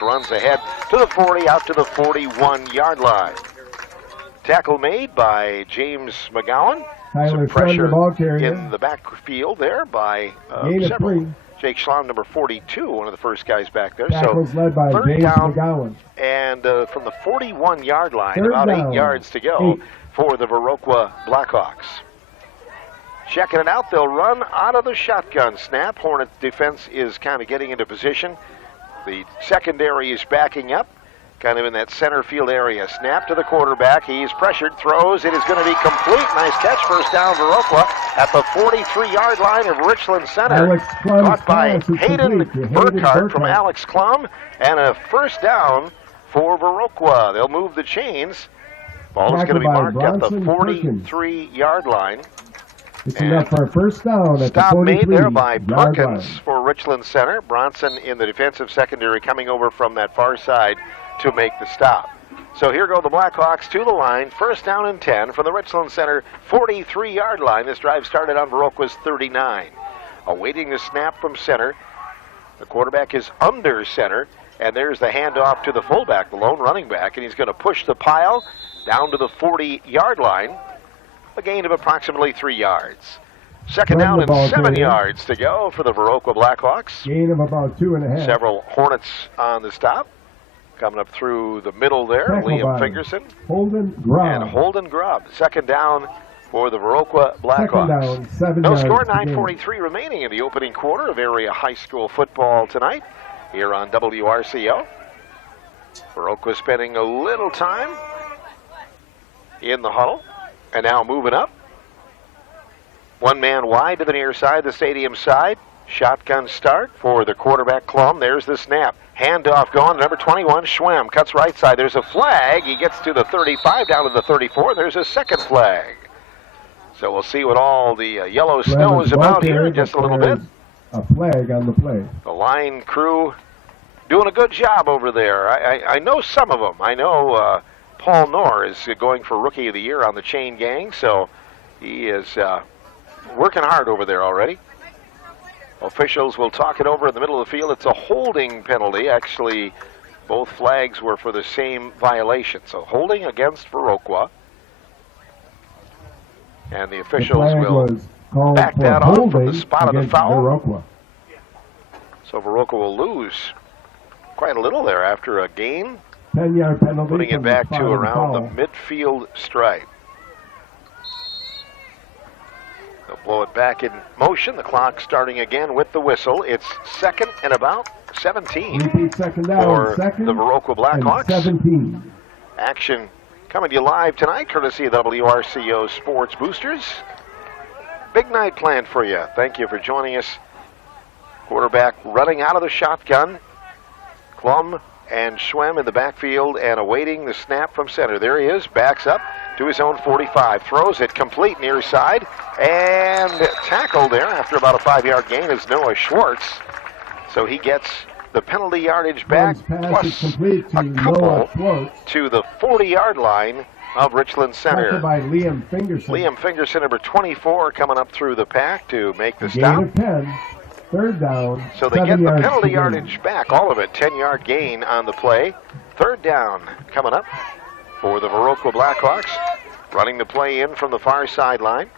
runs ahead to the 40, out to the 41-yard line. Tackle made by James McGowan. Some pressure in the backfield there by several. Jake Schlamm, number 42, one of the first guys back there. Tackles led by third James down, McGowan. and from the 41-yard line, about 8 yards to go for the Viroqua Blackhawks. Checking it out, they'll run out of the shotgun snap. Hornets defense is kind of getting into position. The secondary is backing up, kind of in that center field area. Snap to the quarterback. He's pressured, throws. It is going to be complete. Nice catch. First down, Viroqua at the 43-yard line of Richland Center. Caught by Hayden Burkhardt from Alex Klum. And a first down for Viroqua. They'll move the chains. Ball is going to be marked at the 43-yard line. It's enough for a first down at the 43-yard line. Stop made there by Perkins for Richland Center. Bronson in the defensive secondary coming over from that far side to make the stop. So here go the Blackhawks to the line. First down and 10 from the Richland Center 43-yard line. This drive started on Viroqua's 39. Awaiting the snap from center. The quarterback is under center. And there's the handoff to the fullback, the lone running back. And he's going to push the pile down to the 40-yard line. A gain of approximately 3 yards. Second down and 7 yards to go for the Viroqua Blackhawks. Gain of about 2.5. Several Hornets on the stop. Coming up through the middle there, Liam Fingerson. Holden Grubb. And Holden Grubb. Second down for the Viroqua Blackhawks. Down, 7 no yards score, 9:43 remaining in the opening quarter of area high school football tonight here on WRCO. Viroqua spending a little time in the huddle. And now moving up. One man wide to the near side, the stadium side. Shotgun start for the quarterback, Klum. There's the snap. Handoff going. Number 21, Schwem. Cuts right side. There's a flag. He gets to the 35, down to the 34. There's a second flag. So we'll see what all the yellow snow is about here in just a little bit. A flag on the play. The line crew doing a good job over there. I know some of them. I know Paul Knorr is going for Rookie of the Year on the chain gang, so he is working hard over there already. Officials will talk it over in the middle of the field. It's a holding penalty. Actually, both flags were for the same violation. So holding against Viroqua. And the officials will back that off from the spot of the foul. Viroqua. So Viroqua will lose quite a little there after a gain. 10-yard penalty. Putting it back to around the midfield stripe. They'll blow it back in motion. The clock starting again with the whistle. It's second and about 17 Repeat second down. for second the Viroqua Blackhawks. 17. Action coming to you live tonight, courtesy of WRCO Sports Boosters. Big night planned for you. Thank you for joining us. Quarterback running out of the shotgun. Klum and Schwem in the backfield and awaiting the snap from center. There he is, backs up to his own 45. Throws it complete near side and tackled there after about a 5-yard gain is Noah Schwartz. So he gets the penalty yardage back plus a couple to the 40-yard line of Richland Center. By Liam Fingerson. Liam Fingerson, number 24, coming up through the pack to make the stop. Gain of 10. Third down. So they get the penalty yardage back, all of it. 10-yard gain on the play. Third down coming up for the Viroqua Blackhawks. Running the play in from the far sideline.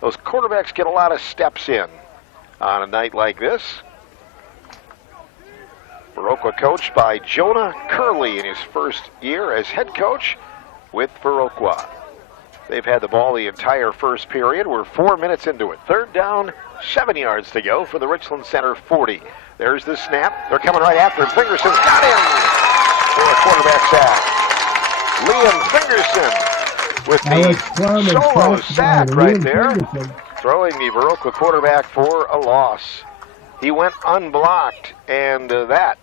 Those quarterbacks get a lot of steps in on a night like this. Viroqua coached by Jonah Curley in his first year as head coach with Viroqua. They've had the ball the entire first period. We're 4 minutes into it. Third down, 7 yards to go for the Richland Center 40. There's the snap. They're coming right after him. Fingerson's got him for a quarterback sack. Liam Fingerson with the solo sack right there, throwing the Viroqua quarterback for a loss. He went unblocked, and that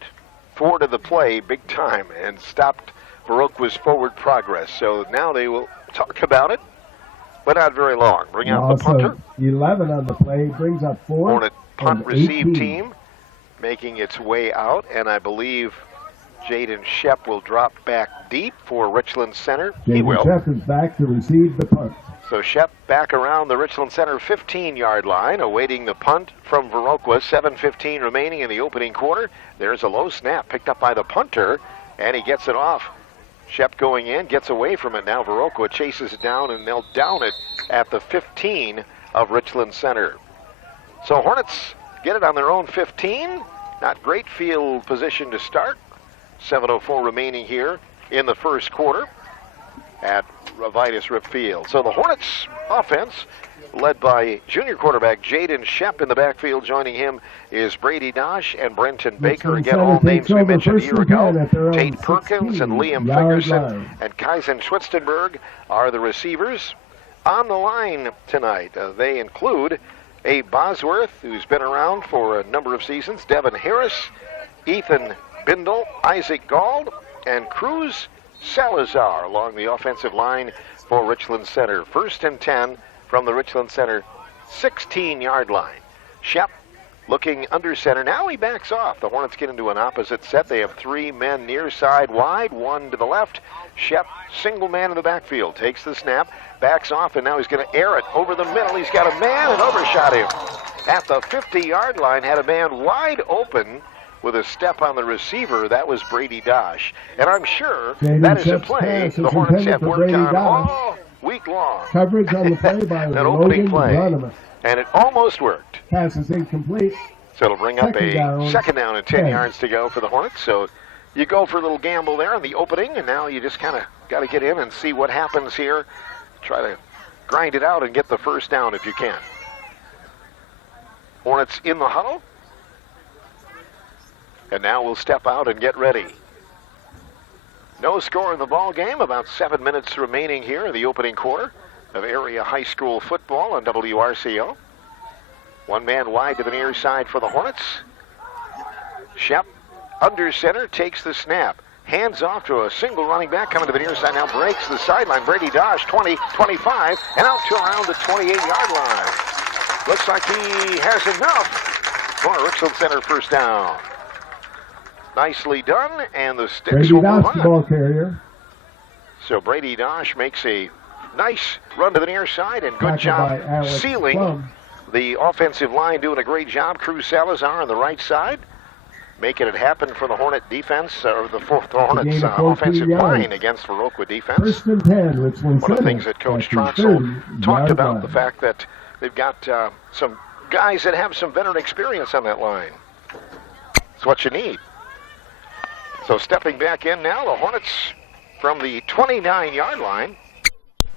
forwarded the play big time and stopped Viroqua's forward progress. So now they will talk about it, but not very long. Bring out the punter. 11 on the play, brings up 4. Hornet punt receive team making its way out, and I believe Jaden Shep will drop back deep for Richland Center. He will. Shep is back to receive the punt. So Shep back around the Richland Center 15-yard line, awaiting the punt from Viroqua. 7:15 remaining in the opening quarter. There's a low snap picked up by the punter, and he gets it off. Shep going in, gets away from it. Now Viroqua chases it down, and they'll down it at the 15 of Richland Center. So Hornets get it on their own 15. Not great field position to start. 7:04 remaining here in the first quarter at Vitus Rip Field. So the Hornets offense, led by junior quarterback Jaden Shep in the backfield. Joining him is Brady Dosh and Brenton Baker. Again, all names we mentioned a year ago. Tate Perkins and Liam Fingerson and Kaizen Schwitzenberg are the receivers. On the line tonight, they include Abe Bosworth, who's been around for a number of seasons, Devin Harris, Ethan Bindle, Isaac Gald, and Cruz Salazar along the offensive line for Richland Center. 1st and 10 from the Richland Center 16-yard line. Shep looking under center. Now he backs off. The Hornets get into an opposite set. They have 3 men near side wide, 1 to the left. Shep, single man in the backfield, takes the snap, backs off, and now he's going to air it over the middle. He's got a man and overshot him. At the 50-yard line, had a man wide open with a step on the receiver. That was Brady Dosh. And I'm sure that is a play the Hornets have worked on all week long. Coverage on the play by that opening play. Hieronymus. And it almost worked. Pass is incomplete. So it'll bring up a second down and 10 yards to go for the Hornets. So you go for a little gamble there on the opening, and now you just kind of got to get in and see what happens here. Try to grind it out and get the first down if you can. Hornets in the huddle. And now we'll step out and get ready. No score in the ball game. About 7 minutes remaining here in the opening quarter of area high school football on WRCO. 1 man wide to the near side for the Hornets. Shep, under center, takes the snap. Hands off to a single running back coming to the near side. Now breaks the sideline. Brady Dosh, 20, 25, and out to around the 28-yard line. Looks like he has enough for a Richland Center first down. Nicely done, and the sticks will move on. Ball carrier. So Brady Dosh makes a nice run to the near side, and good job sealing the offensive line, doing a great job. Cruz Salazar on the right side, making it happen for the Hornet defense, or the Hornets offensive line against Viroqua defense. 1st and 10, Richland One of the things that Coach Troxel talked about, the fact that they've got some guys that have some veteran experience on that line. It's what you need. So stepping back in now, the Hornets from the 29-yard line,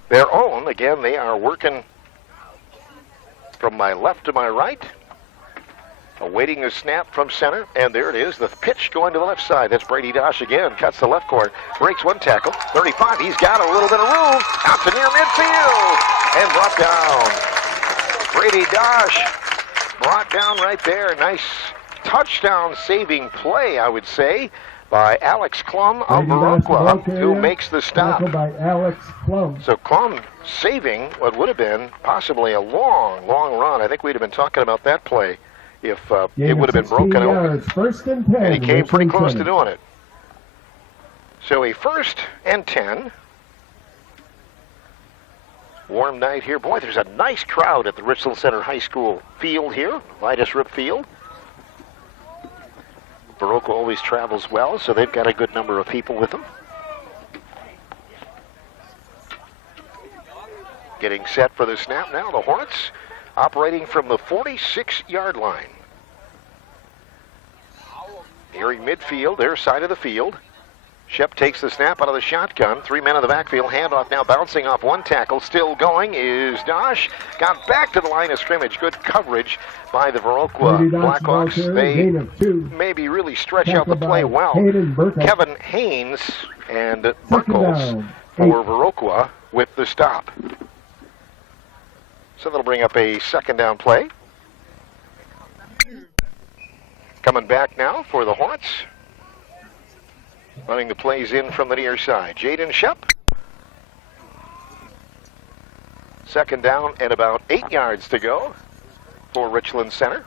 their own. Again, they are working from my left to my right, awaiting the snap from center, and there it is, the pitch going to the left side. That's Brady Dosh again, cuts the left corner, breaks 1 tackle, 35, he's got a little bit of room, out to near midfield, and brought down. Brady Dosh brought down right there. Nice touchdown saving play, I would say, by Alex Klum of Viroqua, who makes the stop. By Alex Klum. So Klum saving what would have been possibly a long, long run. I think we'd have been talking about that play if it would have been broken open. 1st and 10. And he came pretty close to doing it. So a 1st and 10. Warm night here. Boy, there's a nice crowd at the Richland Center High School field here, Vitus Rip Field. Viroqua always travels well, so they've got a good number of people with them. Getting set for the snap now. The Hornets operating from the 46-yard line. Nearing midfield, their side of the field. Shep takes the snap out of the shotgun. 3 men in the backfield. Handoff now bouncing off 1 tackle. Still going is Dosh. Got back to the line of scrimmage. Good coverage by the Viroqua Blackhawks. They maybe really stretch out the play well. Kevin Haynes and Burkles for Viroqua with the stop. So that'll bring up a second down play. Coming back now for the Hornets. Running the plays in from the near side. Jaden Shep. Second down and about 8 yards to go for Richland Center.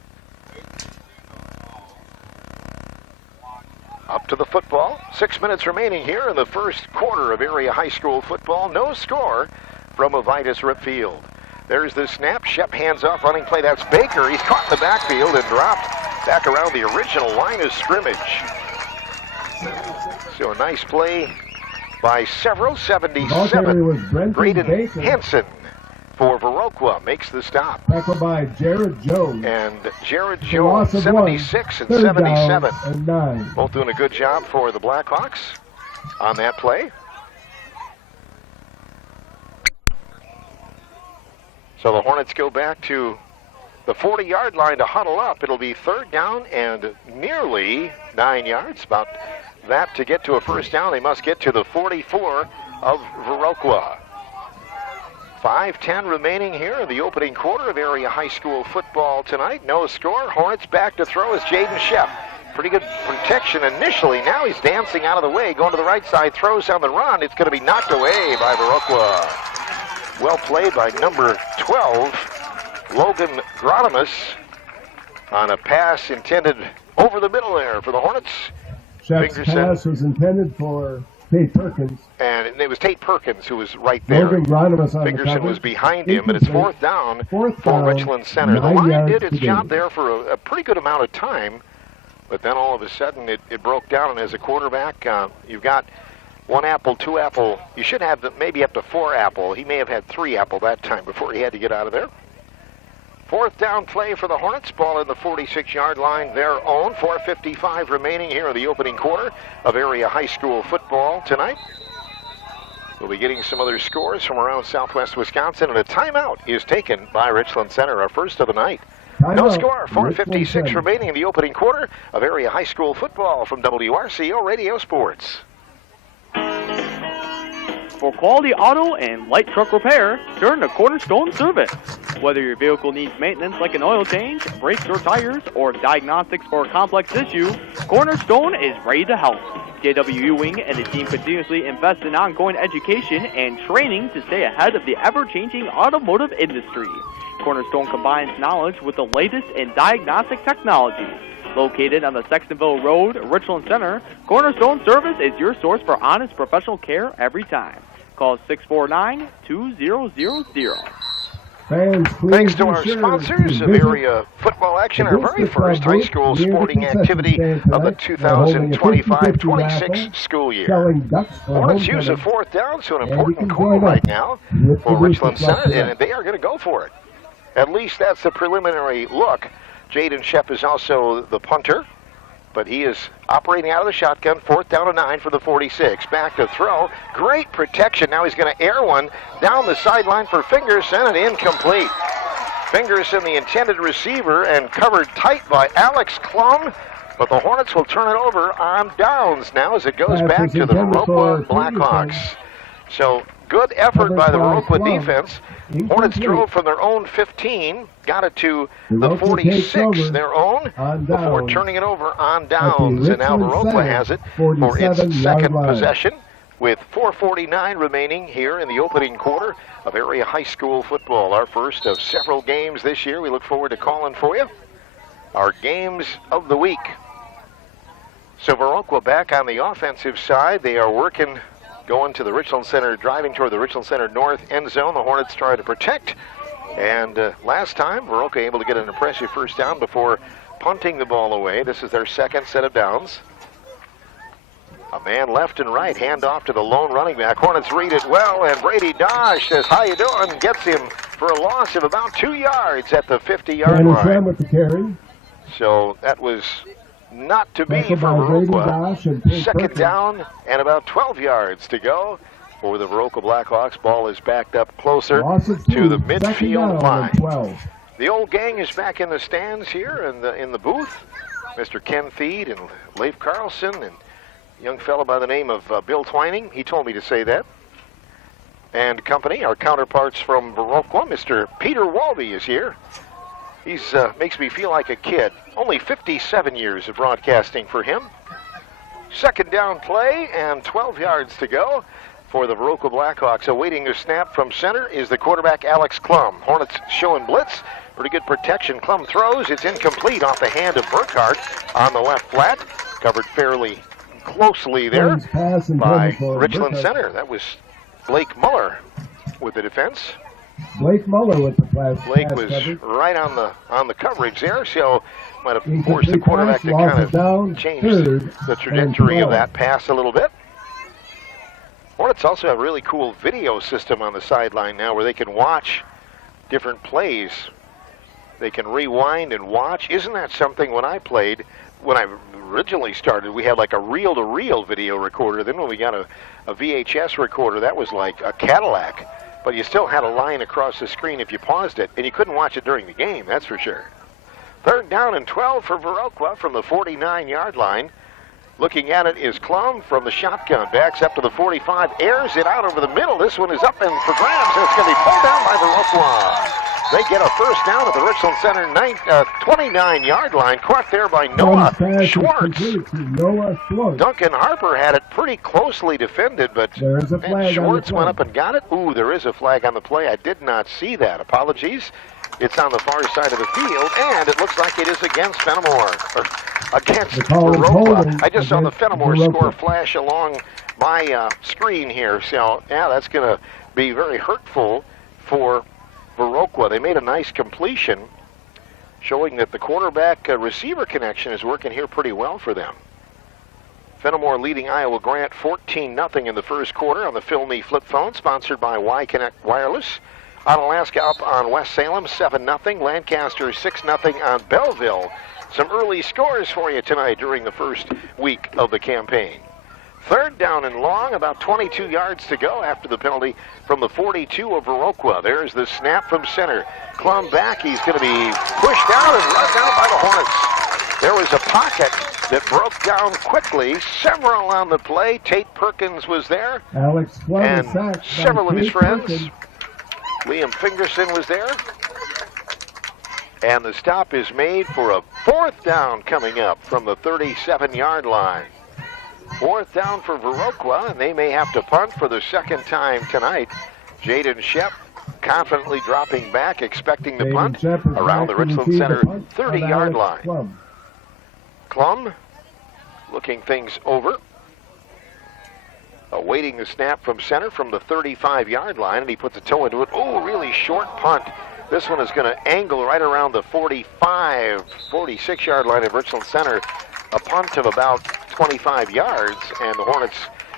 Up to the football. 6 minutes remaining here in the first quarter of area high school football. No score from Ovitis Ripfield. There's the snap. Shep hands off, running play. That's Baker. He's caught in the backfield and dropped back around the original line of scrimmage. So a nice play by several. 77. Braden Hansen for Viroqua makes the stop. Tackle by Jared Jones. And Jared Jones, 76 and 77. And 9. Both doing a good job for the Blackhawks on that play. So the Hornets go back to the 40-yard line to huddle up. It'll be third down and nearly 9 yards. About that to get to a first down. They must get to the 44 of Viroqua. 5:10 remaining here in the opening quarter of area high school football tonight. No score. Hornets back to throw is Jaden Shep. Pretty good protection initially. Now he's dancing out of the way, going to the right side, throws on the run. It's going to be knocked away by Viroqua. Well played by number 12, Logan Gronimus, on a pass intended over the middle there for the Hornets. Shep's pass was intended for Tate Perkins. And it was Tate Perkins who was right there. Logan Gronimus on Fingerson was behind him, but it's fourth down for Richland Center. The line did its job there for a pretty good amount of time, but then all of a sudden it broke down, and as a quarterback, you've got 1 apple, 2 apple. You should have maybe up to 4 apple. He may have had 3 apple that time before he had to get out of there. Fourth down play for the Hornets. Ball in the 46-yard line, their own. 4:55 remaining here in the opening quarter of area high school football tonight. We'll be getting some other scores from around southwest Wisconsin, and a timeout is taken by Richland Center, our first of the night. No score, 4:56 remaining in the opening quarter of area high school football from WRCO Radio Sports. For quality auto and light truck repair, turn to Cornerstone Service. Whether your vehicle needs maintenance like an oil change, brakes or tires, or diagnostics for a complex issue, Cornerstone is ready to help. JW Ewing and the team continuously invest in ongoing education and training to stay ahead of the ever-changing automotive industry. Cornerstone combines knowledge with the latest in diagnostic technology. Located on the Sextonville Road, Richland Center, Cornerstone Service is your source for honest professional care every time. Call 649-2000. Thanks to our sponsors of area football action, our very first high school sporting activity of the 2025-26 school year. Hornets use a fourth down, so an important call right now for Richland Center, and they are going to go for it. At least that's the preliminary look. Jaden Shep is also the punter, but he is operating out of the shotgun. Fourth down and 9 for the 46. Back to throw. Great protection. Now he's going to air one down the sideline for Fingerson, and incomplete. Fingerson, the intended receiver, and covered tight by Alex Klum, but the Hornets will turn it over on downs now as it goes back to the Viroqua Blackhawks. So good effort by the Viroqua defense. Hornets drove from their own 15, got it to the 46, their own, before turning it over on downs. And now Viroqua has it for its second possession with 4:49 remaining here in the opening quarter of area high school football. Our first of several games this year. We look forward to calling for you. Our games of the week. So Viroqua back on the offensive side. They are working, going to the Richland Center, driving toward the Richland Center north end zone. The Hornets try to protect. And last time, Viroqua able to get an impressive first down before punting the ball away. This is their second set of downs. A man left and right, hand off to the lone running back. Hornets read it well, and Brady Dodge says, "How you doing?" Gets him for a loss of about 2 yards at the 50-yard line. With the carry. So that was not to be for Viroqua. Second down and about 12 yards to go for the Viroqua Blackhawks. Ball is backed up closer to the midfield line. The old gang is back in the stands here in the booth. Mr. Ken Feed and Leif Carlson and a young fellow by the name of Bill Twining. He told me to say that. And company, our counterparts from Viroqua, Mr. Peter Walby is here. He's makes me feel like a kid. Only 57 years of broadcasting for him. Second down play and 12 yards to go for the Viroqua Blackhawks. Awaiting a snap from center is the quarterback Alex Klum. Hornets showing blitz. Pretty good protection. Klum throws. It's incomplete off the hand of Burkhart on the left flat. Covered fairly closely there by Richland Center. That was Blake Muller. with the defense. Blake Muller with the pass. Blake was coverage. right on the coverage there, so might have Incomplete forced the quarterback pass, to loss kind of down, of change third the trajectory and of 12. that pass a little bit. Hornets also have a really cool video system on the sideline now where they can watch different plays. They can rewind and watch. Isn't that something? When I played, when I originally started, we had like a reel-to-reel video recorder. Then when we got a VHS recorder, that was like a Cadillac. But you still had a line across the screen if you paused it, and you couldn't watch it during the game, that's for sure. 3rd down and 12 for Viroqua from the 49-yard line. Looking at it is Klum from the shotgun. Backs up to the 45, airs it out over the middle. This one is up and for grabs, and it's going to be pulled down by Viroqua. They get a first down at the Richland Center 29-yard line. Caught there by Noah Schwartz. Duncan Harper had it pretty closely defended, but Schwartz went up and got it. Ooh, there is a flag on the play. I did not see that. Apologies. It's on the far side of the field, and it looks like it is against Fenimore. Against Veroa. I just saw the Fenimore score flash along my screen here. So, yeah, that's going to be very hurtful for Viroqua. They made a nice completion, showing that the quarterback-receiver connection is working here pretty well for them. Fenimore leading Iowa Grant 14-0 in the first quarter on the Phil Me flip phone, sponsored by Y-Connect Wireless. Onalaska up on West Salem 7-0. Lancaster 6-0 on Belleville. Some early scores for you tonight during the first week of the campaign. 3rd down and long, about 22 yards to go after the penalty from the 42 of Viroqua. There's the snap from center. Klum back, he's going to be pushed down and run down by the Hornets. There was a pocket that broke down quickly. Several on the play. Tate Perkins was there. Alex and several of his friends. Liam Fingerson was there. And the stop is made for a 4th down coming up from the 37-yard line. 4th down for Viroqua, and they may have to punt for the second time tonight. Jaden Shep confidently dropping back, expecting the punt around the Richland Center 30-yard line. Klum looking things over. Awaiting the snap from center from the 35-yard line, and he puts a toe into it. Oh, really short punt. This one is going to angle right around the 45, 46-yard line of Richland Center. A punt of about 25 yards, and the Hornets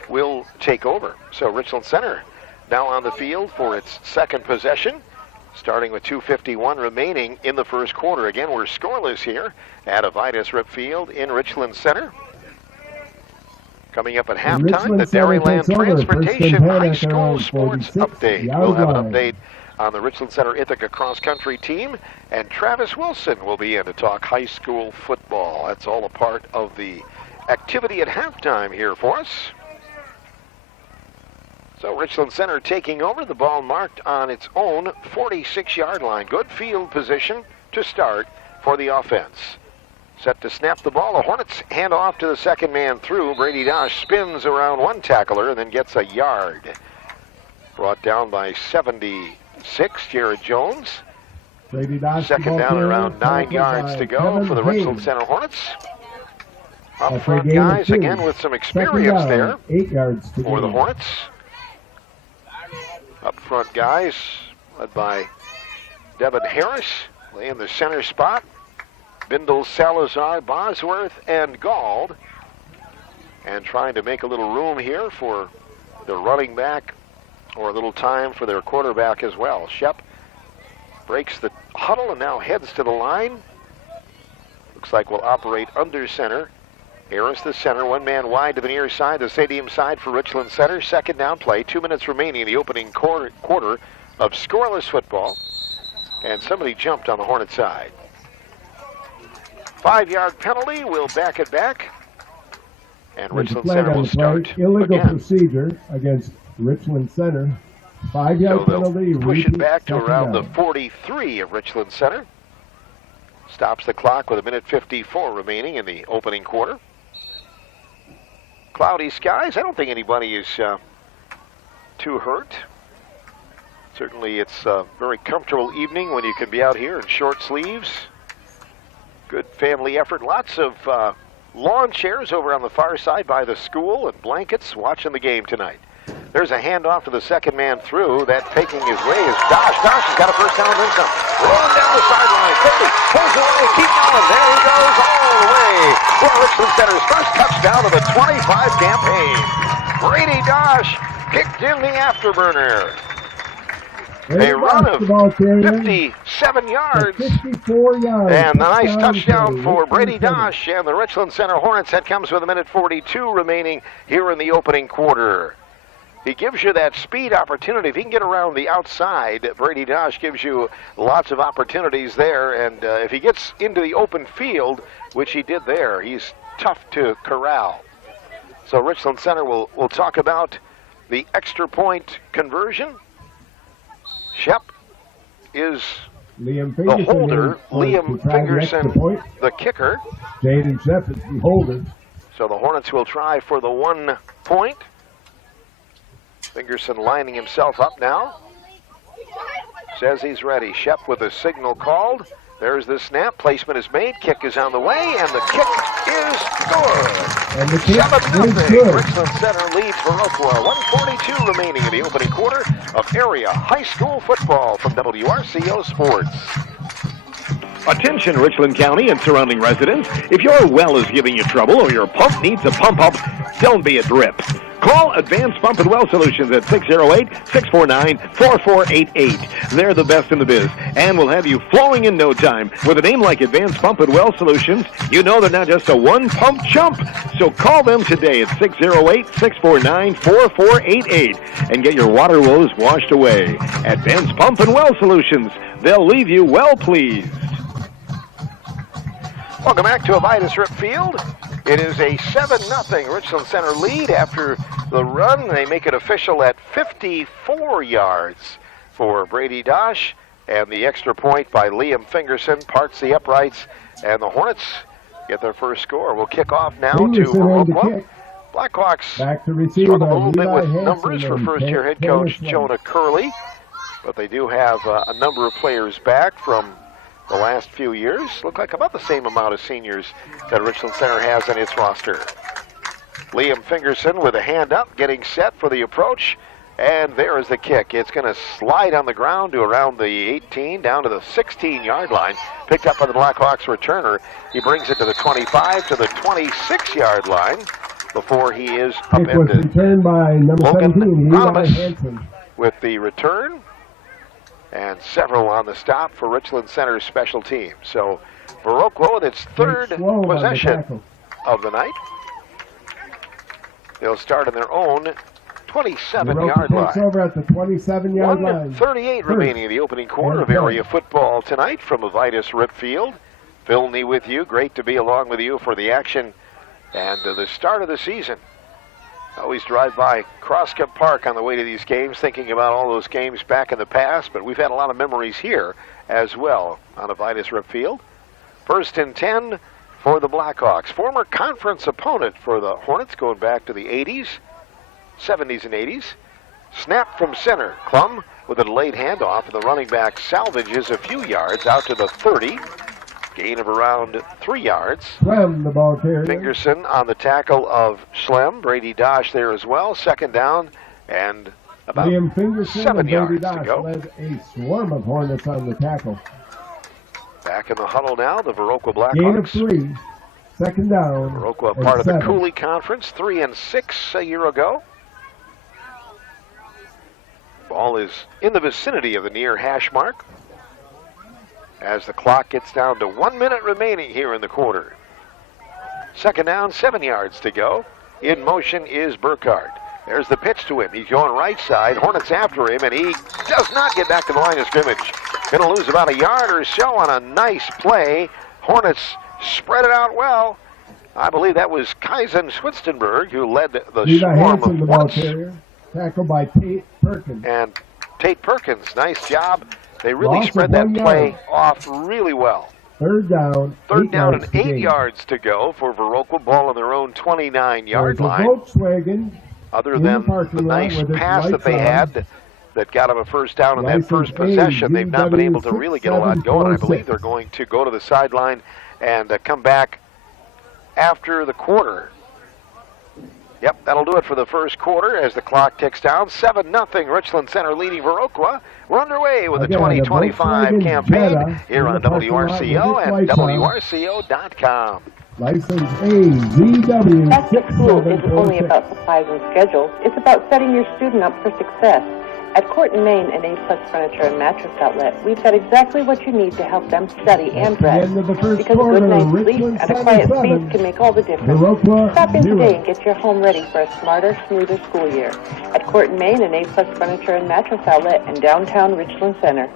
will take over. So Richland Center now on the field for its second possession, starting with 2:51 remaining in the first quarter. Again, we're scoreless here at Avitus Rip Field in Richland Center. Coming up at halftime, the Dairyland Transportation High School Sports Update. We'll have an update on the Richland Center Ithaca cross-country team, and Travis Wilson will be in to talk high school football. That's all a part of the activity at halftime here for us. So Richland Center taking over, the ball marked on its own 46-yard line. Good field position to start for the offense. Set to snap the ball. The Hornets hand off to the second man through. Brady Dosh spins around one tackler and then gets a yard. Brought down by 76, Jared Jones. Second down, around 9 yards to go for the Richland Center Hornets. Up front guys, again with some experience there 8 yards for the Hornets. Up front guys, led by Devin Harris, laying the center spot. Bindle, Salazar, Bosworth, and Gauld. And trying to make a little room here for the running back, or a little time for their quarterback as well. Shep breaks the huddle and now heads to the line. Looks like we'll operate under center. Harris the center, one man wide to the near side, the stadium side for Richland Center. Second down play, 2 minutes remaining in the opening quarter of scoreless football. And somebody jumped on the Hornet side. 5-yard penalty, we'll back it back. And Richland Center will start illegal again. Procedure against Richland Center. 5-yard penalty. Push it back to around the 43 of Richland Center. Stops the clock with 1:54 remaining in the opening quarter. Cloudy skies. I don't think anybody is too hurt. Certainly it's a very comfortable evening when you can be out here in short sleeves. Good family effort. Lots of lawn chairs over on the far side by the school and blankets watching the game tonight. There's a handoff to the second man through. That taking his way is Dosh. Dosh has got a first down and then some. Rolling down the sideline. 30, pulls away, keep going. There he goes all the way for Richland Center's first touchdown of the 25 campaign. Brady Dosh kicked in the afterburner. A run of 57 yards. 54 yards. And a nice touchdown for Brady Dosh and the Richland Center Hornets. That comes with 1:42 remaining here in the opening quarter. He gives you that speed opportunity. If he can get around the outside, Brady Dosh gives you lots of opportunities there. And if he gets into the open field, which he did there, he's tough to corral. So Richland Center will talk about the extra point conversion. Shep is the holder. Liam Fingerson, the kicker. Jaden Shep is the holder. So the Hornets will try for the 1 point. Fingerson lining himself up now. Says he's ready. Shep with a signal called. There's the snap. Placement is made. Kick is on the way, and the kick is good. And the kick 7-0. Richland Center leads Viroqua. 1:42 remaining in the opening quarter of area high school football from WRCO Sports. Attention Richland County and surrounding residents. If your well is giving you trouble or your pump needs a pump up, don't be a drip. Call Advanced Pump and Well Solutions at 608-649-4488. They're the best in the biz and will have you flowing in no time. With a name like Advanced Pump and Well Solutions, you know they're not just a one-pump chump. So call them today at 608-649-4488 and get your water woes washed away. Advanced Pump and Well Solutions. They'll leave you well pleased. Welcome back to Avitus Rip Field. It is a 7-0 Richland Center lead after the run. They make it official at 54 yards for Brady Dosh, and the extra point by Liam Fingerson parts the uprights, and the Hornets get their first score. We'll kick off now to Viroqua. Blackhawks Back to struggle a little bit with numbers for first-year head coach Jonah Curley, but they do have a number of players back from the last few years. Look like about the same amount of seniors that Richland Center has in its roster. Liam Fingerson with a hand up, getting set for the approach, and there is the kick. It's going to slide on the ground to around the 18, down to the 16-yard line. Picked up by the Blackhawks returner. He brings it to the 25, to the 26-yard line before he is upended. It was returned by number 17, Levi Hansen. With the return, and several on the stop for Richland Center's special team. So Viroqua with its third possession of the night. They'll start on their own 27-yard line. Over at the 27-yard line. 1:38 remaining in the opening quarter of area football tonight from Avitus Rip Field. Phil Nee with you. Great to be along with you for the action and the start of the season. I always drive by Crosscup Park on the way to these games, thinking about all those games back in the past, but we've had a lot of memories here as well on Avitus Rip Field. 1st and 10 for the Blackhawks. Former conference opponent for the Hornets going back to the 80s, 70s and 80s. Snap from center. Klum with a delayed handoff, and the running back salvages a few yards out to the 30. Gain of around 3 yards. Schlem, the ball carrier. Fingerson on the tackle of Schlem. Brady Dosh there as well. 2nd down and about Liam Fingerson 7 and yards Brady to go. Led a swarm of Hornets on the tackle. Back in the huddle now, the Viroqua Gain of Blackhawks. 3. 2nd down. Viroqua and part of the 7. Cooley Conference, 3-6 a year ago. Ball is in the vicinity of the near hash mark as the clock gets down to 1 minute remaining here in the quarter. 2nd down, 7 yards to go. In motion is Burkhardt. There's the pitch to him. He's going right side. Hornets after him, and he does not get back to the line of scrimmage. Going to lose about a yard or so on a nice play. Hornets spread it out well. I believe that was Kaizen Schwitzenberg who led the swarm of Hornets. Tackled by Tate Perkins. And Tate Perkins, nice job. They really spread that play off really well. 3rd down. 3rd down and 8 yards to go for Viroqua. Ball on their own 29-yard line. Volkswagen Other than the nice pass that they had that got them a 1st down in that first possession, they've not been able to really get a lot going. I believe they're going to go to the sideline and come back after the quarter. Yep, that'll do it for the first quarter as the clock ticks down. 7-0, Richland Center leading Viroqua. We're underway with the 2025 campaign here on WRCO and WRCO.com. License AZW. Back to school isn't only about supplies and schedules. It's about setting your student up for success. At Court and Main and A-Plus Furniture and Mattress Outlet, we've got exactly what you need to help them study and rest. Because a good night's sleep and a quiet space can make all the difference. Stop in today and get your home ready for a smarter, smoother school year. At Court and Main and A-Plus Furniture and Mattress Outlet in downtown Richland Center.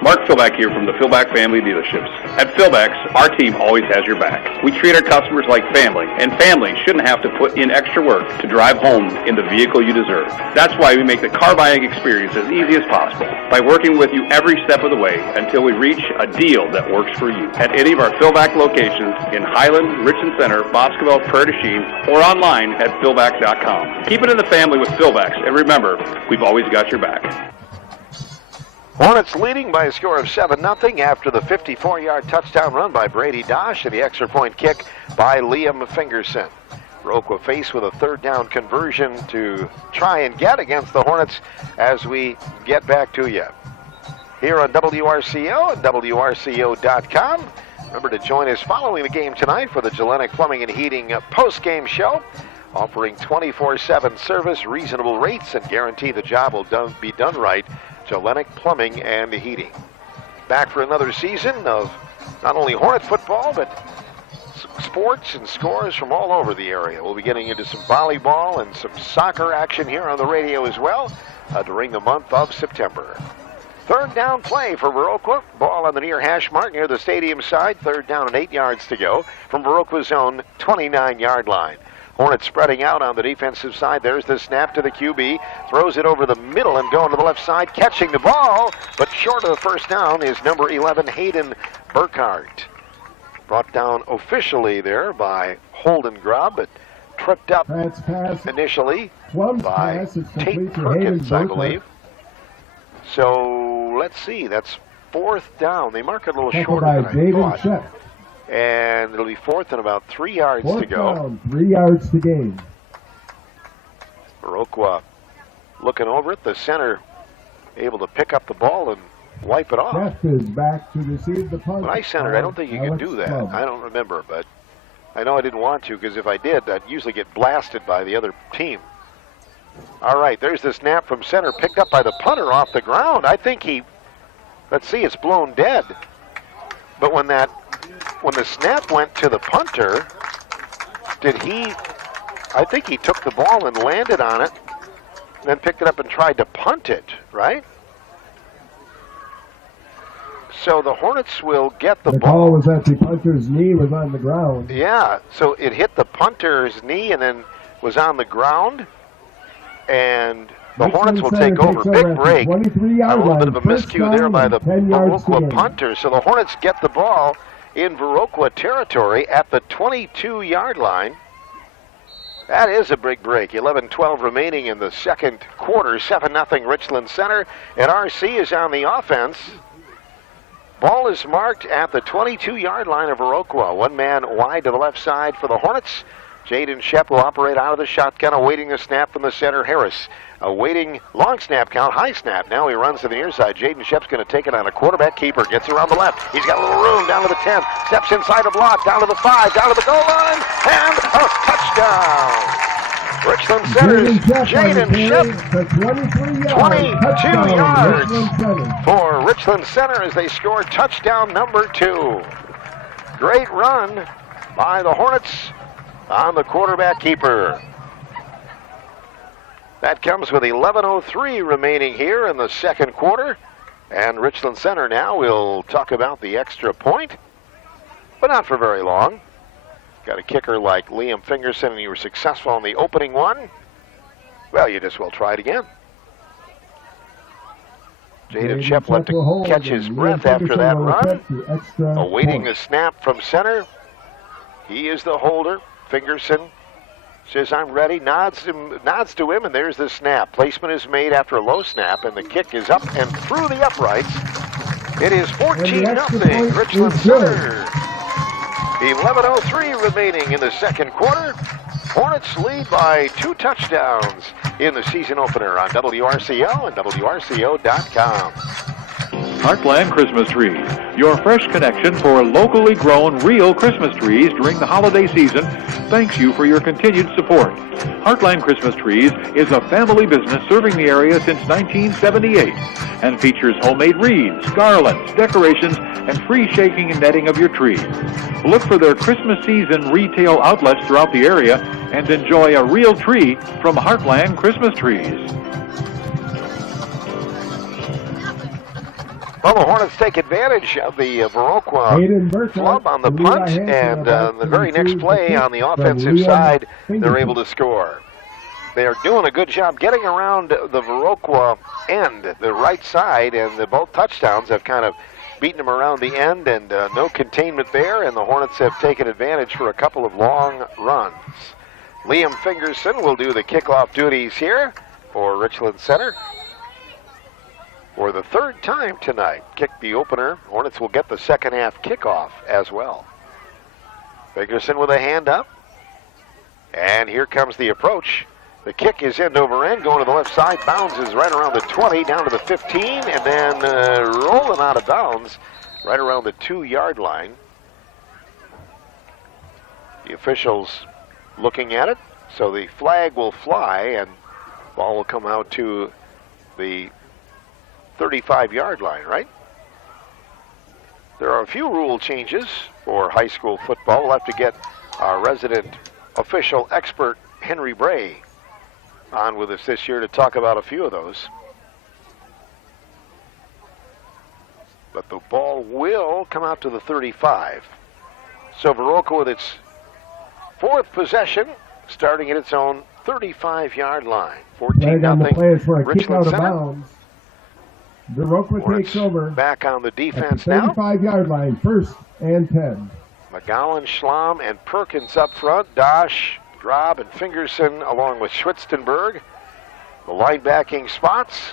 Mark Philback here from the Philback Family Dealerships. At Philback's, our team always has your back. We treat our customers like family, and family shouldn't have to put in extra work to drive home in the vehicle you deserve. That's why we make the car buying experience as easy as possible by working with you every step of the way until we reach a deal that works for you. At any of our Philback locations in Highland, Richland Center, Boscoville, Prairie du Chien, or online at Philback.com. Keep it in the family with Philbacks, and remember, we've always got your back. Hornets leading by a score of 7-0 after the 54-yard touchdown run by Brady Dosh and the extra point kick by Liam Fingerson. Viroqua faced with a third down conversion to try and get against the Hornets as we get back to you. Here on WRCO and WRCO.com. Remember to join us following the game tonight for the Gellenic Plumbing and Heating post-game show, offering 24/7 service, reasonable rates, and guarantee the job will be done right. Gellenic Plumbing and Heating. Back for another season of not only Hornet football, but sports and scores from all over the area. We'll be getting into some volleyball and some soccer action here on the radio as well during the month of September. Third down play for Viroqua. Ball on the near hash mark near the stadium side. Third down and 8 yards to go from Viroqua's own 29-yard line. Hornets spreading out on the defensive side. There's the snap to the QB. Throws it over the middle and going to the left side. Catching the ball, but short of the first down is number 11, Hayden Burkhardt. Brought down officially there by Holden Grubb, but tripped up initially by Tate Perkins, I believe. So let's see. That's fourth down. They mark it a little shorter than I thought. And it'll be fourth and about 3 yards to go. Down, 3 yards to gain. Viroqua looking over it. The center able to pick up the ball and wipe it off. Jeff is back to receive the punt. When I centered, I don't think you can do that. I don't remember, but I know I didn't want to, because if I did, I'd usually get blasted by the other team. All right, there's the snap from center, picked up by the punter off the ground. I think let's see, it's blown dead. But when the snap went to the punter, I think he took the ball and landed on it, then picked it up and tried to punt it, right? So the Hornets will get the ball. The ball was at the punter's knee, was on the ground. Yeah, so it hit the punter's knee and then was on the ground, and the Hornets will take over. Big break. A little bit of a miscue there by the Viroqua punter. So the Hornets get the ball in Viroqua territory at the 22-yard line. That is a big break. 11-12 remaining in the second quarter. 7-0 Richland Center. And RC is on the offense. Ball is marked at the 22-yard line of Viroqua. One man wide to the left side for the Hornets. Jaden Shep will operate out of the shotgun, awaiting the snap from the center. Harris awaiting long snap count, high snap. Now he runs to the near side. Jaden Shep's going to take it on a quarterback keeper. Gets around the left. He's got a little room down to the 10. Steps inside the block, down to the 5, down to the goal line, and a touchdown. Richland Center's Jaden Shep, 22 yards for Richland Center as they score touchdown number 2. Great run by the Hornets on the quarterback keeper. That comes with 11:03 remaining here in the second quarter. And Richland Center now will talk about the extra point, but not for very long. Got a kicker like Liam Fingerson, and you were successful in the opening one. Well, you just will try it again. Jaden Shep left to catch his breath after that run. Awaiting the snap from center. He is the holder. Fingerson says, I'm ready, nods to him, and there's the snap. Placement is made after a low snap, and the kick is up and through the uprights. It is 14-0 Richland Center. 11:03 remaining in the second quarter. Hornets lead by 2 touchdowns in the season opener on WRCO and WRCO.com. Heartland Christmas Trees, your fresh connection for locally grown real Christmas trees during the holiday season. Thanks you for your continued support. Heartland Christmas Trees is a family business serving the area since 1978 and features homemade wreaths, garlands, decorations, and free shaking and netting of your tree. Look for their Christmas season retail outlets throughout the area and enjoy a real tree from Heartland Christmas Trees. Well, the Hornets take advantage of the Viroqua flub on the punt, and the very next play on the offensive side, they're able to score. They are doing a good job getting around the Viroqua end, the right side, and both touchdowns have kind of beaten them around the end, and no containment there, and the Hornets have taken advantage for a couple of long runs. Liam Fingerson will do the kickoff duties here for Richland Center. For the third time tonight, kick the opener. Hornets will get the second half kickoff as well. Fingerson with a hand up. And here comes the approach. The kick is end over end, going to the left side. Bounces right around the 20, down to the 15, and then rolling out of bounds right around the 2-yard line. The officials looking at it, so the flag will fly, and ball will come out to the 35-yard line, right? There are a few rule changes for high school football. We'll have to get our resident official expert, Henry Bray, on with us this year to talk about a few of those. But the ball will come out to the 35. So Viroqua with its 4th possession, starting at its own 35-yard line. 14-0 Richland Center. Viroqua takes over. Back on the defense at the now. 35-yard line, 1st and 10. McGowan, Schlamm, and Perkins up front. Dosh, Grob, and Fingerson along with Schwitzenberg. The linebacking spots.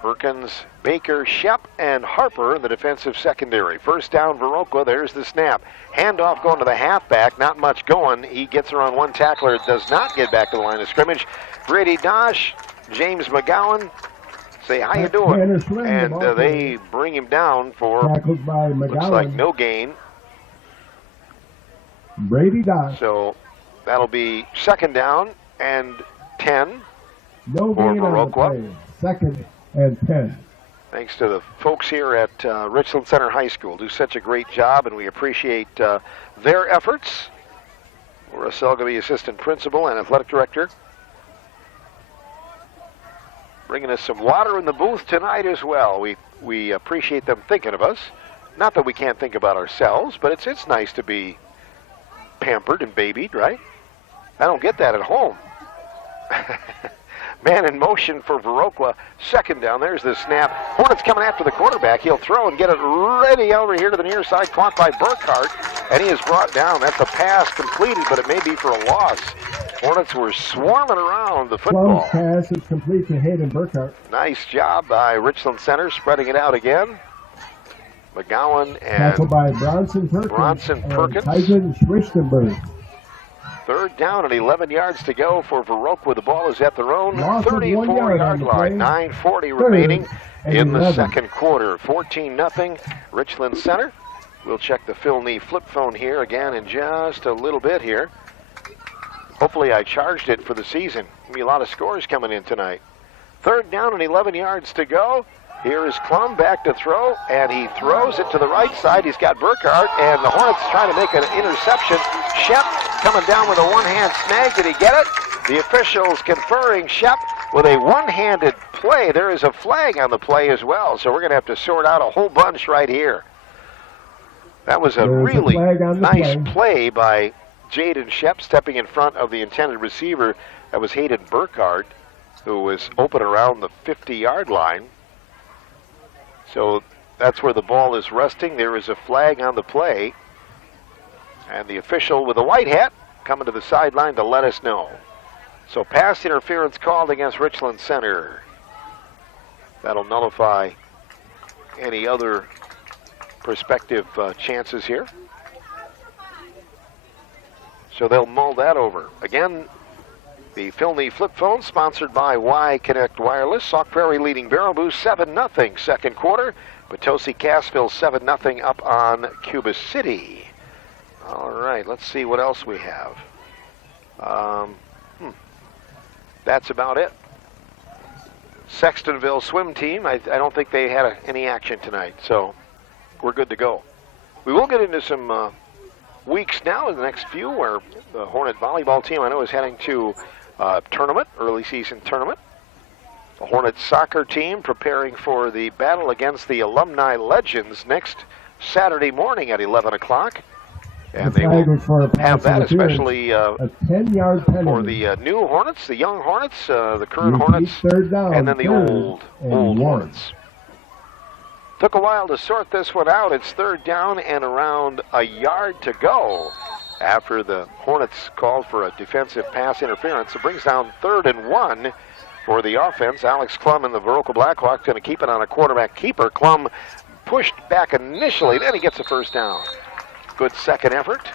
Perkins, Baker, Shep, and Harper in the defensive secondary. First down, Viroqua. There's the snap. Handoff going to the halfback. Not much going. He gets around one tackler. Does not get back to the line of scrimmage. Brady Dosh, James McGowan say, how you doing? And they bring him down for, looks like no gain. Brady Dosh. So that'll be 2nd down and 10 no for gain Viroqua. 2nd and 10. Thanks to the folks here at Richland Center High School. Do such a great job, and we appreciate their efforts. Russell Selgeby, assistant principal and athletic director, bringing us some water in the booth tonight as well. We appreciate them thinking of us. Not that we can't think about ourselves, but it's nice to be pampered and babied, right? I don't get that at home. Man in motion for Viroqua. 2nd down. There's the snap. Hornets coming after the quarterback. He'll throw and get it ready over here to the near side. Caught by Burkhart, and he is brought down. That's a pass completed, but it may be for a loss. Hornets were swarming around the football. Pass is complete to Hayden Burkhart. Nice job by Richland Center, spreading it out again. McGowan and tackled by Bronson Perkins. Tyson Schwichtenberg. 3rd down and 11 yards to go for Viroqua. The ball is at their own 34-yard line. 9:40 remaining in the 2nd quarter. 14-0 Richland Center. We'll check the Phil Nee flip phone here again in just a little bit here. Hopefully I charged it for the season. There'll be a lot of scores coming in tonight. 3rd down and 11 yards to go. Here is Klum back to throw, and he throws it to the right side. He's got Burkhart, and the Hornets trying to make an interception. Shep coming down with a one-hand snag. Did he get it? The officials conferring Shep with a one-handed play. There is a flag on the play as well, so we're going to have to sort out a whole bunch right here. That was a really nice play by Jaden Shep, stepping in front of the intended receiver. That was Hayden Burkhart, who was open around the 50-yard line. So that's where the ball is resting. There is a flag on the play. And the official with a white hat coming to the sideline to let us know. So pass interference called against Richland Center. That'll nullify any other prospective chances here. So they'll mull that over. Again, the Filney flip phone sponsored by Y Connect Wireless. Sauk Prairie leading Veroa 7-0 second quarter. Potosi Cassville 7-0 up on Cuba City. All right, let's see what else we have. That's about it. Sextonville swim team, I don't think they had any action tonight, so we're good to go. We will get into some weeks now in the next few where the Hornet volleyball team I know is heading to tournament, early season tournament. The Hornet soccer team preparing for the battle against the Alumni Legends next Saturday morning at 11 o'clock. And they will have that, especially a 10-yard penalty for the new Hornets, the young Hornets, the current Hornets, and then the old Hornets. Took a while to sort this one out. It's third down and around a yard to go after the Hornets called for a defensive pass interference. It brings down 3rd and 1 for the offense. Alex Klum and the Viroqua Blackhawks going to keep it on a quarterback keeper. Klum pushed back initially, then he gets a first down. Good second effort.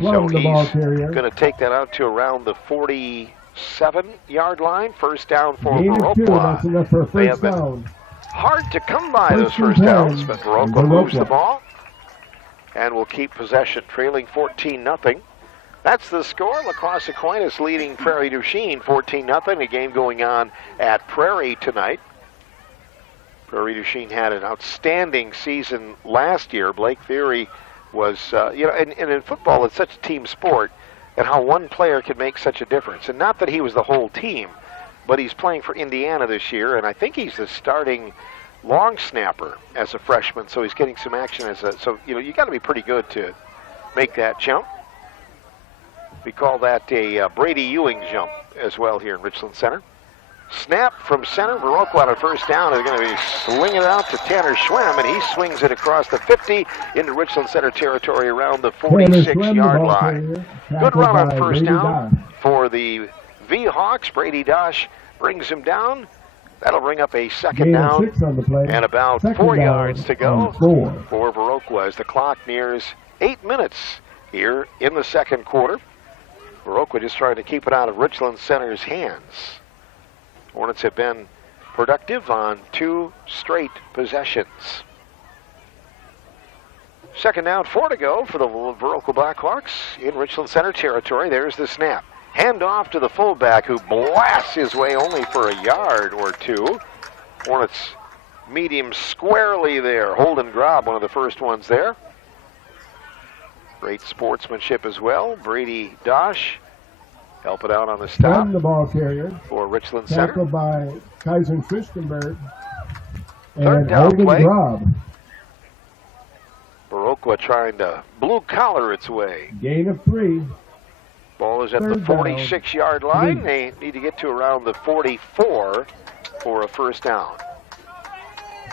So he's going to take that out to around the 47-yard line. First down for Viroqua. They have been hard to come by those first downs, but Viroqua moves the ball and will keep possession, trailing 14-0. That's the score. La Crosse Aquinas leading Prairie du Chien 14-0. A game going on at Prairie tonight. Prairie du Chien had an outstanding season last year. Blake Theory was, and in football, it's such a team sport, and how one player can make such a difference. And not that he was the whole team, but he's playing for Indiana this year, and I think he's the starting long snapper as a freshman, so he's getting some action as a, so, you got to be pretty good to make that jump. We call that a Brady Ewing jump as well here in Richland Center. Snap from center. Viroqua on a first down is going to be slinging it out to Tanner Schwem, and he swings it across the 50 into Richland Center territory around the 46-yard line. Good run on first down for the V-Hawks. Brady Dosh brings him down. That'll bring up a second down and about 4 yards to go for Viroqua as the clock nears 8 minutes here in the second quarter. Viroqua just trying to keep it out of Richland Center's hands. Hornets have been productive on 2 straight possessions. Second down, 4 to go for the Viroqua Blackhawks in Richland Center territory. There's the snap. Hand off to the fullback who blasts his way only for a yard or 2. Hornets meet him squarely there. Holden Grob, one of the first ones there. Great sportsmanship as well. Brady Dosh help it out on the stop. The ball carrier for Richland Center. Tackled by Kaiser Christenberg. Third down play. Grob. Viroqua trying to blue collar its way. Gain of 3. Ball is at the 46-yard line. They need to get to around the 44 for a first down.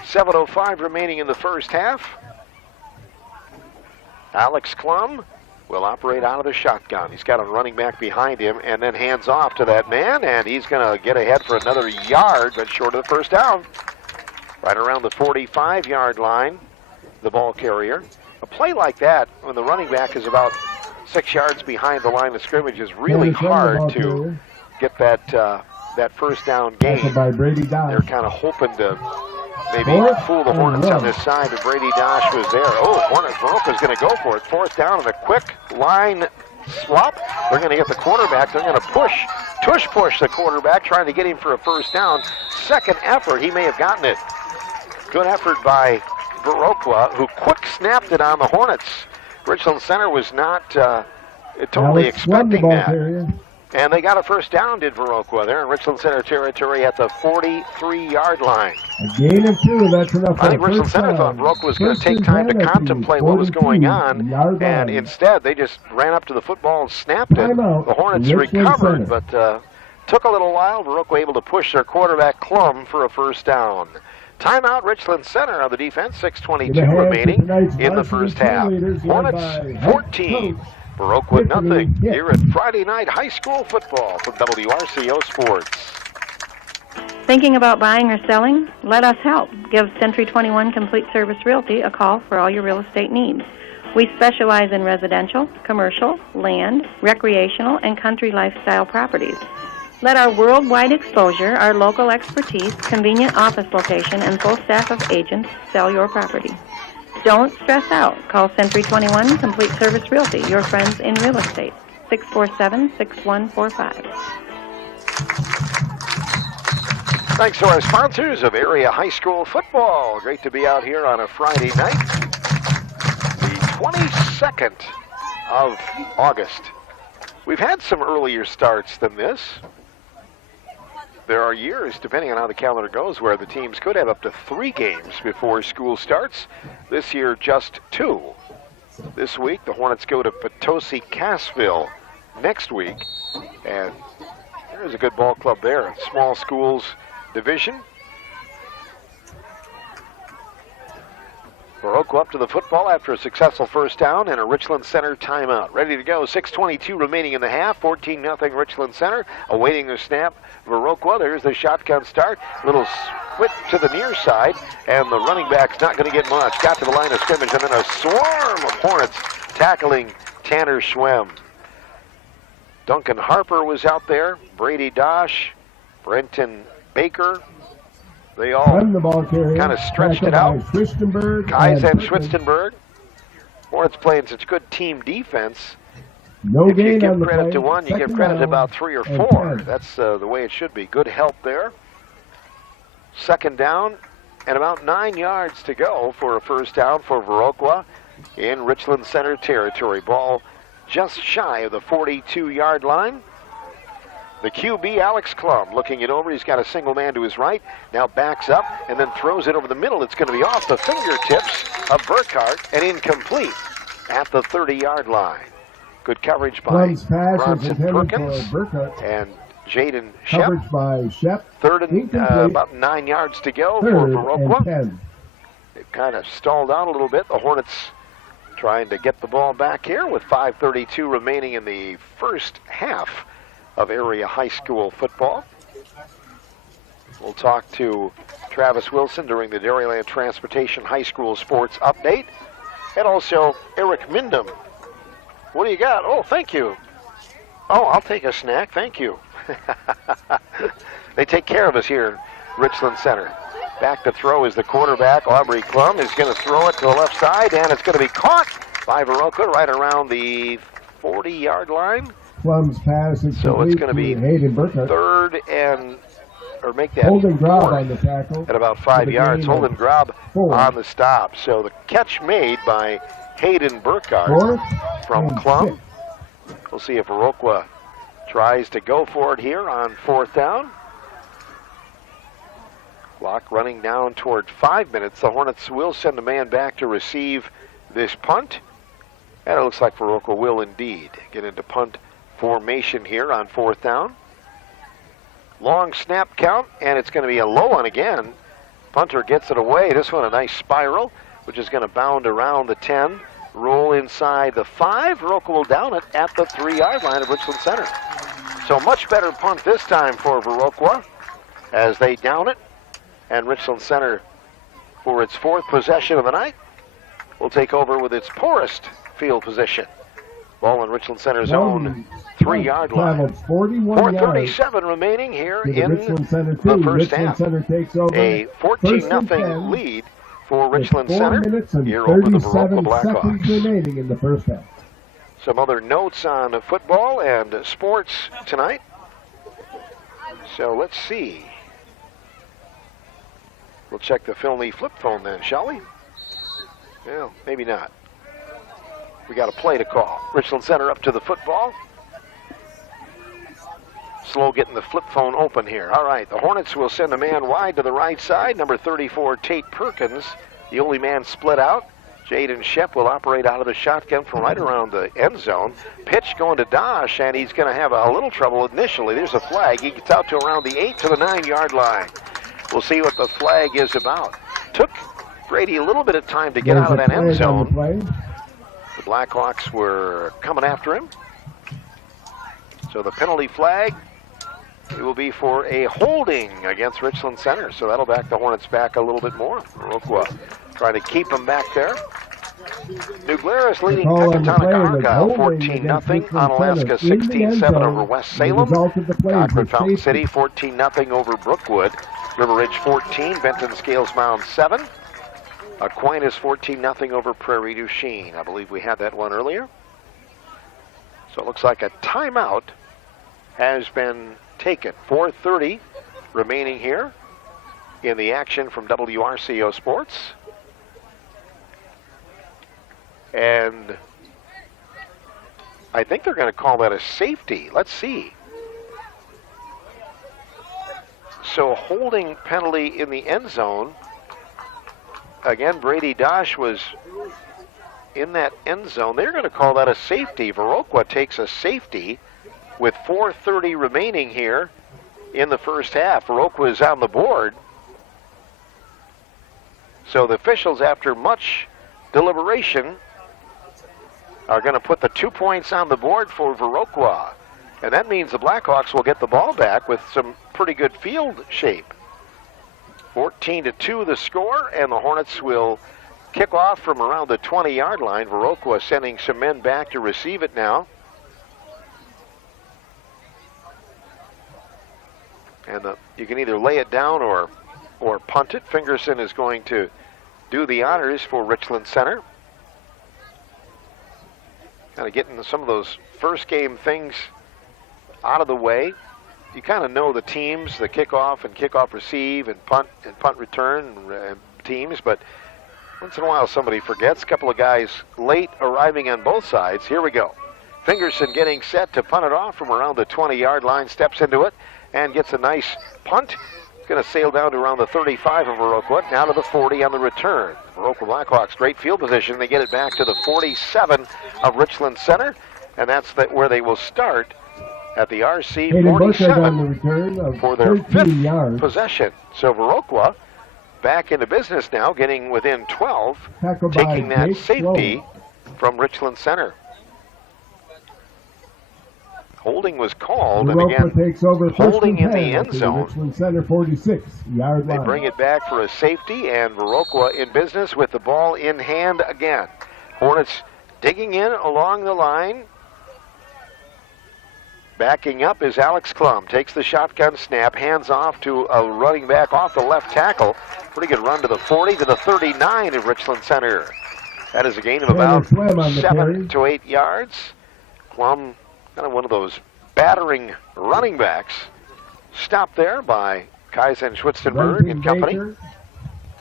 7:05 remaining in the first half. Alex Klum will operate out of the shotgun. He's got a running back behind him and then hands off to that man, and he's going to get ahead for another yard, but short of the first down. Right around the 45-yard line, the ball carrier. A play like that, when the running back is about 6 yards behind the line of scrimmage, is really hard to get that first down gain. They're kind of hoping to maybe fool the Hornets on this side, but Brady Dosh was there. Viroqua's going to go for it. Fourth down and a quick line swap. They're going to get the quarterback. They're going to push the quarterback, trying to get him for a first down. Second effort, he may have gotten it. Good effort by Viroqua, who quick snapped it on the Hornets. Richland Center was not totally expecting that. And they got a first down, did Viroqua. They're in Richland Center territory at the 43-yard line. A gain of 2, that's enough. I think Richland Center thought Viroqua was going to take time to contemplate what was going on, and instead they just ran up to the football and snapped it. The Hornets recovered, but took a little while. Viroqua able to push their quarterback Klum for a first down. Timeout, Richland Center on the defense. 6:22 remaining in the first half. Hornets 14. Viroqua nothing here at Friday Night High School Football from WRCO Sports. Thinking about buying or selling? Let us help. Give Century 21 Complete Service Realty a call for all your real estate needs. We specialize in residential, commercial, land, recreational, and country lifestyle properties. Let our worldwide exposure, our local expertise, convenient office location, and full staff of agents sell your property. Don't stress out. Call Century 21 Complete Service Realty, your friends in real estate. 647-6145. Thanks to our sponsors of area high school football. Great to be out here on a Friday night, the 22nd of August. We've had some earlier starts than this. There are years, depending on how the calendar goes, where the teams could have up to 3 games before school starts. This year, just 2. This week, the Hornets go to Potosi-Cassville next week. And there's a good ball club there. Small schools division. Viroqua up to the football after a successful first down and a Richland Center timeout. Ready to go. 6:22 remaining in the half. 14-0 Richland Center. Awaiting the snap. Viroqua. There's the shotgun start. Little split to the near side. And the running back's not going to get much. Got to the line of scrimmage. And then a swarm of Hornets tackling Tanner Schwem. Duncan Harper was out there. Brady Dosh. Brenton Baker. They all kind of stretched it out. Guys and Schwitzenberg. Hornets playing such good team defense. If you give credit to one, you give credit to about 3 or 4. That's the way it should be. Good help there. Second down and about 9 yards to go for a first down for Viroqua in Richland Center territory. Ball just shy of the 42-yard line. The QB, Alex Klum, looking it over. He's got a single man to his right. Now backs up and then throws it over the middle. It's going to be off the fingertips of Burkhart and incomplete at the 30-yard line. Good coverage by Bronson Perkins and Jaden Shep. Coverage by Shep. Third and about 9 yards to go for Viroqua. They've kind of stalled out a little bit. The Hornets trying to get the ball back here with 5:32 remaining in the first half of area high school football. We'll talk to Travis Wilson during the Dairyland Transportation High School Sports Update. And also Eric Mindham. What do you got? Oh, thank you. Oh, I'll take a snack. Thank you. They take care of us here in Richland Center. Back to throw is the quarterback, Aubrey Klum, is going to throw it to the left side, and it's going to be caught by Viroqua right around the 40-yard line. Klum's pass is so it's going to be third and, or make that Holden Grob on the tackle at about 5 yards. Holden Grob on the stop. So the catch made by Hayden Burkhart from Klum. We'll see if Viroqua tries to go for it here on fourth down. Clock running down toward 5 minutes. The Hornets will send a man back to receive this punt. And it looks like Viroqua will indeed get into punt formation here on fourth down. Long snap count, and it's going to be a low one again. Punter gets it away. This one a nice spiral, which is going to bound around the 10, roll inside the 5. Viroqua will down it at the 3-yard line of Richland Center. So much better punt this time for Viroqua as they down it. And Richland Center, for its 4th possession of the night, will take over with its poorest field position. Ball in Richland Center's own 3-yard line. 4:37 remaining here in the first half. A 14-0 lead for Richland Center here over the Viroqua Blackhawks. Remaining in the first half. Some other notes on football and sports tonight. So let's see. We'll check the Philney flip phone then, shall we? Well, maybe not. We got a play to call. Richland Center up to the football. Slow getting the flip phone open here. All right, the Hornets will send a man wide to the right side. Number 34, Tate Perkins, the only man split out. Jaden Shep will operate out of the shotgun from right around the end zone. Pitch going to Dosh, and he's going to have a little trouble initially. There's a flag. He gets out to around the 8 to the 9-yard line. We'll see what the flag is about. Took Brady a little bit of time to get out of that end zone. The Blackhawks were coming after him. So the penalty flag, it will be for a holding against Richland Center. So that'll back the Hornets back a little bit more. Viroqua trying to keep them back there. New Glarus leading Call on the play Pecatonica was 14-0. holding Onalaska against Richland Center. 16-7 over West The Salem. result of the play is Concord a Fountain safety. City 14-0 over Brookwood. River Ridge 14, Benton Scales Mound 7. Aquinas 14-0 over Prairie du Chien. I believe we had that one earlier. So it looks like a timeout has been taken. 4:30 remaining here in the action from WRCO Sports. And I think they're going to call that a safety. Let's see. So holding penalty in the end zone. Again, Brady Dosh was in that end zone. They're going to call that a safety. Viroqua takes a safety with 4:30 remaining here in the first half. Viroqua is on the board. So the officials, after much deliberation, are going to put the 2 points on the board for Viroqua. And that means the Blackhawks will get the ball back with some pretty good field shape. 14-2 the score, and the Hornets will kick off from around the 20-yard line. Viroqua sending some men back to receive it now. And you can either lay it down or punt it. Fingerson is going to do the honors for Richland Center. Kind of getting some of those first game things out of the way. You kind of know the teams, the kickoff and kickoff receive and punt return teams, but once in a while somebody forgets. A couple of guys late arriving on both sides. Here we go. Fingerson getting set to punt it off from around the 20-yard line, steps into it and gets a nice punt. It's going to sail down to around the 35 of Viroqua, now to the 40 on the return. Viroqua Blackhawks, great field position. They get it back to the 47 of Richland Center, and that's where they will start at the RC 47 for their 5th yards. possession. So Viroqua back into business now, getting within 12, taking that safety from Richland Center. Holding was called, and again, takes over holding in the end zone. Richland Center 46-yard line. They bring it back for a safety, and Viroqua in business with the ball in hand again. Hornets digging in along the line. Backing up is Alex Klum. Takes the shotgun snap, hands off to a running back off the left tackle. Pretty good run to the 40, to the 39 of Richland Center. That is a gain of about 7 to 8 yards. Klum, kind of one of those battering running backs. Stopped there by Kaizen Schwitzenberg and company.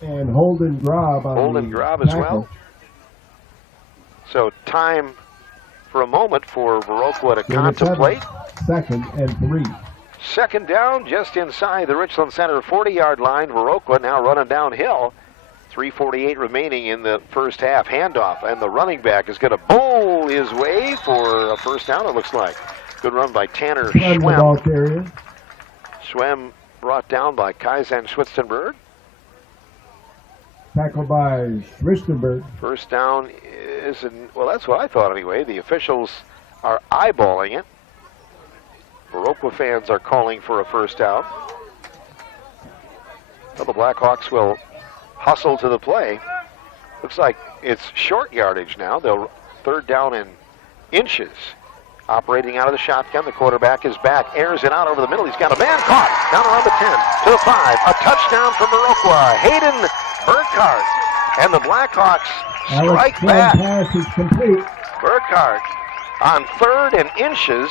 And Holden Grob. Holden Grob as well. So time for a moment for Viroqua to contemplate. 2nd and 3. Second down just inside the Richland Center 40-yard line. Viroqua now running downhill. 3:48 remaining in the first half. Handoff, and the running back is going to bowl his way for a first down, it looks like. Good run by Tanner Schwem. Schwem brought down by Kaizen Schwitzenberg. Tackled by Schwitzenberg. First down is, well, that's what I thought anyway. The officials are eyeballing it. Viroqua fans are calling for a first down. Well, the Blackhawks will hustle to the play. Looks like it's short yardage now. They'll third down in inches. Operating out of the shotgun, the quarterback is back, airs it out over the middle. He's got a man caught down around the 10 to the 5. A touchdown for Viroqua. Hayden Burkhardt, and the Blackhawks strike back. Pass is complete. Burkhardt on 3rd and inches.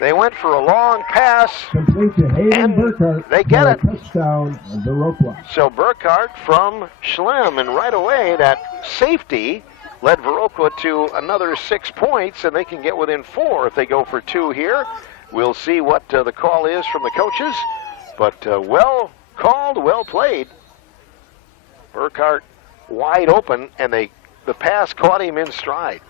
They went for a long pass. Complete to Hayden and Burkhardt. They get it. Touchdown, Viroqua. So Burkhardt from Schlem, and right away that safety led Viroqua to another 6 points, and they can get within 4 if they go for 2 here. We'll see what the call is from the coaches, but well called, well played. Burkhardt wide open, and the pass caught him in stride.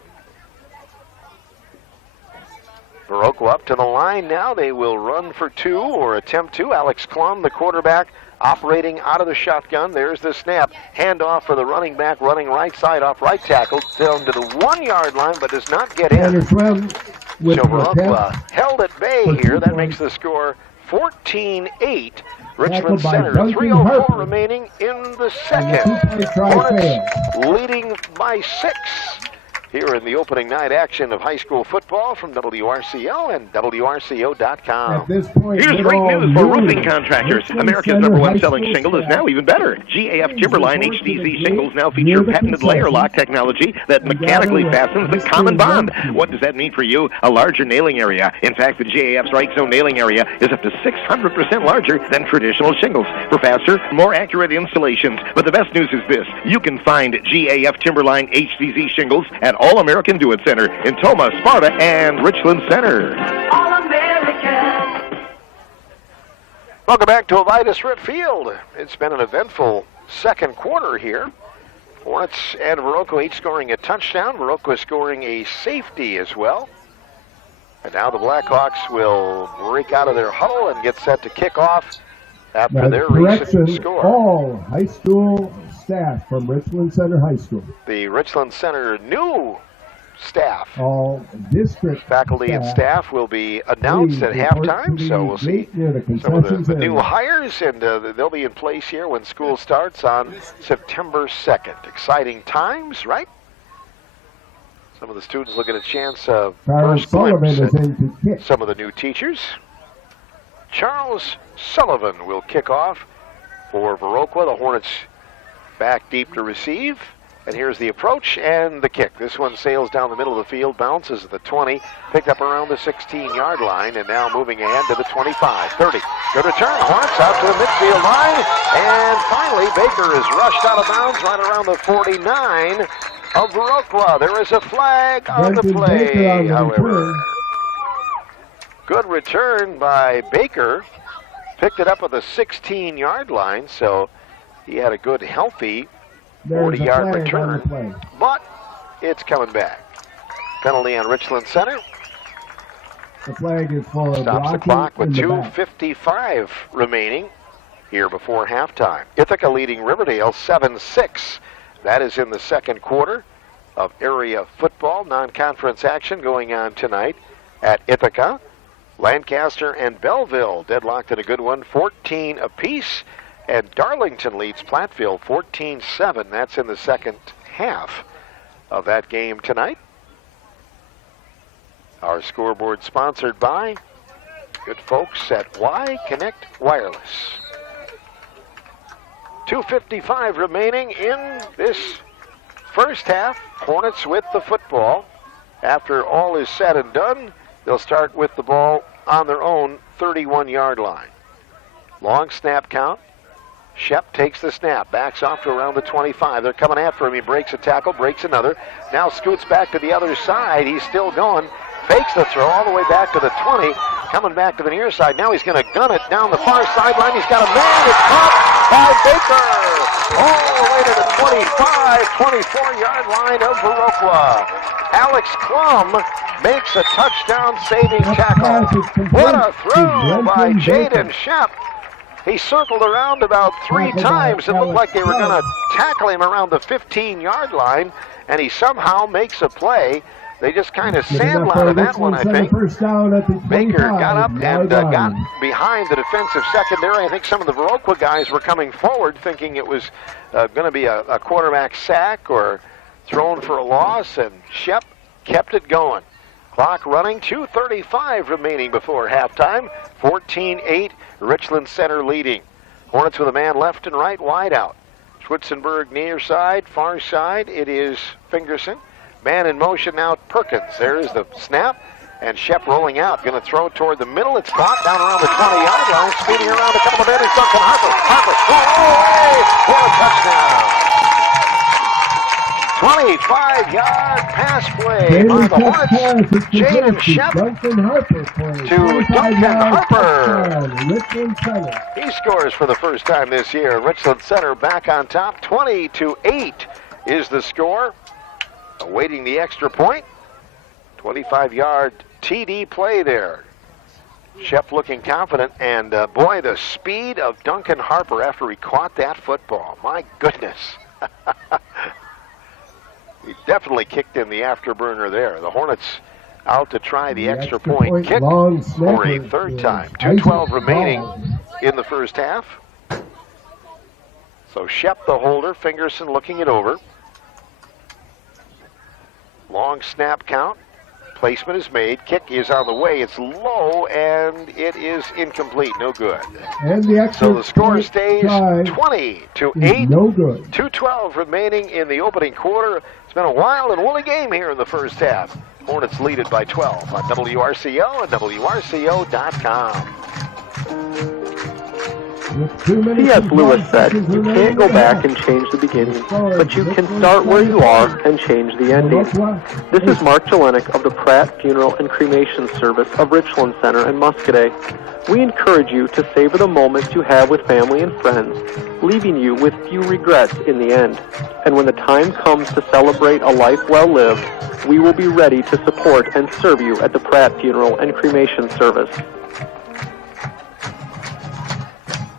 Viroqua up to the line now. They will run for 2 or attempt to. Alex Klum, the quarterback, operating out of the shotgun. There's the snap. Handoff for the running back, running right side off right tackle. Down to the 1-yard line, but does not get in. So Viroqua held at bay here. That makes the score 14-8. Richland by Center. Duncan 3:04 Harper. remaining in the And second. the two-point try Hornets failed. leading by 6 here in the opening night action of high school football from WRCO and WRCO.com. At this point, Here's great news for roofing contractors. America's #1 selling shingle is now even better. GAF Timberline HDZ shingles now feature patented layer lock technology that mechanically fastens the common bond. What does that mean for you? A larger nailing area. In fact, the GAF Strike Zone nailing area is up to 600% larger than traditional shingles for faster, more accurate installations. But the best news is this. You can find GAF Timberline HDZ shingles at All American Do It Center in Toma, Sparta, and Richland Center. All-American. Welcome back to Elias Ritt Field. It's been an eventful second quarter here. Hornets and Viroqua each scoring a touchdown. Viroqua scoring a safety as well. And now the Blackhawks will break out of their huddle and get set to kick off after their recent score. All high school staff from Richland Center High School. The Richland Center new staff, all district faculty and staff will be announced at halftime, so we'll see some of the new hires, and they'll be in place here when school starts on September 2nd. Exciting times, right? Some of the students will get a chance of first glimpse at some of the new teachers. Charles Sullivan will kick off for Viroqua. The Hornets back deep to receive. And here's the approach and the kick. This one sails down the middle of the field, bounces at the 20, picked up around the 16-yard line, and now moving ahead to the 25, 30. Good return. Hornets out to the midfield line. And finally, Baker is rushed out of bounds right around the 49 of Viroqua. There is a flag on the play, however. Good return by Baker. Picked it up at the 16-yard line, so he had a good, healthy 40-yard return. But it's coming back. Penalty on Richland Center. The flag is for stops the clock with 2:55 remaining here before halftime. Ithaca leading Riverdale 7-6. That is in the second quarter of area football. Non-conference action going on tonight at Ithaca. Lancaster and Belleville deadlocked in a good one, 14 apiece. And Darlington leads Platteville 14-7. That's in the second half of that game tonight. Our scoreboard sponsored by good folks at Y Connect Wireless. 2:55 remaining in this first half. Hornets with the football. After all is said and done, they'll start with the ball on their own 31-yard line. Long snap count. Shep takes the snap, backs off to around the 25. They're coming after him. He breaks a tackle, breaks another. Now scoots back to the other side. He's still going. Fakes the throw all the way back to the 20. Coming back to the near side. Now he's going to gun it down the far sideline. He's got a man. It's caught by Baker. All the way to the 25, 24-yard line of Viroqua. Alex Klum makes a touchdown-saving tackle. What a throw by Jaden Shep. He circled around about 3 times. It looked like they were going to tackle him around the 15-yard line, and he somehow makes a play. They just kind of sandlotted that one, I think. Baker got up and got behind the defensive secondary. I think some of the Viroqua guys were coming forward thinking it was going to be a quarterback sack or thrown for a loss, and Shep kept it going. Clock running, 2:35 remaining before halftime. 14-8, Richland Center leading. Hornets with a man left and right, wide out. Schwitzenberg near side, far side, it is Fingerson. Man in motion now, Perkins. There's the snap, and Shep rolling out. Going to throw toward the middle. It's caught down around the 20-yard line, speeding around a couple of men. It's Duncan Harper. For a touchdown. 25-yard pass play by the Hornets. Jaden Shep to Duncan Harper. He scores for the first time this year. Richland Center back on top. 20-8 is the score. Awaiting the extra point. 25-yard TD play there. Shep looking confident, and boy, the speed of Duncan Harper after he caught that football. My goodness. He definitely kicked in the afterburner there. The Hornets out to try the extra point kick long for a snapper third is time. Isaac 2:12 remaining Ball. in the first half. So Shep the holder, Fingerson looking it over. Long snap count. Placement is made. Kick is on the way. It's low, and it is incomplete. No good. And the extra So the score point stays try 20-8. no good. 2:12 remaining in the opening quarter. It's been a wild and woolly game here in the first half. Hornets lead it by 12 on WRCO and WRCO.com. C.S. Lewis said, "You can't go back and change the beginning, but you can start where you are and change the ending." This is Mark Jelinek of the Pratt Funeral and Cremation Service of Richland Center in Muscadet. We encourage you to savor the moments you have with family and friends, leaving you with few regrets in the end. And when the time comes to celebrate a life well lived, we will be ready to support and serve you at the Pratt Funeral and Cremation Service.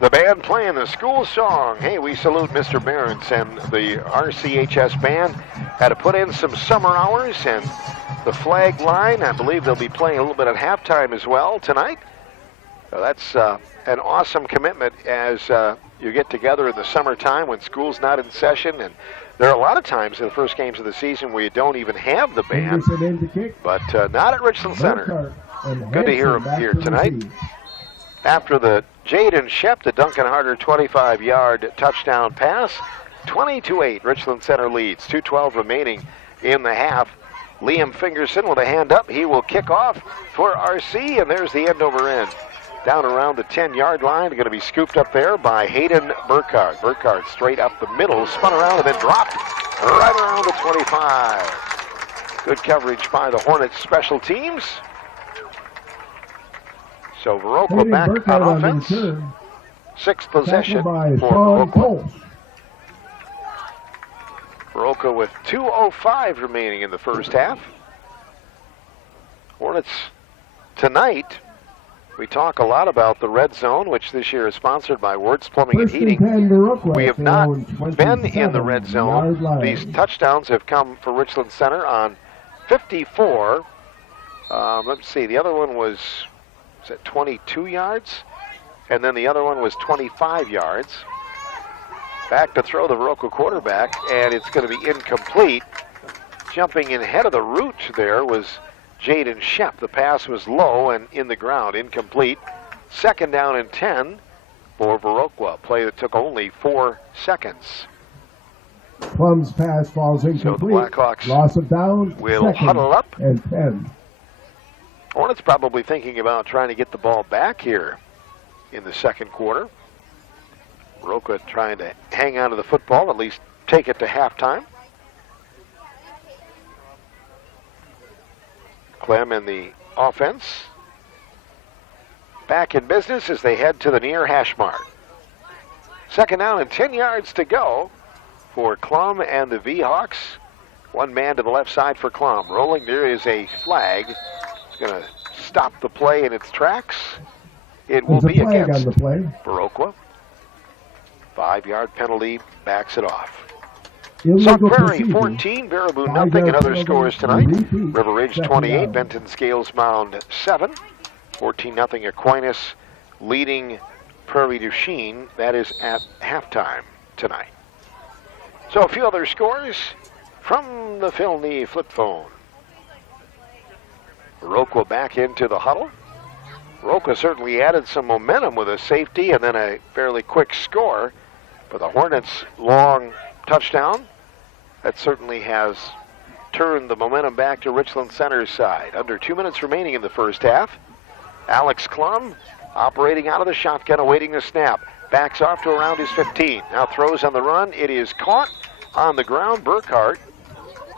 The band playing the school song. Hey, we salute Mr. Barents and the RCHS band. Had to put in some summer hours and the flag line. I believe they'll be playing a little bit at halftime as well tonight. So that's an awesome commitment as you get together in the summertime when school's not in session. And there are a lot of times in the first games of the season where you don't even have the band. But not at Richland Center. Good to hear them here tonight. After the Jaden Shep, the Duncan Harder 25-yard touchdown pass, 20-8, Richland Center leads. 2:12 remaining in the half. Liam Fingerson with a hand up. He will kick off for RC, and there's the end over end. Down around the 10-yard line, going to be scooped up there by Hayden Burkhardt. Burkhardt straight up the middle, spun around and then dropped right around the 25. Good coverage by the Hornets special teams. So Viroqua back on offense. Sixth possession for Viroqua. Viroqua with 2:05 remaining in the first half. Hornets tonight, we talk a lot about the red zone, which this year is sponsored by Wertz Plumbing and Heating. We have not been in the red zone. These touchdowns have come for Richland Center on 54. Let's see, the other one was at 22 yards, and then the other one was 25 yards. Back to throw the Viroqua quarterback, and it's going to be incomplete. Jumping in ahead of the route there was Jaden Shep. The pass was low and in the ground, incomplete. Second down and 10 for Viroqua. Play that took only 4 seconds. Plum's pass falls incomplete. So the Blackhawks loss of down will huddle up. And 10. Hornets probably thinking about trying to get the ball back here in the second quarter. Viroqua trying to hang on to the football, at least take it to halftime. Clem and the offense back in business as they head to the near hash mark. Second down and 10 yards to go for Clem and the V-Hawks. One man to the left side for Clem. Rolling, there is a flag. It's going to stop the play in its tracks. It will be against Viroqua. 5-yard penalty backs it off. Sauk Prairie 14, Baraboo nothing, and other scores tonight. River Ridge 28, Benton Scales Mound 7. 14-0 Aquinas leading Prairie du Chien. That is at halftime tonight. So a few other scores from the Philney flip phone. Viroqua back into the huddle. Viroqua certainly added some momentum with a safety and then a fairly quick score. But the Hornets' long touchdown, that certainly has turned the momentum back to Richland Center's side. Under 2 minutes remaining in the first half. Alex Klum operating out of the shotgun, awaiting the snap. Backs off to around his 15. Now throws on the run. It is caught on the ground. Burkhardt,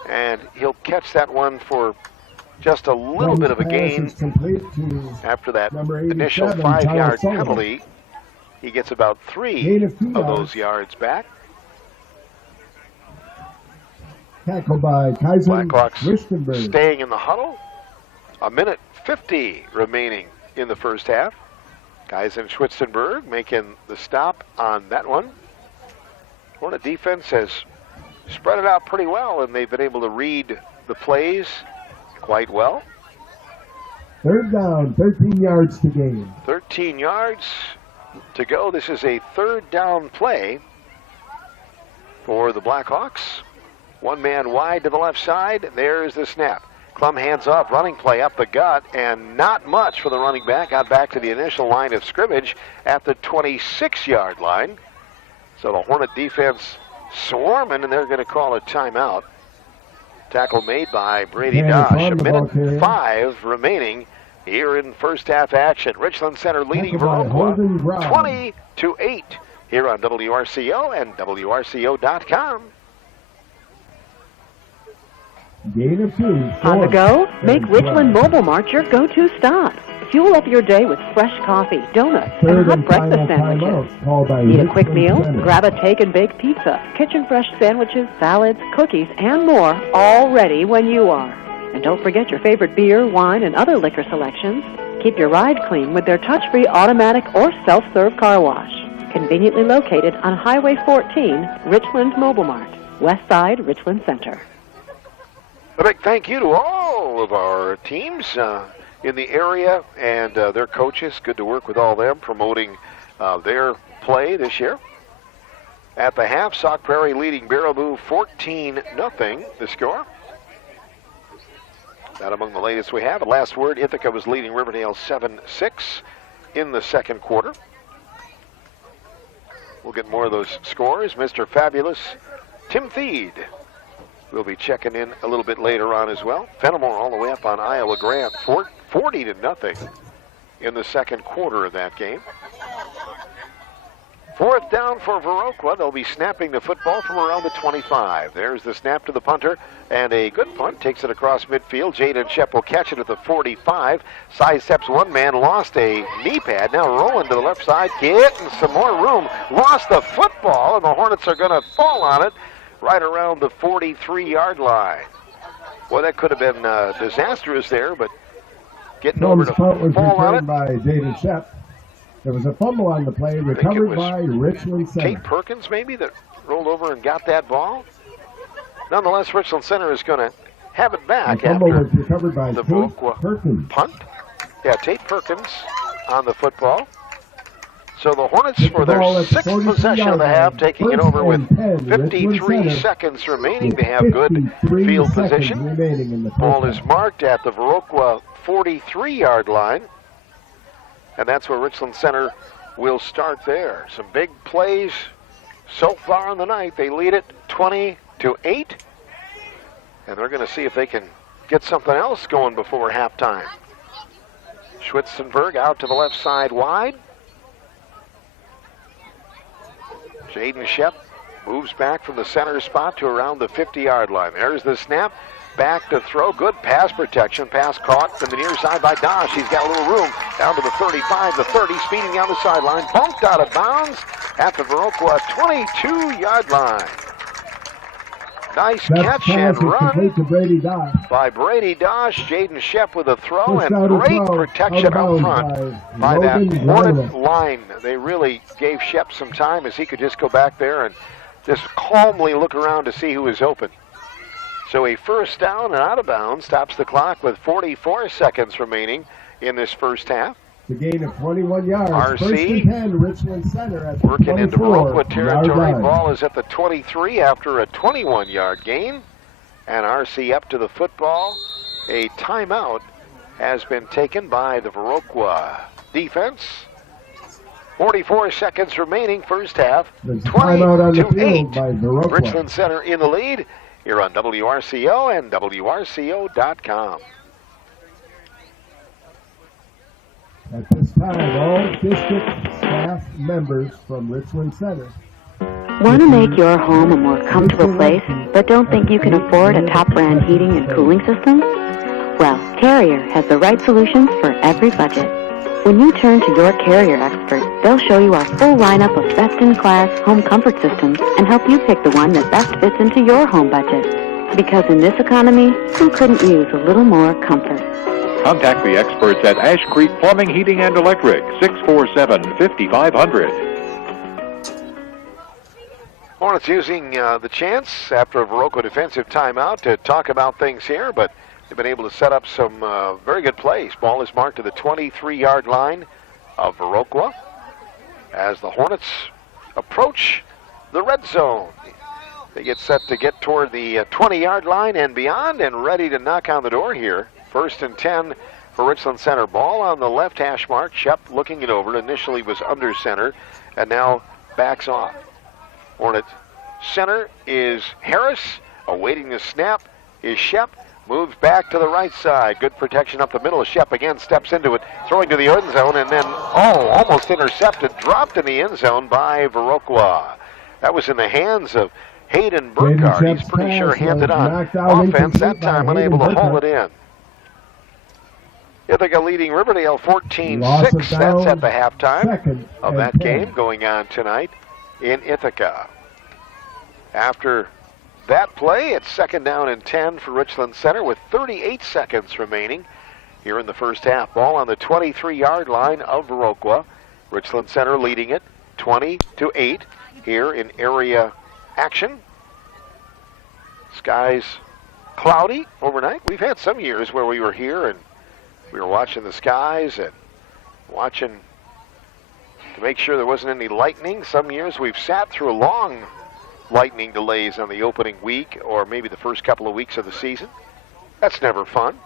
and he'll catch that one for just a little bit of a gain. After that initial 5-yard penalty, he gets about 3 of those yards back. Tackled by Kaizen Blackhawks staying in the huddle. 1:50 remaining in the first half. Kaizen Schwitzenberg making the stop on that one. Hornet defense has spread it out pretty well, and they've been able to read the plays quite well. Third down, 13 yards to gain. 13 yards to go. This is a third down play for the Blackhawks. One man wide to the left side. There's the snap. Klum hands off, running play up the gut, and not much for the running back. Got back to the initial line of scrimmage at the 26-yard line. So the Hornet defense swarming, and they're going to call a timeout. Tackle made by Brady Dosh. A minute 5 remaining here in first half action. Richland Center leading Viroqua 20-8 here on WRCO and WRCO.com. Gain of 2. On the go, make Richland Mobile Mart your go-to stop. Fuel up your day with fresh coffee, donuts, and hot breakfast sandwiches. Need a quick meal? Grab a take-and-bake pizza, kitchen-fresh sandwiches, salads, cookies, and more, all ready when you are. And don't forget your favorite beer, wine, and other liquor selections. Keep your ride clean with their touch-free automatic or self-serve car wash. Conveniently located on Highway 14, Richland Mobile Mart, West Side, Richland Center. A big thank you to all of our teams in the area and their coaches. Good to work with all of them, promoting their play this year. At the half, Sauk Prairie leading Baraboo 14-0, the score. That among the latest we have. At last word, Ithaca was leading Riverdale 7-6 in the second quarter. We'll get more of those scores. Mr. Fabulous Tim Theed will be checking in a little bit later on as well. Fenimore all the way up on Iowa Grant, 40-0 in the second quarter of that game. Fourth down for Viroqua. They'll be snapping the football from around the 25. There's the snap to the punter, and a good punt. Takes it across midfield. Jaden Shep will catch it at the 45. Side steps one man, lost a knee pad. Now rolling to the left side, getting some more room. Lost the football, and the Hornets are going to fall on it right around the 43-yard line. Well, that could have been disastrous there, but getting over to fall on it. By Jaden Shep. There was a fumble on the play, recovered by Richland Center. Kate Perkins, maybe, that rolled over and got that ball. Nonetheless, Richland Center is going to have it back the after was recovered by the Perkins. Punt. Yeah, Tate Perkins on the football. So the Hornets, for their sixth possession of the half, taking it over with 53 seconds remaining. They have good field position. Ball is marked at the Viroqua 43-yard line. And that's where Richland Center will start there. Some big plays so far in the night. They lead it 20-8. And they're going to see if they can get something else going before halftime. Schwitzenberg out to the left side wide. Jaden Shep moves back from the center spot to around the 50-yard line. There's the snap. Back to throw. Good pass protection. Pass caught from the near side by Dosh. He's got a little room. Down to the 35, the 30, speeding down the sideline. Bumped out of bounds at the Viroqua 22-yard line. Nice catch and run by Brady Dosh. Jaden Shep with a throw and great protection up front by that Hornet line. They really gave Shep some time as he could just go back there and just calmly look around to see who was open. So a first down and out of bounds stops the clock with 44 seconds remaining in this first half. The gain of 21 yards. RC First and 10, Richland Center at the working into Viroqua territory. Line. Ball is at the 23 after a 21-yard gain. And RC up to the football. A timeout has been taken by the Viroqua defense. 44 seconds remaining, first half. 20-8. Richland Center in the lead. Here on WRCO and WRCO.com. At this time, all district staff members from Richland Center. Want to make your home a more comfortable place, but don't think you can afford a top brand heating and cooling system? Well, Carrier has the right solutions for every budget. When you turn to your Carrier expert, they'll show you our full lineup of best-in-class home comfort systems and help you pick the one that best fits into your home budget. Because in this economy, who couldn't use a little more comfort? Contact the experts at Ash Creek Plumbing, Heating, and Electric, 647-5500. Hornets using the chance after a Viroqua defensive timeout to talk about things here, but They've been able to set up some very good plays. Ball is marked to the 23-yard line of Viroqua as the Hornets approach the red zone. They get set to get toward the 20-yard line and beyond and ready to knock on the door here. 1st and 10 for Richland Center. Ball on the left hash mark. Shep looking it over. Initially was under center and now backs off. Hornet center is Harris. Awaiting the snap is Shep. Moves back to the right side. Good protection up the middle. Shep again steps into it, throwing to the end zone, and then, almost intercepted. Dropped in the end zone by Viroqua. That was in the hands of Hayden Burkhardt. He's pretty sure handed on. Offense that time unable to hold it in. Ithaca leading Riverdale 14-6. That's at the halftime of that game going on tonight in Ithaca. After that play, it's 2nd down and 10 for Richland Center with 38 seconds remaining here in the first half. Ball on the 23-yard line of Viroqua. Richland Center leading it 20-8 here in area action. Skies cloudy overnight. We've had some years where we were here and we were watching the skies and watching to make sure there wasn't any lightning. Some years we've sat through long lightning delays on the opening week or maybe the first couple of weeks of the season. That's never fun.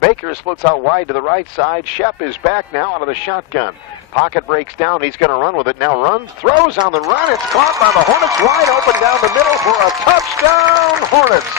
Baker splits out wide to the right side. Shep is back now out of the shotgun. Pocket breaks down. He's going to run with it. Now runs, throws on the run. It's caught by the Hornets wide open down the middle for a touchdown, Hornets.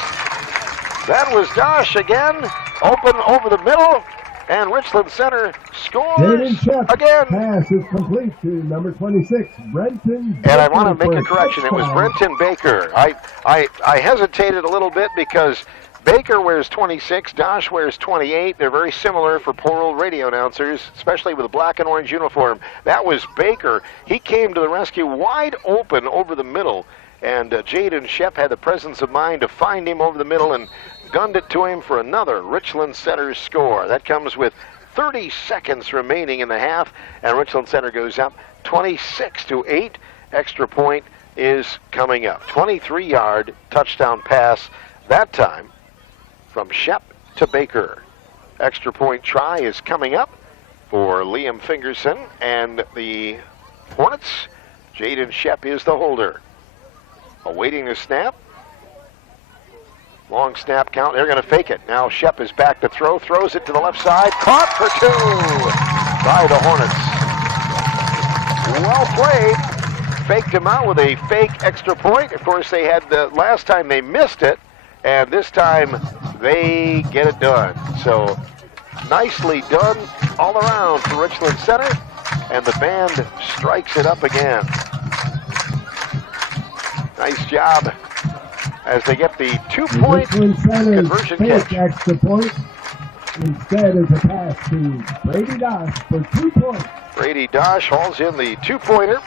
That was Dosh again, open over the middle, and Richland Center scores again. Pass is complete to number 26, Brenton Baker. And I want to make a correction. It was Brenton Baker. I hesitated a little bit because Baker wears 26, Dosh wears 28. They're very similar for poor old radio announcers, especially with a black and orange uniform. That was Baker. He came to the rescue wide open over the middle, and Jaden Shep had the presence of mind to find him over the middle and gunned it to him for another Richland Center score. That comes with 30 seconds remaining in the half, and Richland Center goes up 26-8. Extra point is coming up. 23-yard touchdown pass that time from Shep to Baker. Extra point try is coming up for Liam Fingerson and the Hornets. Jaden Shep is the holder. Awaiting the snap. Long snap count. They're going to fake it. Now Shep is back to throw. Throws it to the left side. Caught for 2 by the Hornets. Well played. Faked him out with a fake extra point. Of course, they had the last time they missed it, and this time they get it done. So nicely done all around for Richland Center, and the band strikes it up again. Nice job as they get the 2-point conversion catch. Extra point. Instead is a pass to Brady Dosh for 2 points. Brady Dosh hauls in the 2-pointer,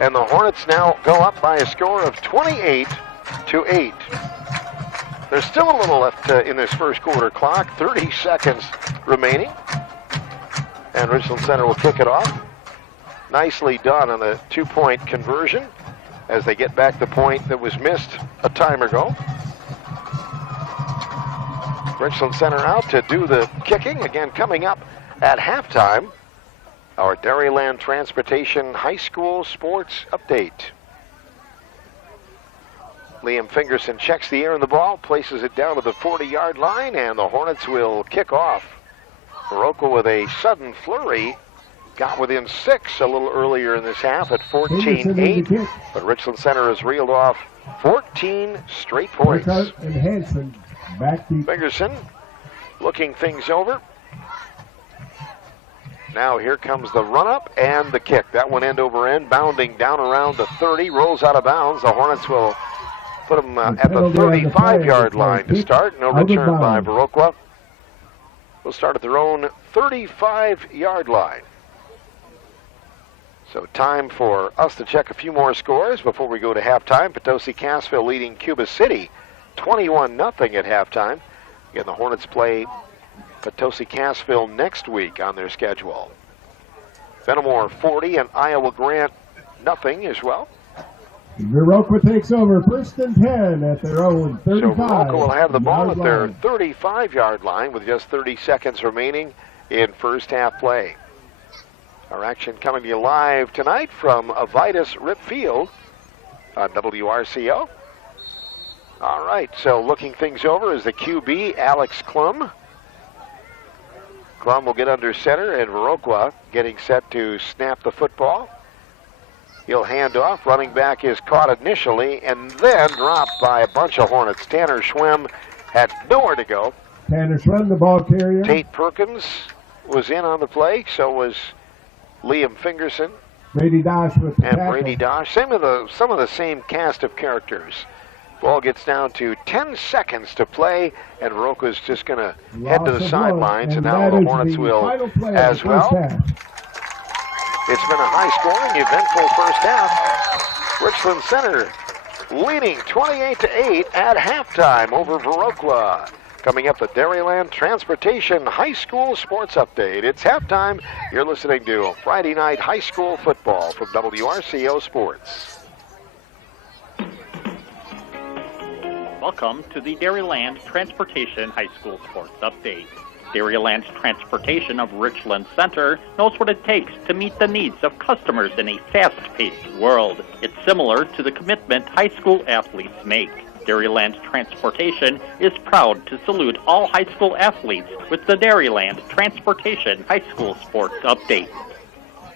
and the Hornets now go up by a score of 28-8. There's still a little left in this first quarter clock, 30 seconds remaining, and Richland Center will kick it off. Nicely done on the 2-point conversion as they get back the point that was missed a time ago. Richland Center out to do the kicking. Again, coming up at halftime, our Dairyland Transportation High School Sports Update. Liam Fingerson checks the air in the ball, places it down to the 40-yard line, and the Hornets will kick off. Viroqua with a sudden flurry got within 6 a little earlier in this half at 14-8, but Richland Center has reeled off 14 straight points. And Hanson back to Fingerson looking things over. Now here comes the run-up and the kick. That one end over end, bounding down around the 30, rolls out of bounds. The Hornets will put them at the 35-yard line to start. No return by Viroqua. We'll start at their own 35-yard line. So time for us to check a few more scores before we go to halftime. Potosi-Cassville leading Cuba City 21-0 at halftime. Again, the Hornets play Potosi-Cassville next week on their schedule. Fenimore 40 and Iowa Grant 0 as well. Viroqua takes over 1st and 10 at their own 35. So Viroqua will have the ball at their 35-yard line with just 30 seconds remaining in first half play. Our action coming to you live tonight from Avitus Rip Field on WRCO. All right, so looking things over is the QB, Alex Klum. Klum will get under center, and Viroqua getting set to snap the football. He'll hand off. Running back is caught initially and then dropped by a bunch of Hornets. Tanner Schwem had nowhere to go. Tanner Schwem, the ball carrier. Tate Perkins was in on the play, so was Liam Fingerson. Brady Dosh with the tackle. Brady Dosh. Some of the same cast of characters. Ball gets down to 10 seconds to play, and Viroqua's just going to head to the sidelines, and now the Hornets will as well. It's been a high-scoring, eventful first half. Richland Center leading 28-8 at halftime over Viroqua. Coming up, the Dairyland Transportation High School Sports Update. It's halftime. You're listening to Friday Night High School Football from WRCO Sports. Welcome to the Dairyland Transportation High School Sports Update. Dairyland Transportation of Richland Center knows what it takes to meet the needs of customers in a fast-paced world. It's similar to the commitment high school athletes make. Dairyland Transportation is proud to salute all high school athletes with the Dairyland Transportation High School Sports Update.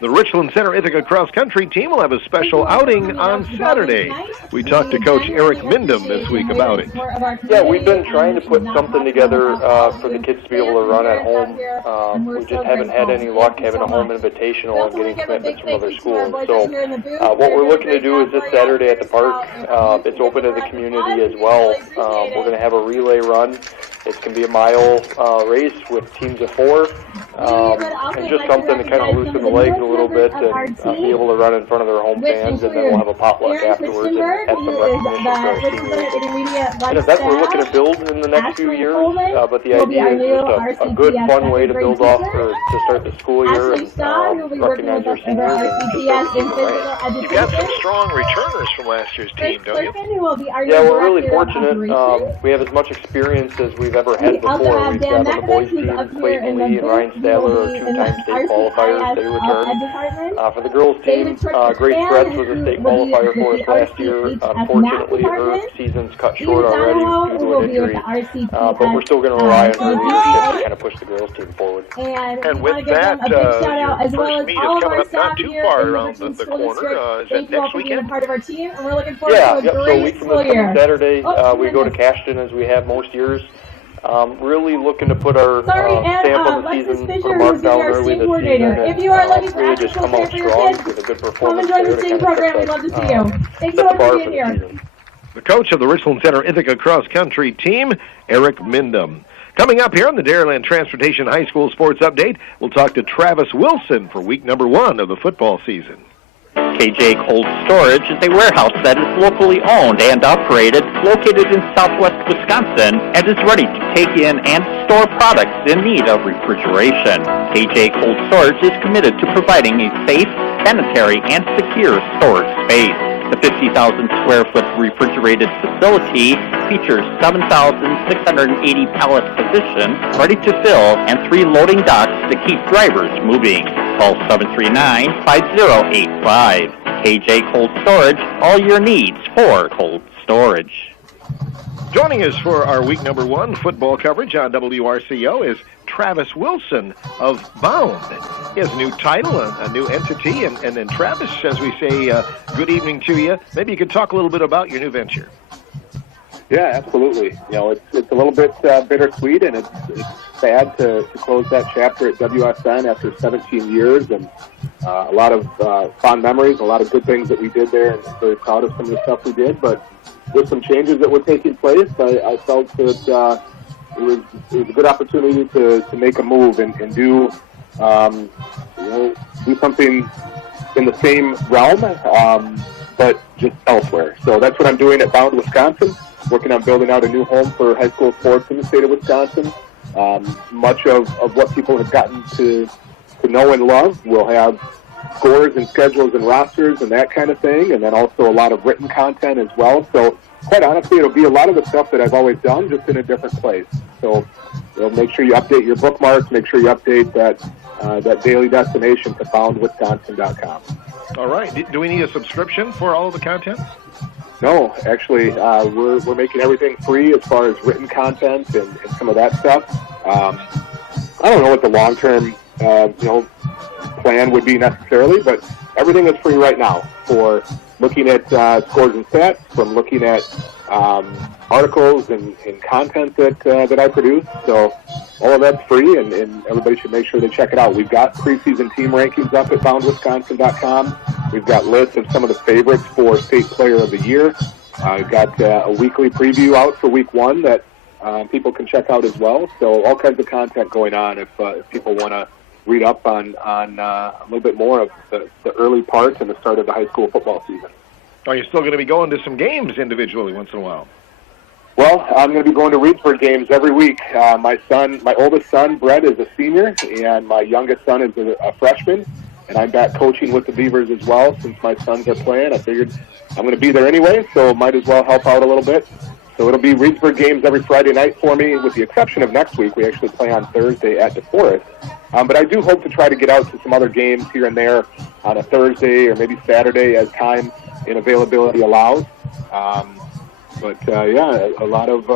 The Richland Center Ithaca Cross Country team will have a special outing on Saturday. We talked to Coach Eric Mindham this week about it. Yeah, we've been trying to put something together for the kids to be able to run at home. We just haven't had any luck having a home invitational and getting commitments from other schools. So what we're looking to do is this Saturday at the park. It's open to the community as well. We're going to have a relay run. It's going to be a mile race with teams of 4, and just something to kind of loosen the legs a little bit and be able to run in front of their home fans, and then we'll have a potluck afterwards and have some recognition for our seniors. An event we're looking to build in the next few years, but the idea is just a good, fun way to build off to start the school year and recognize our seniors and You've got some strong returners from last year's team, don't you? Yeah, we're really fortunate. We have as much experience as we've ever had before. We've got on the boys team Clayton Lee and Ryan Stadler are 2-time state qualifiers. They returned. For the girls team, Grace Fretz was a state qualifier for us last year. Unfortunately, her season's cut short already due to an injury. But we're still going to rely on her leadership to kind of push the girls team forward. And with that, your first meet is coming up not too far around the corner. Is that next weekend? Yeah, so a week from this coming Saturday, we go to Cashton as we have most years. Really looking to put our stamp on the season, put a mark down early this season, and really just come out strong with a good performance there to kind of set the bar for the season. The coach of the Richland Center Ithaca Cross Country team, Eric Mindham. Coming up here on the Dairyland Transportation High School Sports Update, we'll talk to Travis Wilson for week number 1 of the football season. KJ Cold Storage is a warehouse that is locally owned and operated, located in southwest Wisconsin, and is ready to take in and store products in need of refrigeration. KJ Cold Storage is committed to providing a safe, sanitary, and secure storage space. The 50,000 square foot refrigerated facility features 7,680 pallet positions ready to fill and 3 loading docks to keep drivers moving. Call 739-5085. KJ Cold Storage, all your needs for cold storage. Joining us for our week number 1 football coverage on WRCO is Travis Wilson of Bound. He has a new title, a new entity, and then Travis, as we say, good evening to you. Maybe you could talk a little bit about your new venture. Yeah, absolutely. You know, it's a little bit bittersweet, and it's sad to close that chapter at WSN after 17 years, and a lot of fond memories, a lot of good things that we did there, and very proud of some of the stuff we did. But with some changes that were taking place, I felt that it was a good opportunity to make a move and do do something in the same realm, but just elsewhere. So that's what I'm doing at Bound, Wisconsin, working on building out a new home for high school sports in the state of Wisconsin. Much of what people have gotten to know and love will have scores and schedules and rosters and that kind of thing, and then also a lot of written content as well. So quite honestly, it'll be a lot of the stuff that I've always done, just in a different place. So make sure you update your bookmarks, make sure you update that daily destination to foundwisconsin.com. All right. Do we need a subscription for all of the content? No, actually, we're making everything free as far as written content and some of that stuff. I don't know what the long-term plan would be necessarily, but everything is free right now for looking at scores and stats, from looking at articles and content that I produce. So all of that's free, and everybody should make sure they check it out. We've got preseason team rankings up at foundwisconsin.com. We've got lists of some of the favorites for State Player of the Year. We've got a weekly preview out for Week 1 that people can check out as well. So all kinds of content going on if people want to read up on a little bit more of the early part and the start of the high school football season. Are you still going to be going to some games individually once in a while? Well, I'm going to be going to Reedsburg games every week. My oldest son, Brett, is a senior, and my youngest son is a freshman. And I'm back coaching with the Beavers as well. Since my sons are playing, I figured I'm going to be there anyway, so might as well help out a little bit. So it'll be Reedsburg games every Friday night for me, with the exception of next week. We actually play on Thursday at DeForest. But I do hope to try to get out to some other games here and there on a Thursday or maybe Saturday as time and availability allows. A lot of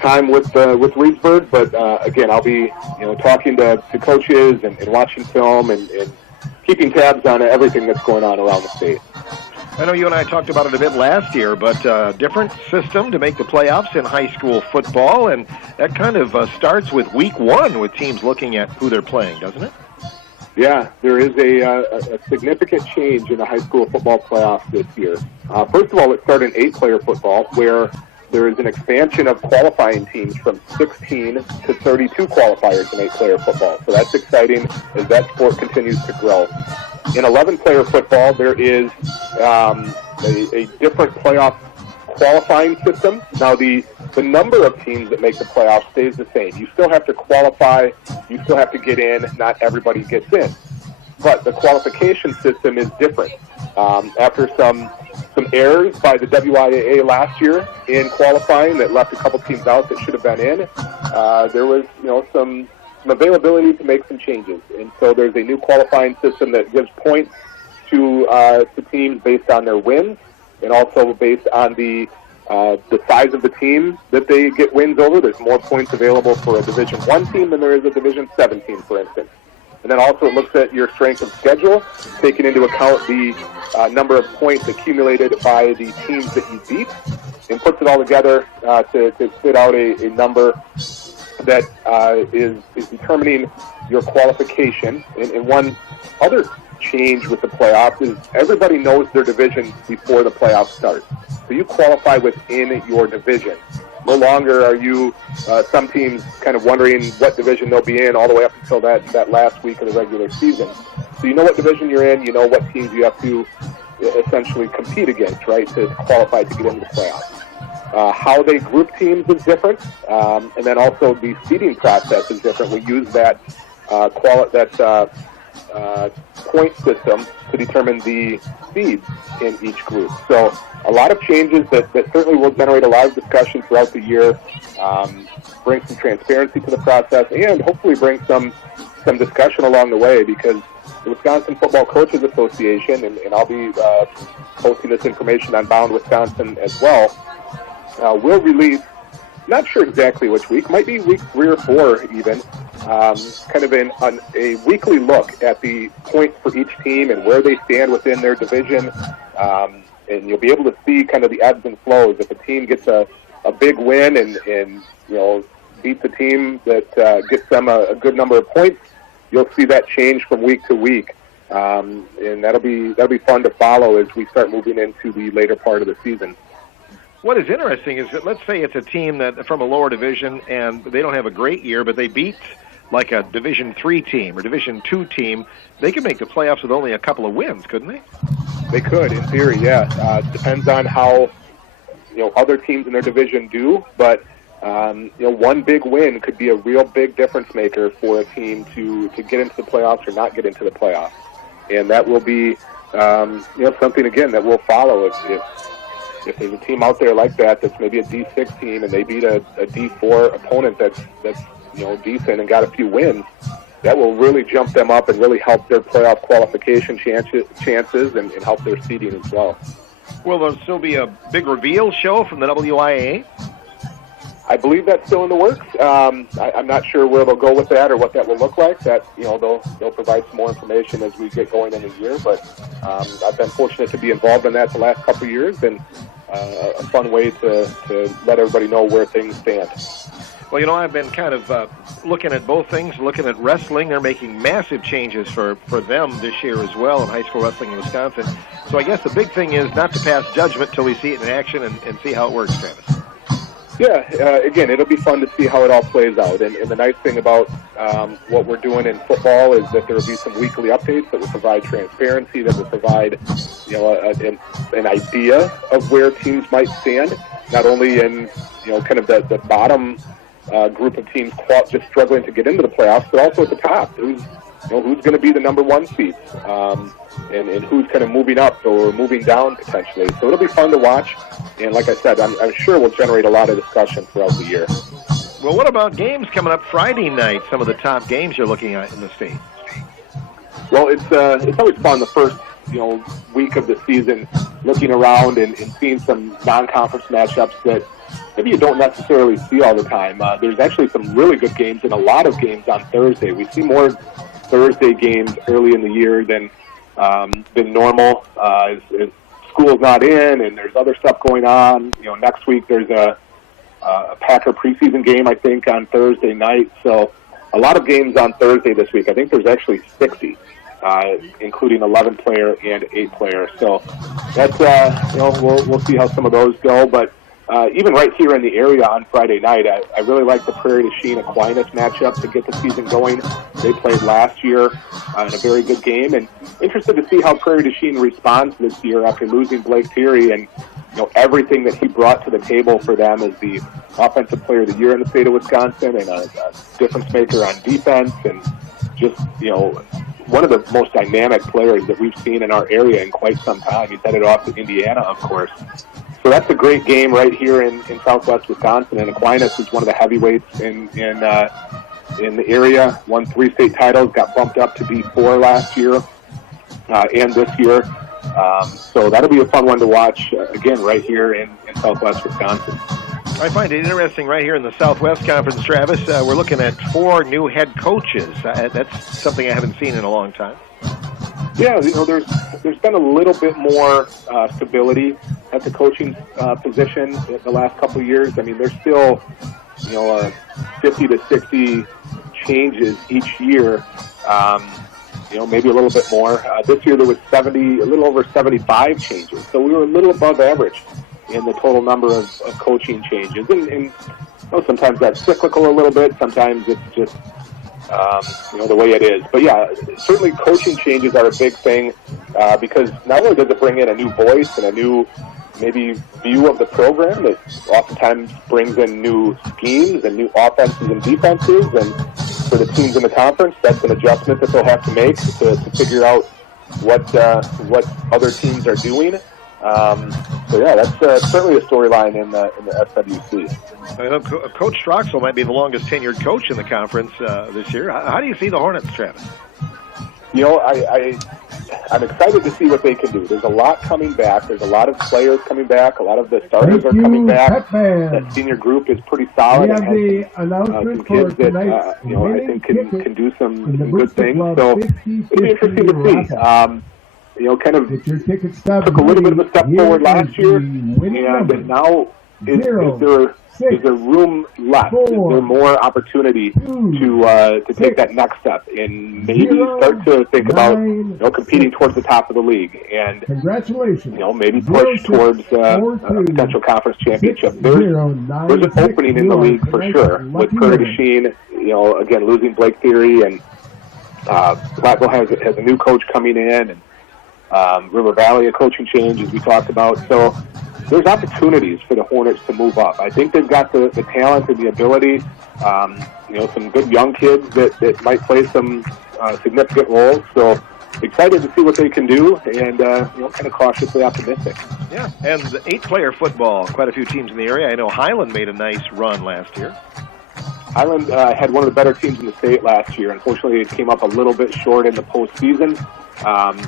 time with Reedsburg. But again, I'll be talking to coaches and watching film and keeping tabs on everything that's going on around the state. I know you and I talked about it a bit last year, but different system to make the playoffs in high school football, and that kind of starts with Week 1 with teams looking at who they're playing, doesn't it? Yeah, there is a significant change in the high school football playoffs this year. First of all, it started in 8-player football, where there is an expansion of qualifying teams from 16 to 32 qualifiers in 8-player football. So that's exciting as that sport continues to grow. In 11-player football, there is a different playoff qualifying system. Now, the number of teams that make the playoffs stays the same. You still have to qualify. You still have to get in. Not everybody gets in. But the qualification system is different. After some errors by the WIAA last year in qualifying that left a couple teams out that should have been in, there was some availability to make some changes. And so there's a new qualifying system that gives points to teams based on their wins, and also based on the size of the team that they get wins over. There's more points available for a Division I team than there is a Division VII team, for instance. And then also it looks at your strength of schedule, taking into account the number of points accumulated by the teams that you beat, and puts it all together to spit out a number that is determining your qualification. And one other change with the playoffs is everybody knows their division before the playoffs start. So you qualify within your division. No longer are you some teams kind of wondering what division they'll be in all the way up until that last week of the regular season. So you know what division you're in, you know what teams you have to essentially compete against, right, to qualify to get into the playoffs. How they group teams is different, and then also the seeding process is different. We use that point system to determine the seeds in each group. So a lot of changes that certainly will generate a lot of discussion throughout the year, bring some transparency to the process, and hopefully bring some discussion along the way, because the Wisconsin Football Coaches Association, and I'll be posting this information on Bound Wisconsin as well, will release, not sure exactly which week, might be week 3 or 4 even, kind of a weekly look at the points for each team and where they stand within their division. And you'll be able to see kind of the ebbs and flows. If a team gets a big win and beats a team that gets them a good number of points, you'll see that change from week to week. And that'll be fun to follow as we start moving into the later part of the season. What is interesting is that, let's say it's a team that from a lower division and they don't have a great year, but they beat like a Division III team or Division II team. They could make the playoffs with only a couple of wins, couldn't they? They could, in theory, yeah. Depends on how other teams in their division do, but one big win could be a real big difference maker for a team to get into the playoffs or not get into the playoffs. And that will be, something, again, that we'll follow. If there's a team out there like that's maybe a D6 team and they beat a D4 opponent that's decent and got a few wins, that will really jump them up and really help their playoff qualification chances and help their seeding as well. Will there still be a big reveal show from the WIAA? I believe that's still in the works. I'm not sure where they'll go with that or what that will look like. That they'll provide some more information as we get going in the year. But I've been fortunate to be involved in that the last couple of years, and a fun way to let everybody know where things stand. Well, I've been kind of looking at both things, looking at wrestling. They're making massive changes for them this year as well in high school wrestling in Wisconsin. So I guess the big thing is not to pass judgment till we see it in action and see how it works, Travis. Yeah, again, it'll be fun to see how it all plays out. And the nice thing about what we're doing in football is that there will be some weekly updates that will provide transparency, that will provide an idea of where teams might stand, not only in kind of the bottom group of teams just struggling to get into the playoffs, but also at the top. Who's going to be the number one seed, and who's kind of moving up or moving down potentially. So it'll be fun to watch. And like I said, I'm sure we'll generate a lot of discussion throughout the year. Well, what about games coming up Friday night, some of the top games you're looking at in the state? Well, it's always fun the first week of the season, looking around and seeing some non-conference matchups that maybe you don't necessarily see all the time. There's actually some really good games and a lot of games on Thursday. We see more Thursday games early in the year than normal as school's not in and there's other stuff going on. Next week there's a Packer preseason game, I think, on Thursday night. So a lot of games on Thursday this week. I think there's actually 60, including 11-player and 8-player. So that's we'll see how some of those go. But even right here in the area on Friday night, I really like the Prairie du Chien Aquinas matchup to get the season going. They played last year in a very good game, and interested to see how Prairie du Chien responds this year after losing Blake Thierry and everything that he brought to the table for them as the Offensive Player of the Year in the state of Wisconsin and a difference maker on defense, and just one of the most dynamic players that we've seen in our area in quite some time. He's headed off to Indiana, of course. So that's a great game right here in southwest Wisconsin, and Aquinas is one of the heavyweights in the area. Won 3 state titles, got bumped up to D4 last year and this year. So that'll be a fun one to watch, again, right here in southwest Wisconsin. I find it interesting right here in the Southwest Conference, Travis. We're looking at 4 new head coaches. That's something I haven't seen in a long time. Yeah, there's been a little bit more stability at the coaching position in the last couple of years. I mean, there's still 50 to 60 changes each year. Maybe a little bit more. This year there was a little over 75 changes. So we were a little above average in the total number of coaching changes. And sometimes that's cyclical a little bit. Sometimes it's just the way it is. But yeah, certainly coaching changes are a big thing because not only does it bring in a new voice and a new maybe view of the program, it oftentimes brings in new schemes and new offenses and defenses, and for the teams in the conference, that's an adjustment that they'll have to make to figure out what other teams are doing. So yeah, that's certainly a storyline in the SWC. I know Coach Stroxel might be the longest tenured coach in the conference this year. How do you see the Hornets, Travis? I'm excited to see what they can do. There's a lot coming back. There's a lot of players coming back. A lot of the starters are coming back. That senior group is pretty solid and has some kids that I think can do some good things. So it'll be interesting to see. Kind of took a little bit of a step forward last year, and now is there room left? Is there more opportunity to take that next step and maybe start to think about competing towards the top of the league and maybe push towards a potential conference championship? There's an opening in the league for sure with Prairie du Chien. Again, losing Blake Thierry, and Platteville has a new coach coming in, and River Valley a coaching change as we talked about. So there's opportunities for the Hornets to move up. I think they've got the talent and the ability. Some good young kids that might play some significant roles. So excited to see what they can do, and kind of cautiously optimistic. Yeah, and 8-player football, quite a few teams in the area. I know Highland made a nice run last year. Highland had one of the better teams in the state last year. Unfortunately, it came up a little bit short in the postseason,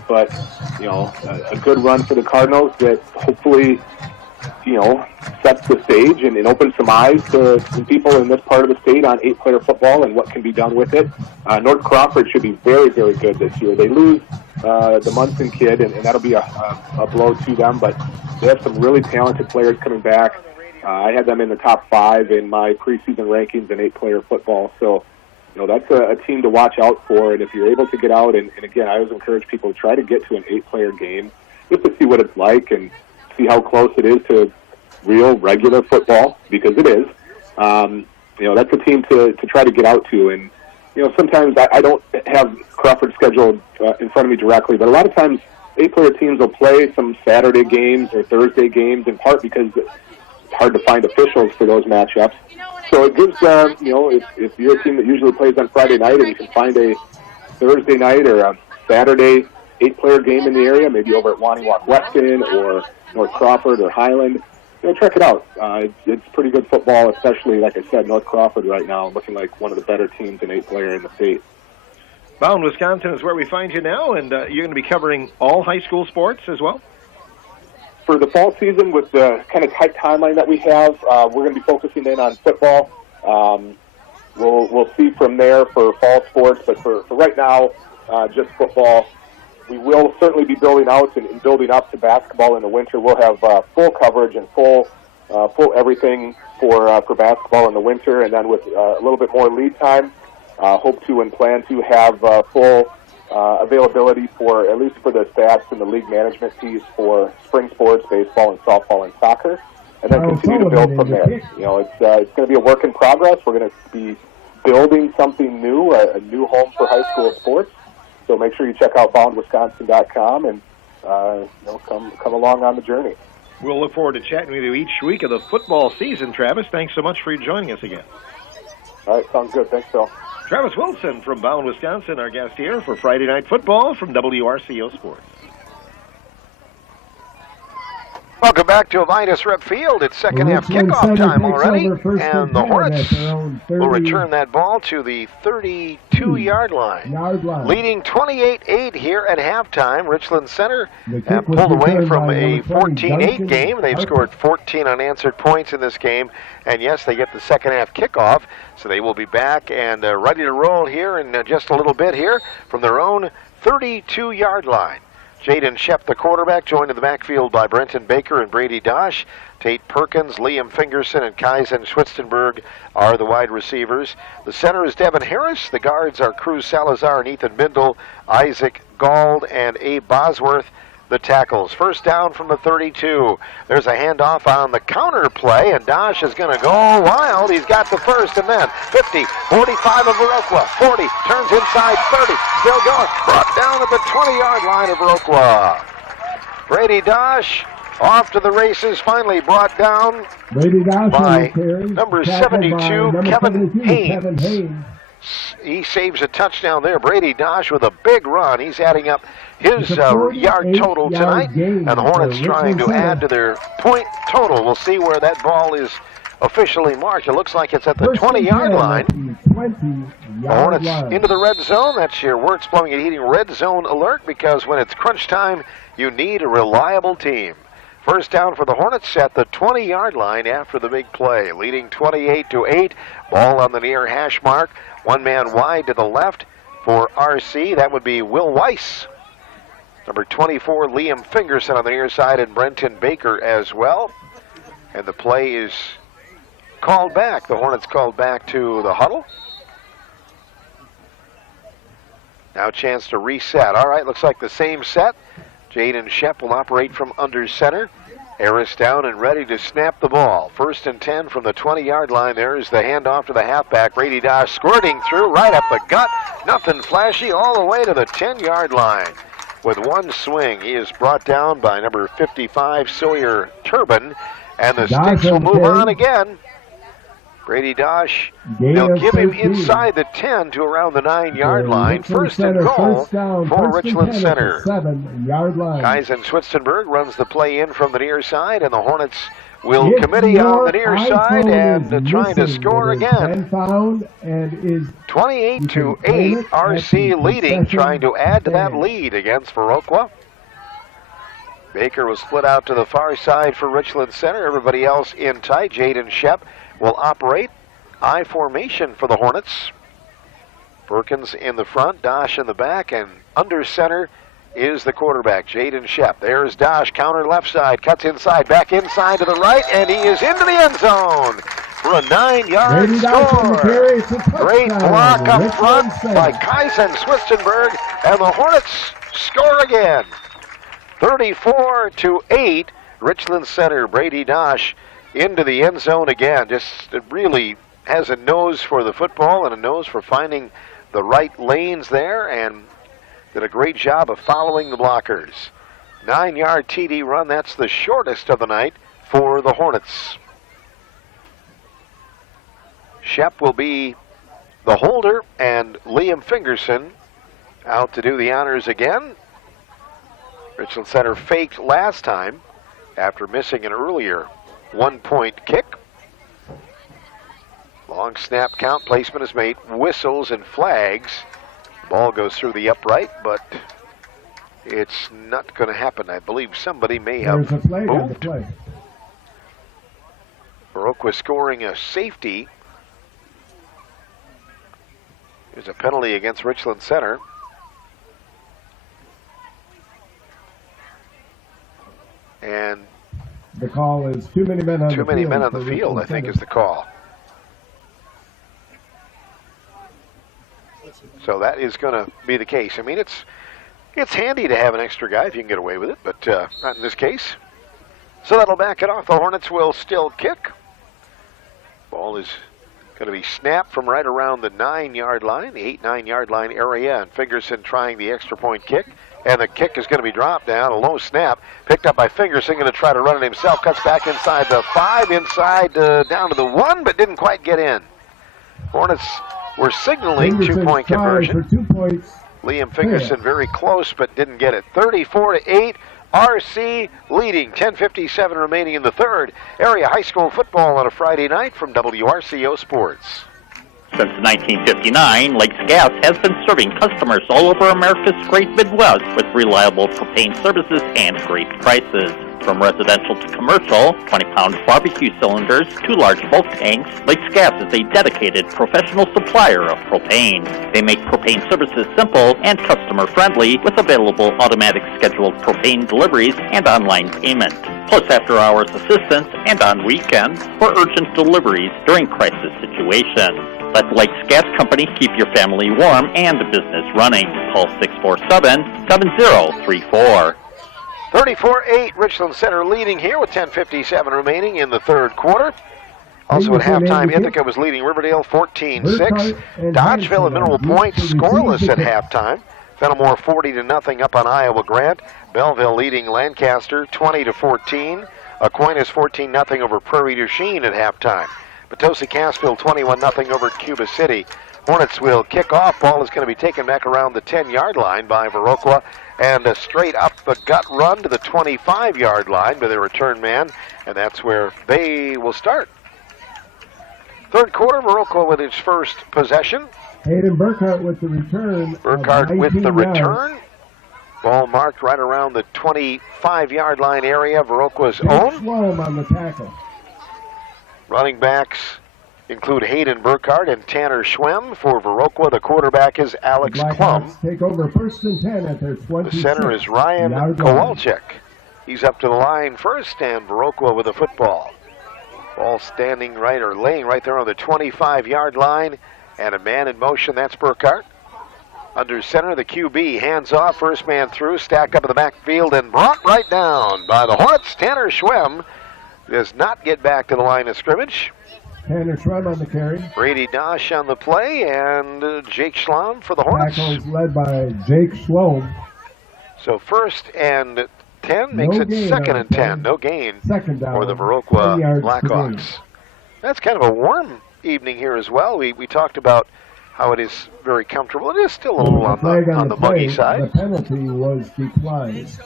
but a good run for the Cardinals that hopefully sets the stage and opens some eyes to some people in this part of the state on 8-player football and what can be done with it. North Crawford should be very, very good this year. They lose the Munson kid, and that'll be a blow to them, but they have some really talented players coming back. I had them in the top 5 in my preseason rankings in 8-player football, so that's a team to watch out for. And if you're able to get out, and again, I always encourage people to try to get to an 8-player game just to see what it's like and see how close it is to real, regular football, because it is. That's a team to try to get out to. And, sometimes I don't have Crawford scheduled in front of me directly, but a lot of times 8-player teams will play some Saturday games or Thursday games, in part because it's hard to find officials for those matchups. So it gives, if you're a team that usually plays on Friday night and you can find a Thursday night or a Saturday 8-player game in the area, maybe over at Waniwak Weston or North Crawford or Highland, check it out. It's pretty good football, especially, like I said, North Crawford right now looking like one of the better teams in 8-player in the state. Bound, Wisconsin is where we find you now, and you're going to be covering all high school sports as well? For the fall season, with the kind of tight timeline that we have, we're going to be focusing in on football. We'll see from there for fall sports, but for right now, just football. We will certainly be building out and building up to basketball in the winter. We'll have full coverage and full everything for basketball in the winter, and then with a little bit more lead time, hope to and plan to have full availability for, at least for the stats and the league management piece for spring sports, baseball and softball and soccer, and then continue to build from there. It's going to be a work in progress. We're going to be building something new, a new home for high school sports. So make sure you check out boundwisconsin.com and come along on the journey. We'll look forward to chatting with you each week of the football season, Travis. Thanks so much for joining us again. All right, sounds good. Thanks, Phil. Travis Wilson from Bound, Wisconsin, our guest here for Friday Night Football from WRCO Sports. Welcome back to Avitus Rep Field. It's second half kickoff time already, and the Hornets will return that ball to the 32-yard line. Leading 28-8 here at halftime. Richland Center pulled away from a 14-8 game. They've scored 14 unanswered points in this game, and yes, they get the second half kickoff, so they will be back and ready to roll here in just a little bit here from their own 32-yard line. Jaden Shep, the quarterback, joined in the backfield by Brenton Baker and Brady Dosh. Tate Perkins, Liam Fingerson, and Kaizen Schwitzenberg are the wide receivers. The center is Devin Harris. The guards are Cruz Salazar and Ethan Bindle, Isaac Gald, and Abe Bosworth. The tackles. First down from the 32. There's a handoff on the counter play, and Dosh is going to go wild. He's got the first, and then 50, 45 of Viroqua, 40, turns inside 30, still going, brought down at the 20-yard line of Viroqua. Brady Dosh off to the races, finally brought down by number 72, Kevin Haynes. He saves a touchdown there. Brady Dosh with a big run. He's adding up his yard total tonight, and the Hornets trying to add to their point total. We'll see where that ball is officially marked. It looks like it's at the 20-yard line. The Hornets into the red zone. That's your Wertz Plumbing and Heating red zone alert, because when it's crunch time, you need a reliable team. First down for the Hornets at the 20-yard line after the big play, leading 28-8. Ball on the near hash mark. One man wide to the left for RC. That would be Will Weiss. Number 24, Liam Fingerson on the near side, and Brenton Baker as well. And the play is called back. The Hornets called back to the huddle. Now a chance to reset. All right, looks like the same set. Jaden Shep will operate from under center. Harris down and ready to snap the ball. First and 10 from the 20-yard line. There is the handoff to the halfback. Brady Dosh squirting through right up the gut. Nothing flashy all the way to the 10-yard line. with one swing. He is brought down by number 55, Sawyer Turbin, and the Sticks will move on again. Brady Dosh, they'll give him inside the 10 to around the 9-yard line. First and goal for Richland Center. 7-yard line. Kaizen Schwitzenberg runs the play in from the near side, and the Hornets will committee on the near side and trying to score again. 28-8, RC leading, trying to add to that lead against Viroqua. Baker was split out to the far side for Richland Center. Everybody else in tight. Jaden Shep will operate. I formation for the Hornets. Perkins in the front, Dosh in the back, and under center is the quarterback, Jaden Shep. There's Dosh, counter left side, cuts inside, back inside to the right, and he is into the end zone for a 9-yard score. Great block up front by Kaizen Schwitzenberg, and the Hornets score again. 34-8, Richland Center. Brady Dosh into the end zone again. Just really has a nose for the football and a nose for finding the right lanes there, and did a great job of following the blockers. 9-yard TD run, that's the shortest of the night for the Hornets. Shep will be the holder, and Liam Fingerson out to do the honors again. Richland Center faked last time after missing an earlier one-point kick. Long snap count, placement is made, whistles and flags. Ball goes through the upright, but it's not going to happen. I believe somebody may have moved. Viroqua scoring a safety. There's a penalty against Richland Center. And the call is too many men on the field. Too many men on the field, I think, is the call. So that is going to be the case. I mean, it's handy to have an extra guy if you can get away with it, but not in this case. So that'll back it off. The Hornets will still kick. Ball is going to be snapped from right around the 9-yard line, the 8-9-yard line area, and Fingerson trying the extra point kick. And the kick is going to be dropped down, a low snap, picked up by Fingerson, going to try to run it himself, cuts back inside the 5, inside down to the 1, but didn't quite get in. Hornets were signaling two-point conversion. For 2 points. Liam Fingerson very close, but didn't get it. 34-8, RC leading. 10:57 remaining in the third. Area high school football on a Friday night from WRCO Sports. Since 1959, Lakes Gas has been serving customers all over America's great Midwest with reliable propane services and great prices. From residential to commercial, 20-pound barbecue cylinders to large bulk tanks, Lakes Gas is a dedicated professional supplier of propane. They make propane services simple and customer-friendly with available automatic scheduled propane deliveries and online payment, plus after-hours assistance and on weekends for urgent deliveries during crisis situations. Let Lakes Gas Company keep your family warm and business running. Call 647-7034. 34-8, Richland Center leading here with 10:57 remaining in the third quarter. Also at halftime, Ithaca was leading Riverdale 14-6. Dodgeville and Mineral Point scoreless at halftime. Fenimore 40-0 up on Iowa Grant. Belleville leading Lancaster 20-14. Aquinas 14-0 over Prairie du Chien at halftime. Potosi Cassville 21-0 over Cuba City. Hornets will kick off. Ball is going to be taken back around the 10-yard line by Viroqua, and a straight up the gut run to the 25-yard line by the return man, and that's where they will start. Third quarter, Viroqua with its first possession. Hayden Burkhart with the return. Burkhart with the return. Ball marked right around the 25-yard line area, Viroqua's own. Sloan on the tackle. Running backs include Hayden Burkhart and Tanner Schwem. For Viroqua, the quarterback is Alex Klum. Take over 1st and 10 at their 26. The center is Ryan Kowalczyk. He's up to the line first, and Viroqua with the football. Ball standing right or laying right there on the 25-yard line, and a man in motion. That's Burkhart. Under center, the QB hands off, first man through, stack up in the backfield, and brought right down by the Hornets. Tanner Schwem does not get back to the line of scrimmage. Tanner Schwem on the carry. Brady Dosh on the play, and Jake Schlom for the Hornets. Tackles led by Jake Schwem. So 1st and 10 makes it 2nd and 10. No gain for the Viroqua Blackhawks. That's kind of a warm evening here as well. We talked about how it is very comfortable. It is still a little on the muggy side. The penalty was declined.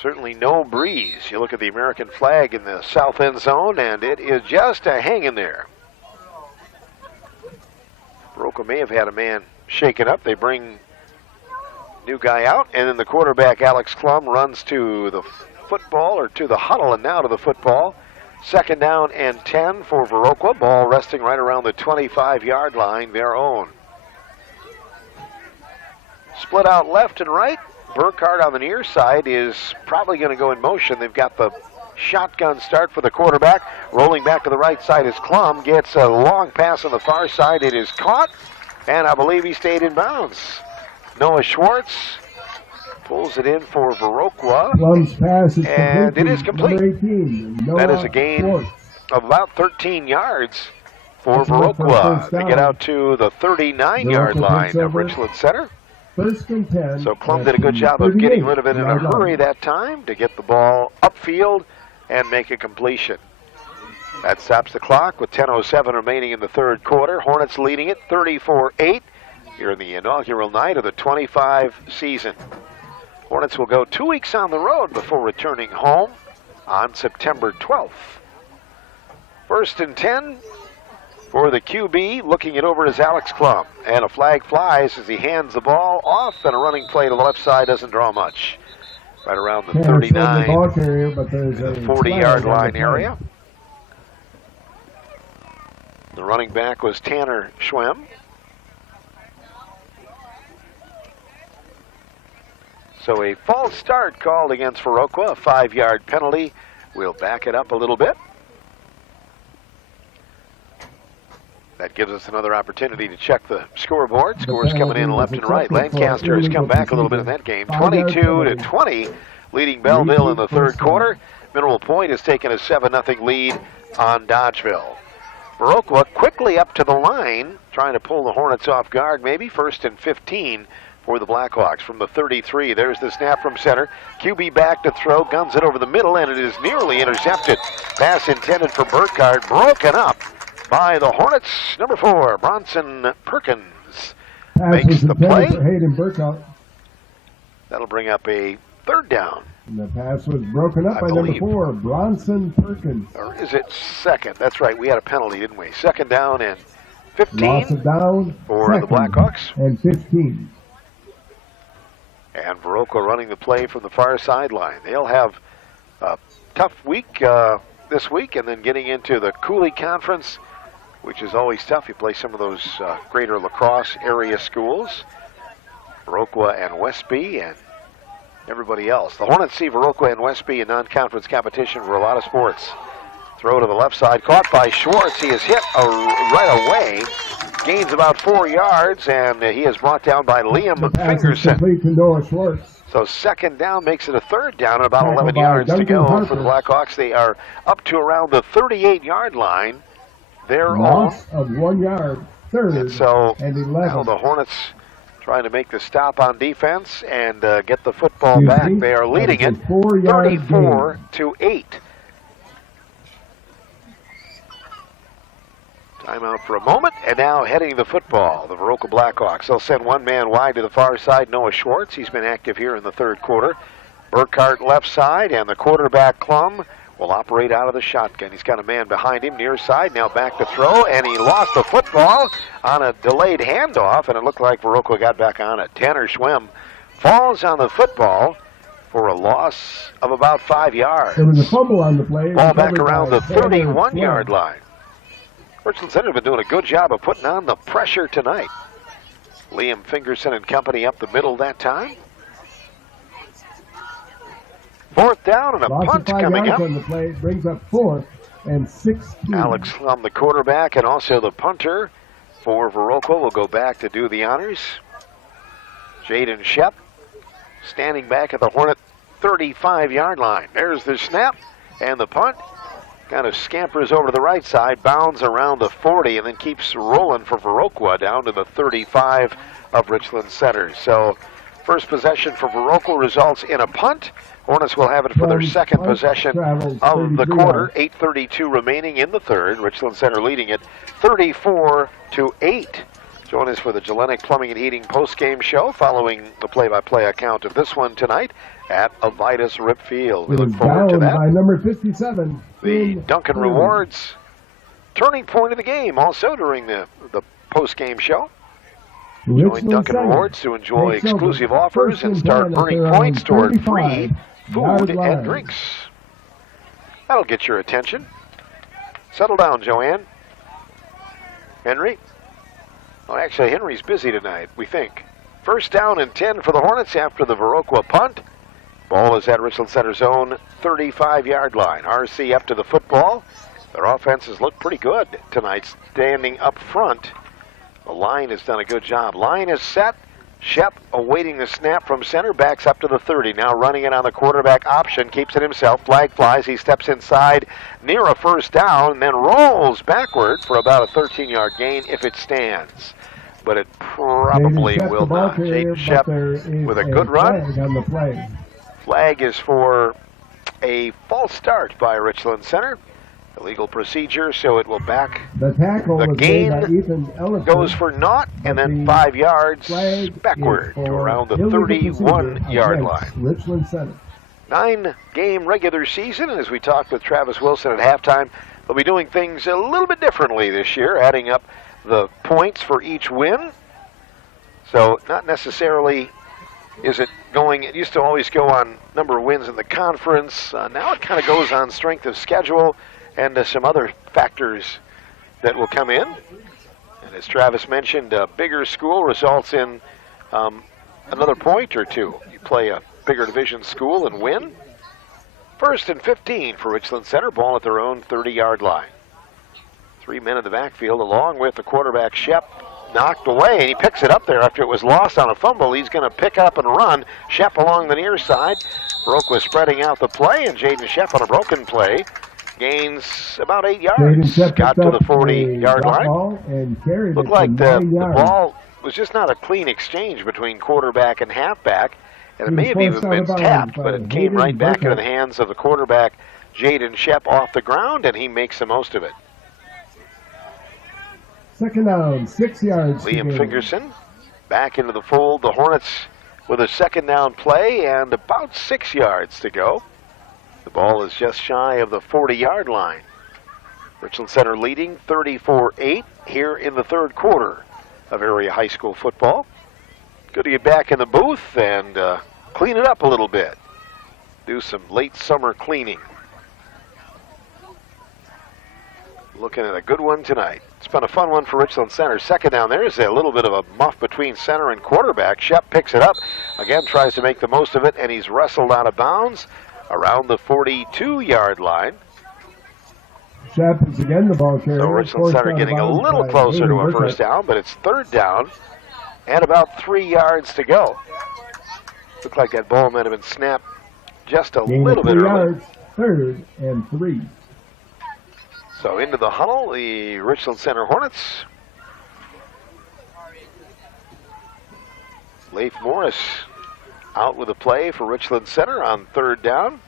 Certainly no breeze. You look at the American flag in the south end zone, and it is just hanging there. Viroqua may have had a man shaken up. They bring new guy out, and then the quarterback, Alex Klum, runs to the football, or to the huddle, and now to the football. 2nd down and 10 for Viroqua. Ball resting right around the 25-yard line, their own. Split out left and right. Burkhardt on the near side is probably going to go in motion. They've got the shotgun start for the quarterback. Rolling back to the right side is Klum. Gets a long pass on the far side. It is caught, and I believe he stayed in bounds. Noah Schwartz pulls it in for Viroqua, Klum's pass is and it is complete. 18, that is a gain of about 13 yards for Viroqua. They get out to the 39-yard line of Richland Center. 1st and 10. So Klum did a good job of getting rid of it in a hurry that time to get the ball upfield and make a completion. That stops the clock with 10:07 remaining in the 3rd quarter. Hornets leading it 34-8 here in the inaugural night of the 25 season. Hornets will go 2 weeks on the road before returning home on September 12th. 1st and 10 for the QB. Looking it over is Alex Klum. And a flag flies as he hands the ball off, and a running play to the left side doesn't draw much. Right around the 39, 40-yard line area. The running back was Tanner Schwem. So a false start called against Viroqua, a 5-yard penalty. We'll back it up a little bit. That gives us another opportunity to check the scoreboard. Scores coming in left and right. Lancaster has come back a little bit in that game. 22-20, leading Belleville in the 3rd quarter. Mineral Point has taken a 7-0 lead on Dodgeville. Viroqua quickly up to the line, trying to pull the Hornets off guard, maybe. 1st and 15 for the Blackhawks from the 33. There's the snap from center. QB back to throw, guns it over the middle, and it is nearly intercepted. Pass intended for Burkhardt, broken up by the Hornets. Number 4, Bronson Perkins makes the play. Hayden Burkhardt. That'll bring up a 3rd down. And the pass was broken up by number 4, Bronson Perkins. Or is it 2nd? That's right, we had a penalty, didn't we? 2nd down and 15 Loss of down, for the Blackhawks. And 15. And Viroqua running the play from the far sideline. They'll have a tough week this week, and then getting into the Cooley Conference, which is always tough. You play some of those greater lacrosse area schools, Viroqua and Westby and everybody else. The Hornets see Viroqua and Westby in non-conference competition for a lot of sports. Throw to the left side, caught by Schwartz. He is hit right away. Gains about 4 yards, and he is brought down by Liam Fingerson. So 2nd down makes it a 3rd down, and about 11 yards to go for the Blackhawks. They are up to around the 38-yard line. They're loss of 1 yard, 3rd and so and 11. Now the Hornets trying to make the stop on defense and get the football back. They are leading it 34-8. Timeout for a moment, and now heading the football, the Viroqua Blackhawks. They'll send one man wide to the far side, Noah Schwartz. He's been active here in the 3rd quarter. Burkhardt left side, and the quarterback Klum will operate out of the shotgun. He's got a man behind him, near side, now back to throw, and he lost the football on a delayed handoff, and it looked like Viroqua got back on it. Tanner Schwem falls on the football for a loss of about 5 yards. There was a fumble on the play. Ball back around the 31-yard line. Richland Center have been doing a good job of putting on the pressure tonight. Liam Fingerson and company up the middle that time. 4th down and a punt coming up. On the play brings up 4th and 16. Alex Klum, the quarterback, and also the punter for Viroqua, will go back to do the honors. Jaden Shep standing back at the Hornet 35-yard line. There's the snap and the punt. Kind of scampers over to the right side, bounds around the 40, and then keeps rolling for Viroqua down to the 35 of Richland Center. So First possession for Viroqua results in a punt. Hornets will have it for their second possession of the quarter. 8:32 remaining in the third. Richland Center leading it 34-8. Join us for the Gellenic Plumbing and Heating post-game show following the play-by-play account of this one tonight at Avitus Rip Field. We look forward to that. By number 57. The Duncan Rewards turning point of the game also during the post-game show. Join Duncan Rewards to enjoy exclusive offers and start earning points toward free food and drinks. That'll get your attention. Settle down, Joanne. Henry? Well, actually, Henry's busy tonight, we think. First down and 10 for the Hornets after the Viroqua punt. Ball is at Richland Center's own 35-yard line. RC up to the football. Their offenses look pretty good tonight, standing up front. The line has done a good job. Line is set. Shep awaiting the snap from center, backs up to the 30. Now running it on the quarterback option, keeps it himself. Flag flies. He steps inside near a first down, and then rolls backward for about a 13-yard gain if it stands. But it probably will not. Jaden Shep with a good run. Flag is for a false start by Richland Center. Illegal procedure, so it will back. The tackle the gain Ethan goes for naught, and then 5 yards backward to around the 31-yard line. Richland Center. 9-game regular season, and as we talked with Travis Wilson at halftime, they'll be doing things a little bit differently this year, adding up the points for each win. So not necessarily is it going, it used to always go on number of wins in the conference. Now it kind of goes on strength of schedule and some other factors that will come in. And as Travis mentioned, a bigger school results in another point or two. You play a bigger division school and win. First and 15 for Richland Center, ball at their own 30-yard line. 3 men in the backfield along with the quarterback Shep. Knocked away, and he picks it up there after it was lost on a fumble. He's going to pick up and run. Shep along the near side. Viroqua spreading out the play, and Jaden Shep on a broken play gains about 8 yards. Got to the 40-yard line. Looked like the ball was just not a clean exchange between quarterback and halfback, and it may have even been tapped, but it came right back into the hands of the quarterback, Jaden Shep, off the ground, and he makes the most of it. Second down, 6 yards. Liam Fingerson back into the fold. The Hornets with a second down play and about 6 yards to go. The ball is just shy of the 40-yard line. Richland Center leading 34-8 here in the third quarter of area high school football. Good to get back in the booth and clean it up a little bit. Do some late summer cleaning. Looking at a good one tonight. It's been a fun one for Richland Center. Second down, there's a little bit of a muff between center and quarterback. Shep picks it up. Again, tries to make the most of it, and he's wrestled out of bounds around the 42-yard line. Shep is again the ball carrier. So Richland Center getting a little closer to a first down, but it's third down and about 3 yards to go. Looked like that ball might have been snapped just a little bit early. Third and 3. So into the huddle, the Richland Center Hornets. Leif Morris out with a play for Richland Center on third down.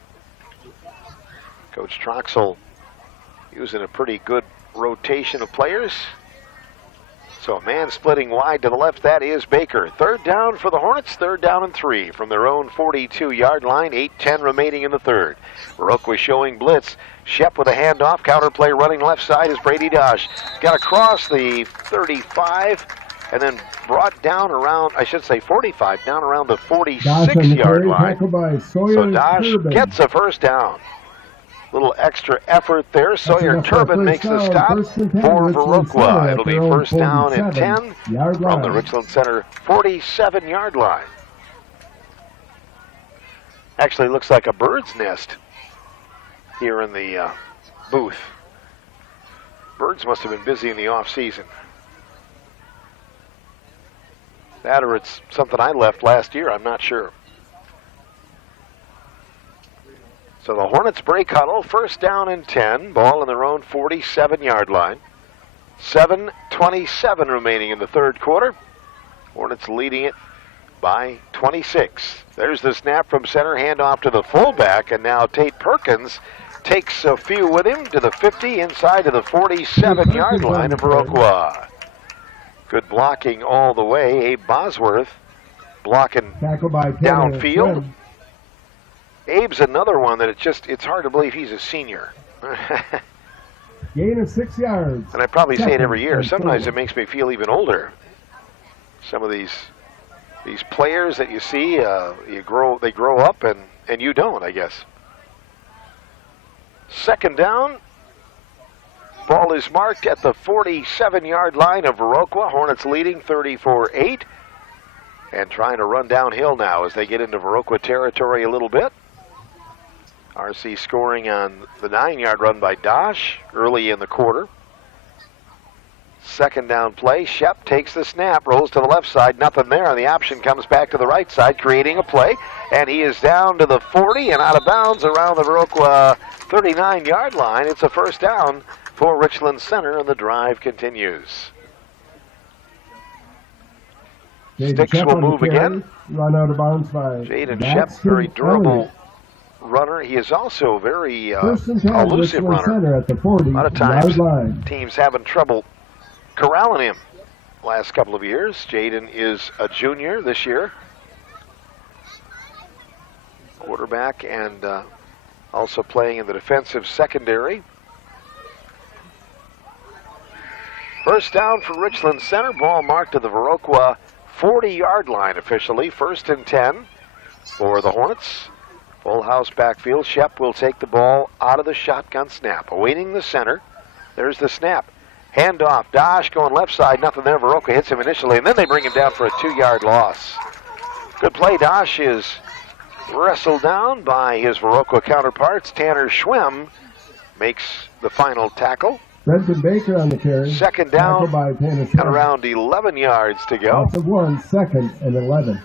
Coach Troxel using a pretty good rotation of players. So a man splitting wide to the left, that is Baker. Third down for the Hornets, third down and 3 from their own 42-yard line, 8:10 remaining in the third. Viroqua showing blitz. Shep with a handoff, counter play running left side is Brady Dosh. Got across the 35 and then brought down around, I should say 45, down around the 46-yard line. So Dosh gets a first down. Little extra effort there. Sawyer Turbin makes the stop for Viroqua. It'll be first down and 10 from the Richland Center 47-yard line. Actually looks like a bird's nest here in the booth. Birds must have been busy in the off-season. That or it's something I left last year, I'm not sure. So the Hornets break huddle, first down and 10, ball on their own 47-yard line. 7:27 remaining in the third quarter. Hornets leading it by 26. There's the snap from center, handoff to the fullback, and now Tate Perkins takes a few with him to the 50, inside to the 47-yard line of Viroqua. Good blocking all the way. Abe Bosworth blocking downfield. Abe's another one that it's hard to believe he's a senior. Gain of 6 yards. And I probably say it every year. Sometimes it makes me feel even older. Some of these players that you see, they grow up and you don't, I guess. Second down. Ball is marked at the 47-yard line of Viroqua. Hornets leading 34-8. And trying to run downhill now as they get into Viroqua territory a little bit. RC scoring on the 9-yard run by Dosh early in the quarter. Second down play. Shep takes the snap, rolls to the left side. Nothing there, and the option comes back to the right side, creating a play. And he is down to the 40 and out of bounds around the Viroqua 39-yard line. It's a first down for Richland Center, and the drive continues. Sticks will move again. Run out of bounds by Jaden Shep, very durable runner. He is also a very elusive runner. At the 40, a lot of times teams having trouble corralling him last couple of years. Jaden is a junior this year. Quarterback and also playing in the defensive secondary. First down for Richland Center. Ball marked to the Viroqua 40-yard line officially. 1st and 10 for the Hornets. Full house backfield. Shep will take the ball out of the shotgun snap. Awaiting the center. There's the snap. Handoff. Dosh going left side. Nothing there. Viroqua hits him initially, and then they bring him down for a 2-yard loss. Good play. Dosh is wrestled down by his Viroqua counterparts. Tanner Schwem makes the final tackle. Brenton Baker on the carry. Second down and around 11 yards to go. Loss of 1, 2nd and 11.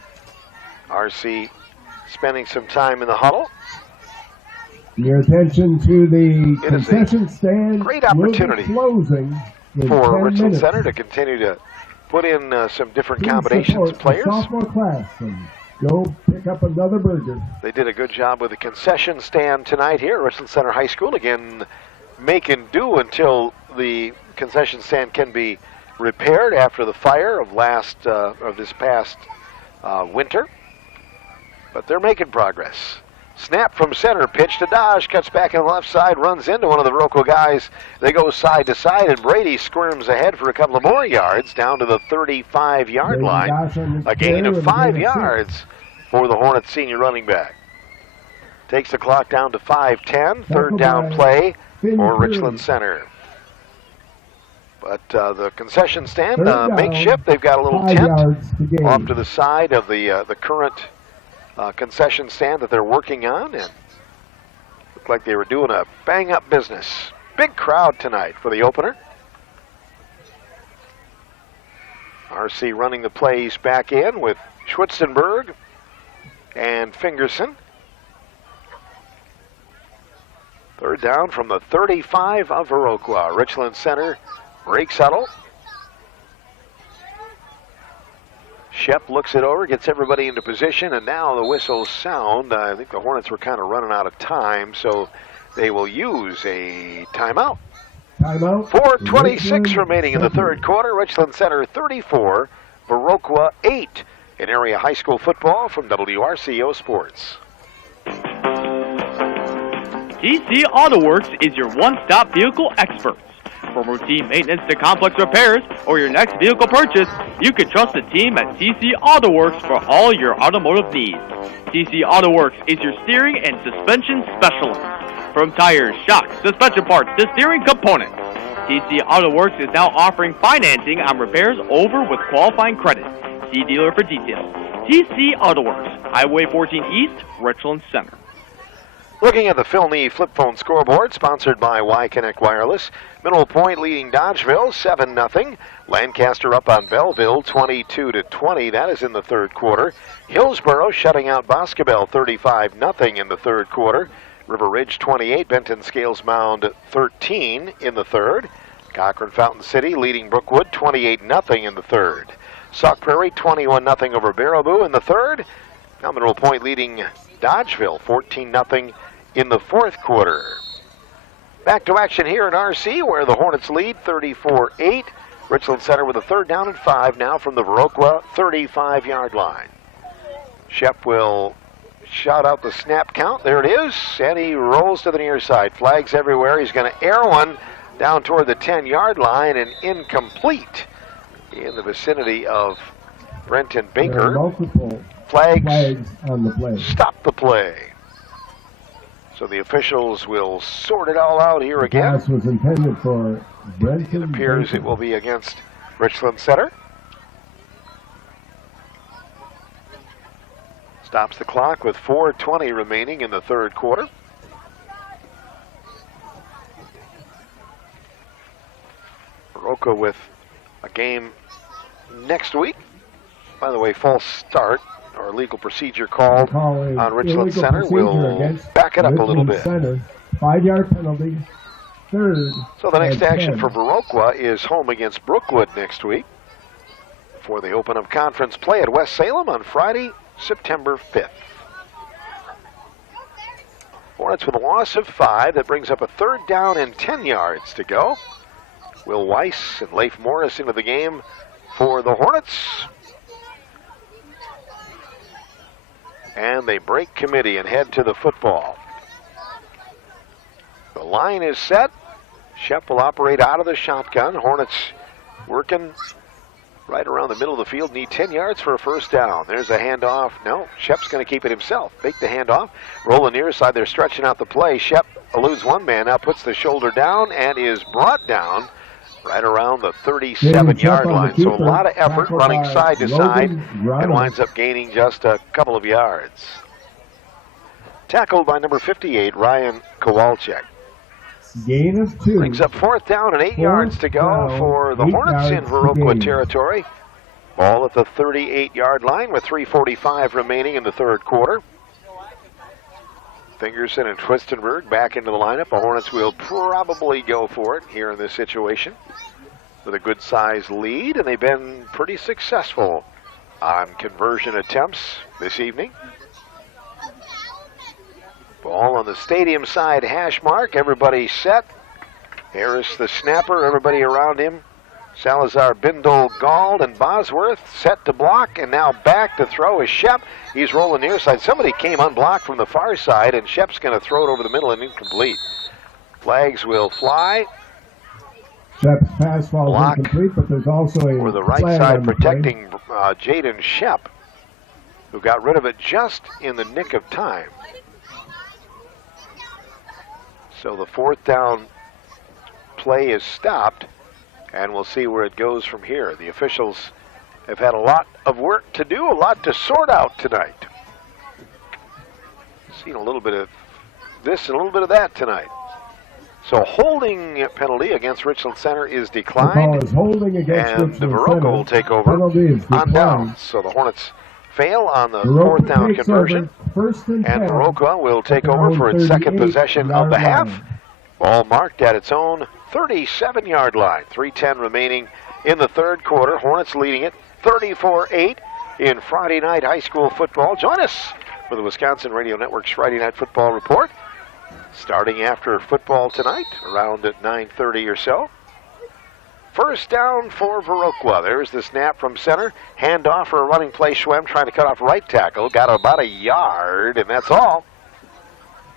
RC spending some time in the huddle. Your attention to the concession stand. Great opportunity closing for Richland Center to continue to put in some different combinations of players. Sophomore class and go pick up another burger. They did a good job with the concession stand tonight here at Richland Center High School. Again, making do until the concession stand can be repaired after the fire of this past winter. But they're making progress. Snap from center, pitch to Dodge, cuts back on the left side, runs into one of the Viroqua guys. They go side to side, and Brady squirms ahead for a couple of more yards down to the 35-yard line. A gain of 5 yards for the Hornets senior running back. Takes the clock down to 5:10. Third down play for Richland Center. But the concession stand, makeshift. They've got a little tent off to the side of the current concession stand that they're working on, and looked like they were doing a bang-up business. Big crowd tonight for the opener. RC running the plays back in with Schwitzenberg and Fingerson. Third down from the 35 of Viroqua. Richland Center breaks huddle. Shep looks it over, gets everybody into position, and now the whistles sound. I think the Hornets were kind of running out of time, so they will use a timeout. 4:26 remaining in the third quarter. Richland Center 34, Viroqua 8 in area high school football from WRCO Sports. TC Auto Works is your one-stop vehicle experts. From routine maintenance to complex repairs or your next vehicle purchase, you can trust the team at TC Auto Works for all your automotive needs. TC Auto Works is your steering and suspension specialist. From tires, shocks, suspension parts to steering components, TC Auto Works is now offering financing on repairs over with qualifying credit. See dealer for details. TC Auto Works, Highway 14 East, Richland Center. Looking at the Philney Flip Phone scoreboard, sponsored by Y-Connect Wireless. Mineral Point leading Dodgeville 7-0. Lancaster up on Belleville 22-20. That is in the third quarter. Hillsboro shutting out Boscobel 35-0 in the third quarter. River Ridge 28, Benton Scales Mound 13 in the third. Cochran Fountain City leading Brookwood 28-0 in the third. Sauk Prairie 21-0 over Baraboo in the third. Now Mineral Point leading Dodgeville 14-0 in the fourth quarter. Back to action here in RC where the Hornets lead 34-8. Richland Center with a third down and 5 now from the Viroqua 35-yard line. Shep will shout out the snap count. There it is. And he rolls to the near side. Flags everywhere. He's going to air one down toward the 10-yard line and incomplete in the vicinity of Brenton Baker. Multiple Flags on the play. Stop the play. So the officials will sort it all out here again. Pass was intended for Brenton. It appears Baker. it will be against Richland Center. Stops the clock with 4:20 remaining in the third quarter. Viroqua with a game next week. By the way, false start or legal procedure called on Richland Center. We'll back it up a little bit. 5-yard penalty. Third. So the next and action 10. for Viroqua is home against Brookwood next week before they open up conference play at West Salem on Friday, September 5th. Hornets with a loss of 5. That brings up a third down and 10 yards to go. Will Weiss and Leif Morris into the game for the Hornets. And they break committee and head to the football. The line is set. Shep will operate out of the shotgun. Hornets working right around the middle of the field. Need 10 yards for a first down. There's a handoff. No, Shep's going to keep it himself. Fake the handoff. Roll the near side. They're stretching out the play. Shep eludes one man. Now puts the shoulder down and is brought down right around the 37-yard line. So a lot of effort running side to side and winds up gaining just a couple of yards. Tackled by number 58, Ryan Kowalczyk. Gain of 2. Brings up fourth down and 8 yards to go for the Hornets in Viroqua territory. Ball at the 38-yard line with 3:45 remaining in the third quarter. Fingerson and Twistenberg back into the lineup. The Hornets will probably go for it here in this situation with a good-sized lead, and they've been pretty successful on conversion attempts this evening. Ball on the stadium side hash mark. Everybody set. Harris the snapper. Everybody around him. Salazar, Bindle, Gald, and Bosworth set to block, and now back to throw is Shep. He's rolling near side. Somebody came unblocked from the far side, and Shep's going to throw it over the middle and incomplete. Flags will fly. Shep's pass falls incomplete, but there's also a for the right side protecting Jaden Shep, who got rid of it just in the nick of time. So the fourth down play is stopped, and we'll see where it goes from here. The officials have had a lot of work to do, a lot to sort out tonight. Seen a little bit of this and a little bit of that tonight. So holding penalty against Richland Center is declined, the ball is holding against and the Viroqua will take over on downs. So the Hornets fail on the fourth down conversion, and Viroqua will take over for its second possession of the half. Ball marked at its own 37-yard line. 3:10 remaining in the third quarter. Hornets leading it 34-8 in Friday night high school football. Join us for the Wisconsin Radio Network's Friday Night Football Report, starting after football tonight, around at 9:30 or so. First down for Viroqua. There's the snap from center. Handoff for a running play. Schwem trying to cut off right tackle. Got about a yard, and that's all.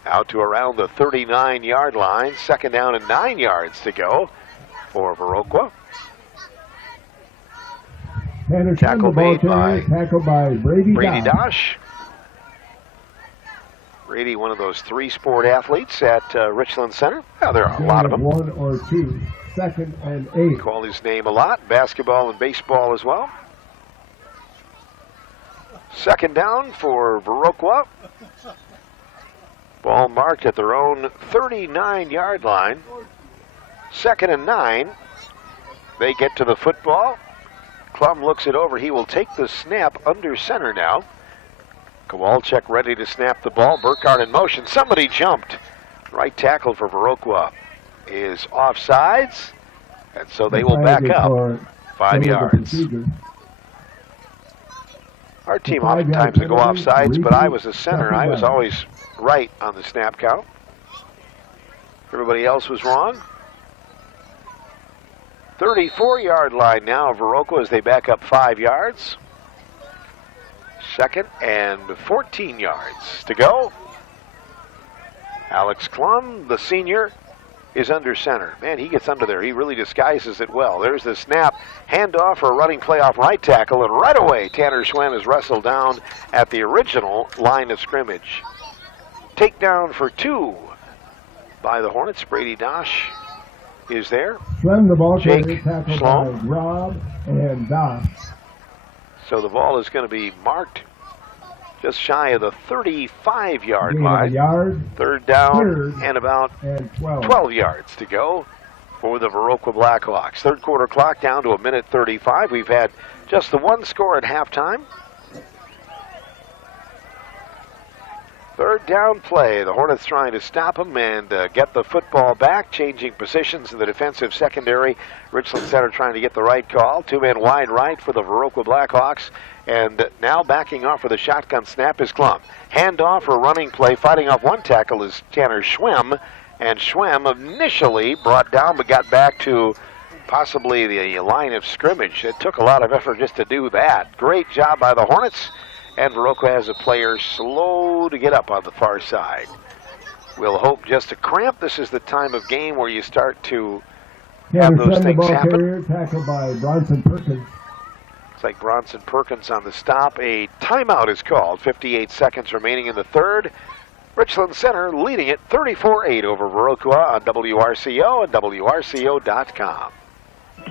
Out to around the 39-yard line. Second down and 9 yards to go for Viroqua. Tackle made by Brady Dosh. Brady, one of those three-sport athletes at Richland Center. Well, there are a lot of them. 1 or 2. Second and 8. Call his name a lot. Basketball and baseball as well. Second down for Viroqua. Ball marked at their own 39-yard line. Second and 9. They get to the football. Klum looks it over. He will take the snap under center now. Kowalczyk ready to snap the ball. Burkhardt in motion. Somebody jumped. Right tackle for Viroqua is offsides, and so they will back up 5 yards. Our team oftentimes would go off sides, but I was a center. I was always right on the snap count. Everybody else was wrong. 34-yard line now of Viroqua as they back up 5 yards. 2nd and 14 yards to go. Alex Klum, the senior, is under center. Man, he gets under there. He really disguises it well. There's the snap. Handoff for a running play off right tackle, and right away Tanner Schwem is wrestled down at the original line of scrimmage. Takedown for 2 by the Hornets. Brady Dosh is there. Schwem, the ball Jake tackled Sloan. by Rob and Dosh. So the ball is going to be marked just shy of the 35-yard Gain of a line. yard. 3rd down Third and about and 12. 12 yards to go for the Viroqua Blackhawks. 3rd quarter clock down to 1:35. We've had just the 1 score at halftime. 3rd down play. The Hornets trying to stop them and get the football back, changing positions in the defensive secondary. Richland Center trying to get the right call. 2 men wide right for the Viroqua Blackhawks. And now backing off for the shotgun snap is Klum. Handoff for a running play. Fighting off 1 tackle is Tanner Schwem. And Schwem initially brought down but got back to possibly the line of scrimmage. It took a lot of effort just to do that. Great job by the Hornets. And Viroqua has a player slow to get up on the far side. We'll hope just a cramp. This is the time of game where you start to have those things happen. Carrier, tackled by Bronson Perkins. It's like Bronson Perkins on the stop. A timeout is called. 58 seconds remaining in the 3rd. Richland Center leading it 34-8 over Viroqua on WRCO and WRCO.com.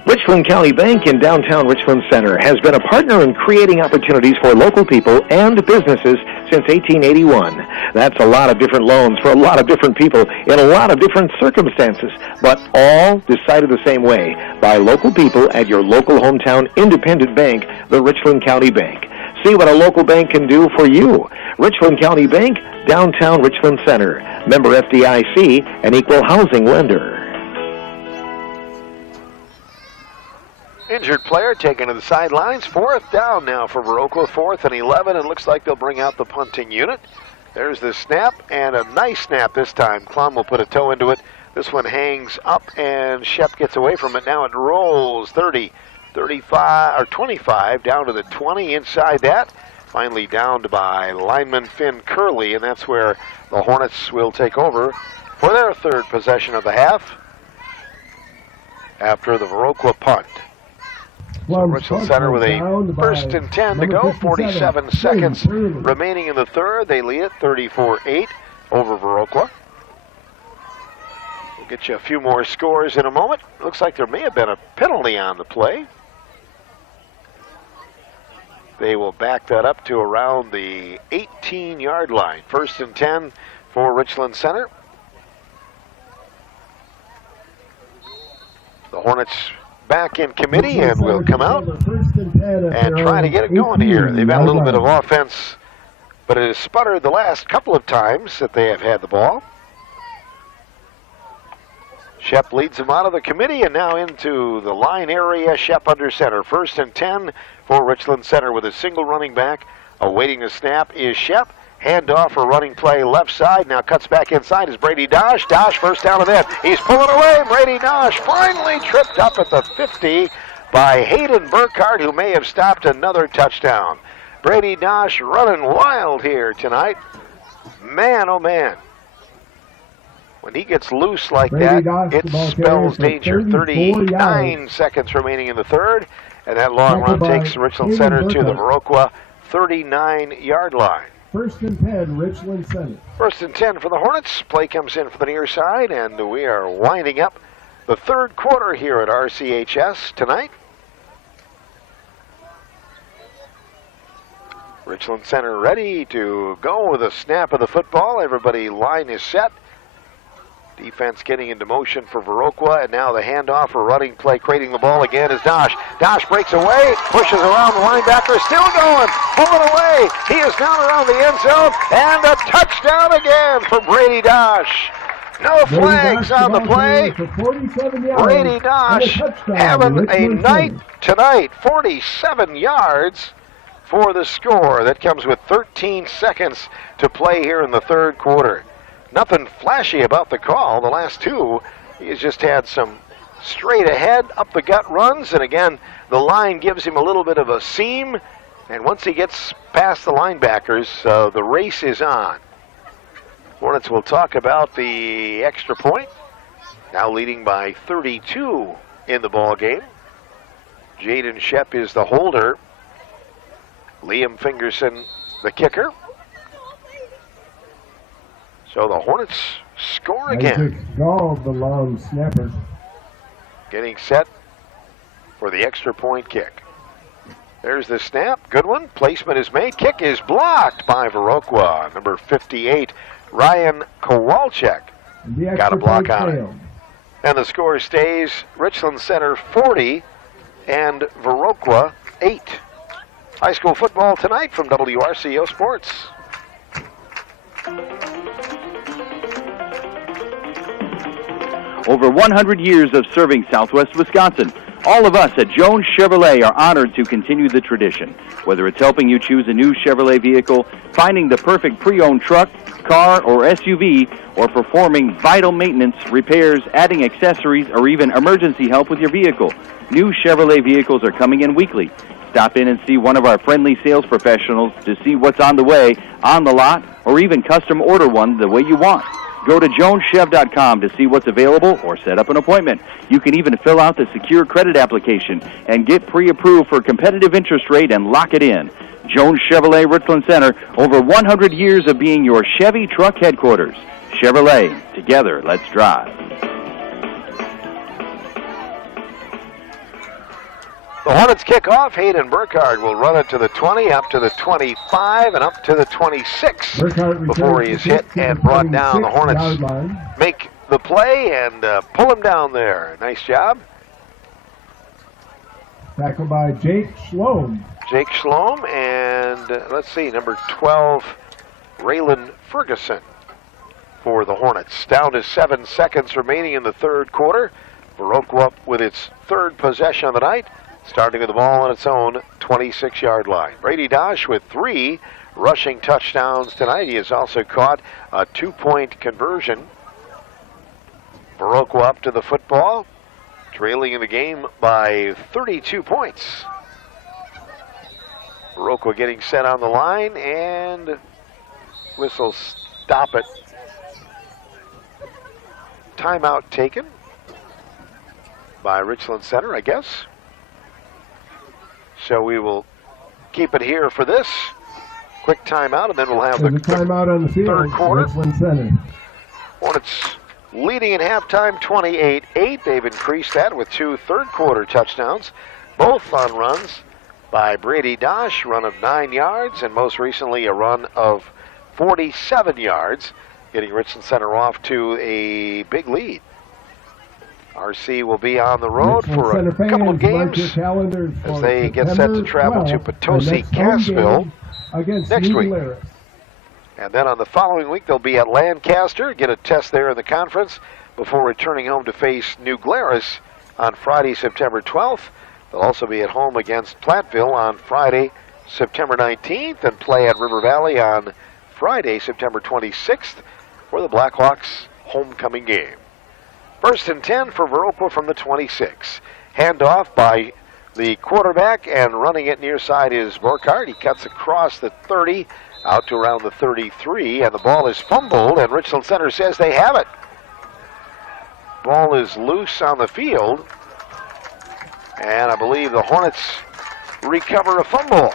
Richland County Bank in downtown Richland Center has been a partner in creating opportunities for local people and businesses since 1881. That's a lot of different loans for a lot of different people in a lot of different circumstances, but all decided the same way by local people at your local hometown independent bank, the Richland County Bank. See what a local bank can do for you. Richland County Bank, downtown Richland Center. Member FDIC, an equal housing lender. Injured player taken to the sidelines. 4th down now for Viroqua. 4th and 11. It looks like they'll bring out the punting unit. There's the snap, and a nice snap this time. Klum will put a toe into it. This one hangs up, and Shep gets away from it. Now it rolls 30, 35, or 25, down to the 20 inside that. Finally downed by lineman Finn Curley, and that's where the Hornets will take over for their 3rd possession of the half after the Viroqua punt. So Richland Center with a 1st and 10 to go. 47 seconds remaining in the 3rd. They lead it 34-8 over Viroqua. We'll get you a few more scores in a moment. Looks like there may have been a penalty on the play. They will back that up to around the 18-yard line. 1st and 10 for Richland Center. The Hornets back in committee and will come out and try to get it going here. They've had a little bit of offense, but it has sputtered the last couple of times that they have had the ball. Shep leads them out of the committee and now into the line area. Shep under center. 1st and 10 for Richland Center with a single running back. Awaiting the snap is Shep. Handoff for running play left side. Now cuts back inside is Brady Dosh. Dosh 1st down and then. He's pulling away. Brady Dosh finally tripped up at the 50 by Hayden Burkhardt, who may have stopped another touchdown. Brady Dosh running wild here tonight. Man, oh man. When he gets loose like that, it spells danger. 39 seconds remaining in the 3rd. And that long run takes Richland Center to the Viroqua 39-yard line. 1st and 10, Richland Center. 1st and 10 for the Hornets. Play comes in for the near side, and we are winding up the 3rd quarter here at RCHS tonight. Richland Center ready to go with a snap of the football. Everybody line is set. Defense getting into motion for Viroqua, and now the handoff for running play, creating the ball again is Dosh. Dosh breaks away, pushes around the linebacker, still going, pulling away. He is down around the end zone, and a touchdown again for Brady Dosh. No flags on the play. Brady Dosh having a night tonight, 47 yards for the score. That comes with 13 seconds to play here in the third quarter. Nothing flashy about the call. The last two, he's just had some straight ahead, up the gut runs, and again, the line gives him a little bit of a seam, and once he gets past the linebackers, the race is on. Hornets will talk about the extra point, now leading by 32 in the ball game. Jaden Shep is the holder. Liam Fingerson, the kicker. So the Hornets score again. Gall, the long snapper. Getting set for the extra point kick. There's the snap. Good one. Placement is made. Kick is blocked by Viroqua. Number 58, Ryan Kowalczyk, got a block on it. And the score stays Richland Center 40 and Viroqua 8. High school football tonight from WRCO Sports. Over 100 years of serving Southwest Wisconsin, all of us at Jones Chevrolet are honored to continue the tradition. Whether it's helping you choose a new Chevrolet vehicle, finding the perfect pre-owned truck, car, or SUV, or performing vital maintenance, repairs, adding accessories, or even emergency help with your vehicle, new Chevrolet vehicles are coming in weekly. Stop in and see one of our friendly sales professionals to see what's on the way, on the lot, or even custom order one the way you want. Go to joneschev.com to see what's available or set up an appointment. You can even fill out the secure credit application and get pre-approved for competitive interest rate and lock it in. Jones Chevrolet Richland Center, over 100 years of being your Chevy truck headquarters. Chevrolet, together, let's drive. The Hornets kick off. Hayden Burkhardt will run it to the 20, up to the 25, and up to the 26 before he is hit and brought down. The Hornets make the play and pull him down there. Nice job. Tackled by Jake Schlom. Jake Schlom and, let's see, number 12, Raylan Ferguson for the Hornets. Down to 7 seconds remaining in the third quarter. Viroqua with its third possession of the night, starting with the ball on its own 26-yard line. Brady Dosh with 3 rushing touchdowns tonight. He has also caught a 2-point conversion. Viroqua up to the football, trailing in the game by 32 points. Viroqua getting set on the line, and whistle stop it. Timeout taken by Richland Center, I guess. So we will keep it here for this quick timeout, and then we'll have the timeout on the field, third quarter. Richland Center. Hornets leading at halftime 28-8. They've increased that with 2 third-quarter touchdowns, both on runs by Brady Dosh, run of 9 yards, and most recently a run of 47 yards, getting Richland Center off to a big lead. RC will be on the road for a couple of games as they get set to travel to Potosi, Cassville next week. And then on the following week, they'll be at Lancaster, get a test there in the conference before returning home to face New Glarus on Friday, September 12th. They'll also be at home against Platteville on Friday, September 19th, and play at River Valley on Friday, September 26th for the Blackhawks homecoming game. 1st and 10 for Viroqua from the 26. Handoff by the quarterback, and running it near side is Burkhardt. He cuts across the 30, out to around the 33, and the ball is fumbled, and Richland Center says they have it. Ball is loose on the field, and I believe the Hornets recover a fumble.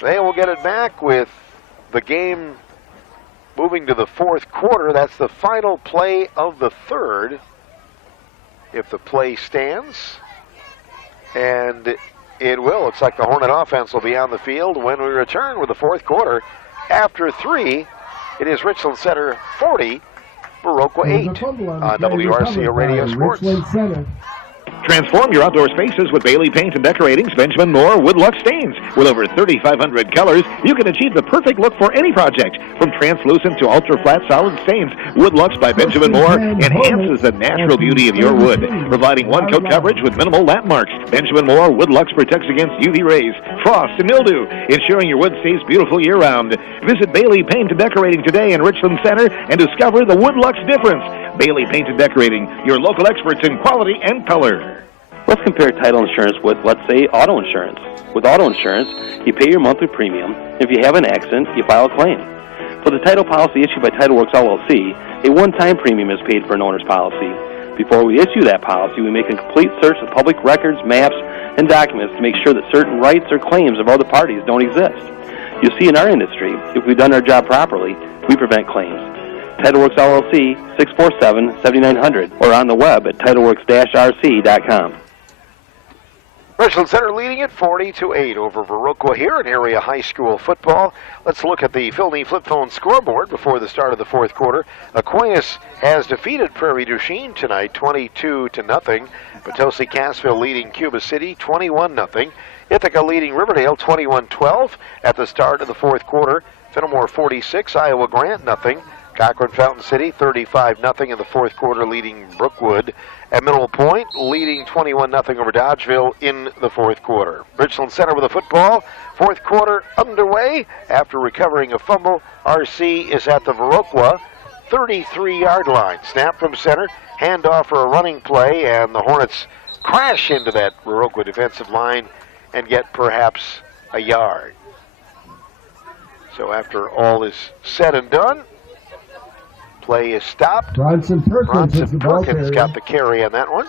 They will get it back with the game moving to the fourth quarter. That's the final play of the third, if the play stands. And it will. Looks like the Hornet offense will be on the field when we return with the fourth quarter. After 3, it is Richland Center 40, Viroqua 8 on WRCO Radio Sports. Transform your outdoor spaces with Bailey Paint and Decorating's Benjamin Moore Woodluck Stains. With over 3,500 colors, you can achieve the perfect look for any project. From translucent to ultra-flat solid stains, Woodlucks by Benjamin Moore enhances the natural beauty of your wood, providing one-coat coverage with minimal lap marks. Benjamin Moore Woodlucks protects against UV rays, frost, and mildew, ensuring your wood stays beautiful year-round. Visit Bailey Paint and Decorating today in Richland Center and discover the Woodlucks difference. Bailey Paint and Decorating, your local experts in quality and color. Let's compare title insurance with, let's say, auto insurance. With auto insurance, you pay your monthly premium. If you have an accident, you file a claim. For the title policy issued by TitleWorks LLC, a one-time premium is paid for an owner's policy. Before we issue that policy, we make a complete search of public records, maps, and documents to make sure that certain rights or claims of other parties don't exist. You see, in our industry, if we've done our job properly, we prevent claims. TitleWorks LLC, 647-7900, or on the web at titleworks-rc.com. Richland Center leading it 40-8 over Viroqua here in area high school football. Let's look at the Phil Knee flip phone scoreboard before the start of the fourth quarter. Aquinas has defeated Prairie du Chien tonight 22-0. Potosi Cassville leading Cuba City 21-0. Ithaca leading Riverdale 21-12 at the start of the fourth quarter. Fenimore 46, Iowa Grant 0. Cochrane Fountain City 35-0 in the fourth quarter, leading Brookwood. At Mineral Point, leading 21-0 over Dodgeville in the fourth quarter. Richland Center with the football. Fourth quarter underway. After recovering a fumble, RC is at the Viroqua 33-yard line. Snap from center, handoff for a running play, and the Hornets crash into that Viroqua defensive line and get perhaps a yard. So after all is said and done, play is stopped. Bronson Perkins got the carry on that one.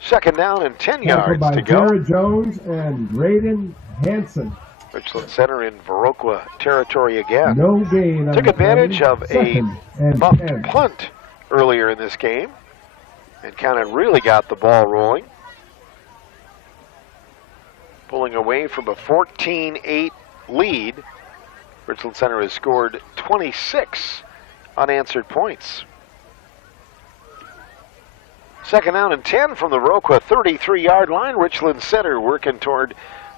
Second down and 10 yards to go. Jared Jones and Graydon Hanson. Richland Center in Viroqua territory again. No gain. Took advantage of a muffed punt earlier in this game and kind of really got the ball rolling. Pulling away from a 14-8 lead. Richland Center has scored 26 unanswered points. Second down and 10 from the Viroqua 33-yard line. Richland Center working toward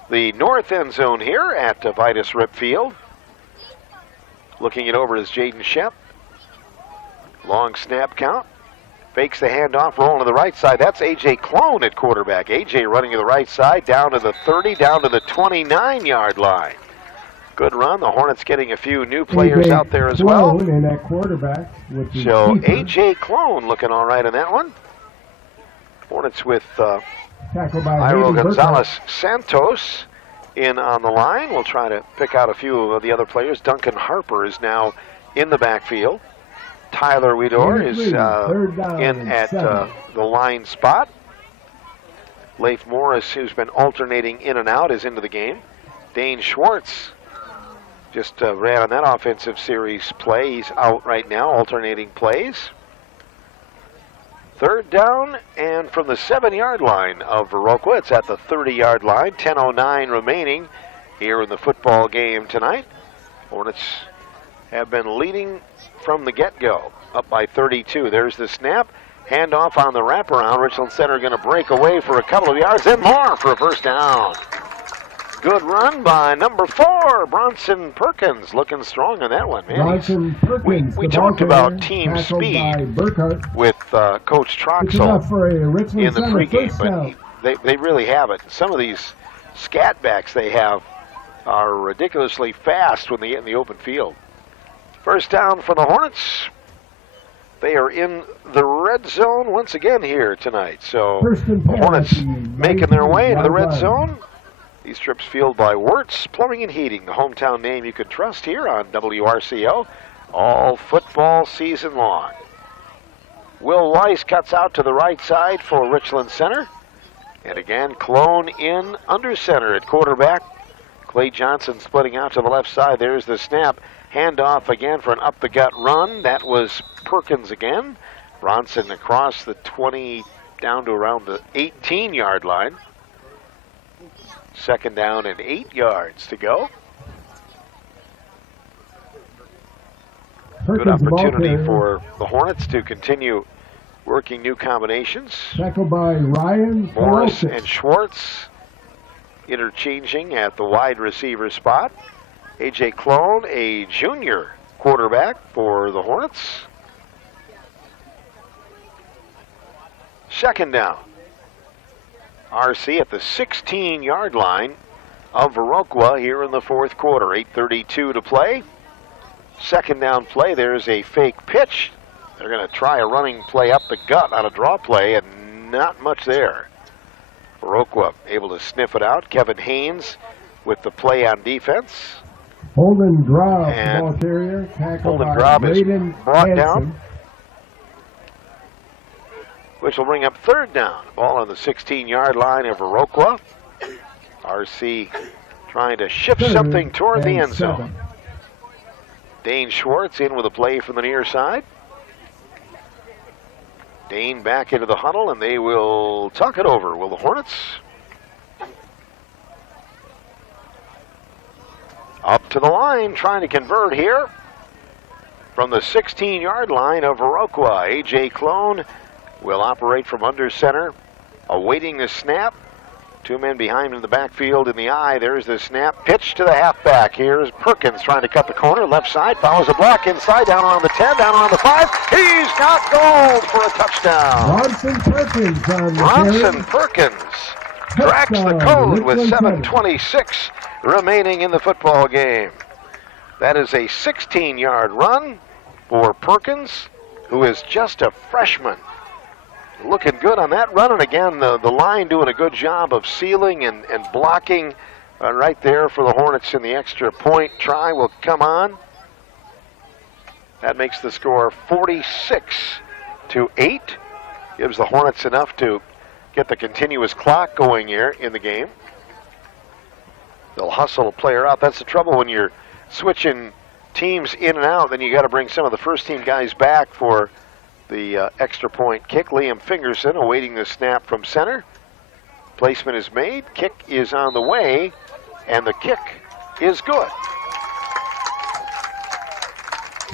the north end zone here at Vitus Rip Field. Looking it over is Jaden Shep. Long snap count. Fakes the handoff, rolling to the right side. That's A.J. Clone at quarterback. A.J. running to the right side, down to the 30, down to the 29-yard line. Good run. The Hornets getting a few new players out there as well. And that quarterback so A.J. Clone looking all right on that one. Hornets with Iro Gonzalez Santos in on the line. We'll try to pick out a few of the other players. Duncan Harper is now in the backfield. Tyler Widor is in at the line spot. Leif Morris, who's been alternating in and out, is into the game. Dane Schwartz just ran on that offensive series play. He's out right now, alternating plays. Third down, and from the 7-yard line of Viroqua, it's at the 30-yard line. 10:09 remaining here in the football game tonight. Hornets have been leading from the get-go, up by 32. There's the snap. Handoff on the wraparound. Richland Center going to break away for a couple of yards, and more for a first down. Good run by number 4, Bronson Perkins. Looking strong on that one, man. Bronson Perkins, we talked about team speed with Coach Troxel in the pregame, but they really have it. Some of these scat backs they have are ridiculously fast when they get in the open field. First down for the Hornets. They are in the red zone once again here tonight. So the Hornets making their way into the red zone. These trips fueled by Wirtz Plumbing and Heating, the hometown name you can trust here on WRCO all football season long. Will Weiss cuts out to the right side for Richland Center. And again, Clone in under center at quarterback. Clay Johnson splitting out to the left side. There's the snap. Handoff again for an up-the-gut run. That was Perkins again. Bronson across the 20 down to around the 18-yard line. Second down and 8 yards to go. Good opportunity for the Hornets to continue working new combinations. Tackled by Ryan Morris Ferocious. and Schwartz interchanging at the wide receiver spot. A.J. Clone, a junior quarterback for the Hornets. Second down. RC at the 16-yard line of Viroqua here in the fourth quarter. 8:32 to play. Second down play, there's a fake pitch. They're going to try a running play up the gut on a draw play, and not much there. Viroqua able to sniff it out. Kevin Haynes with the play on defense. Holden Drob, And ball carrier. Tackled Holden by Drob is Braden brought Hansen. down, which will bring up third down. Ball on the 16-yard line of Viroqua. RC trying to shift something toward the end zone. Dane Schwartz in with a play from the near side. Dane back into the huddle, and they will talk it over. Will the Hornets? Up to the line, trying to convert here. From the 16-yard line of Viroqua, A.J. Clone will operate from under center, awaiting the snap. Two men behind him in the backfield in the eye. There's the snap. Pitch to the halfback. Here's Perkins trying to cut the corner. Left side, follows a block inside, down around the 10, down around the 5. He's got gold for a touchdown. Bronson Perkins on the Bronson carry. Perkins cracks the code with 7:26 remaining in the football game. That is a 16-yard run for Perkins, who is just a freshman. Looking good on that run, and again, the line doing a good job of sealing and blocking right there for the Hornets in the extra point try will come on. That makes the score 46-8. Gives the Hornets enough to get the continuous clock going here in the game. They'll hustle a player out. That's the trouble when you're switching teams in and out. Then you got to bring some of the first-team guys back for the extra point kick. Liam Fingerson awaiting the snap from center. Placement is made. Kick is on the way, and the kick is good.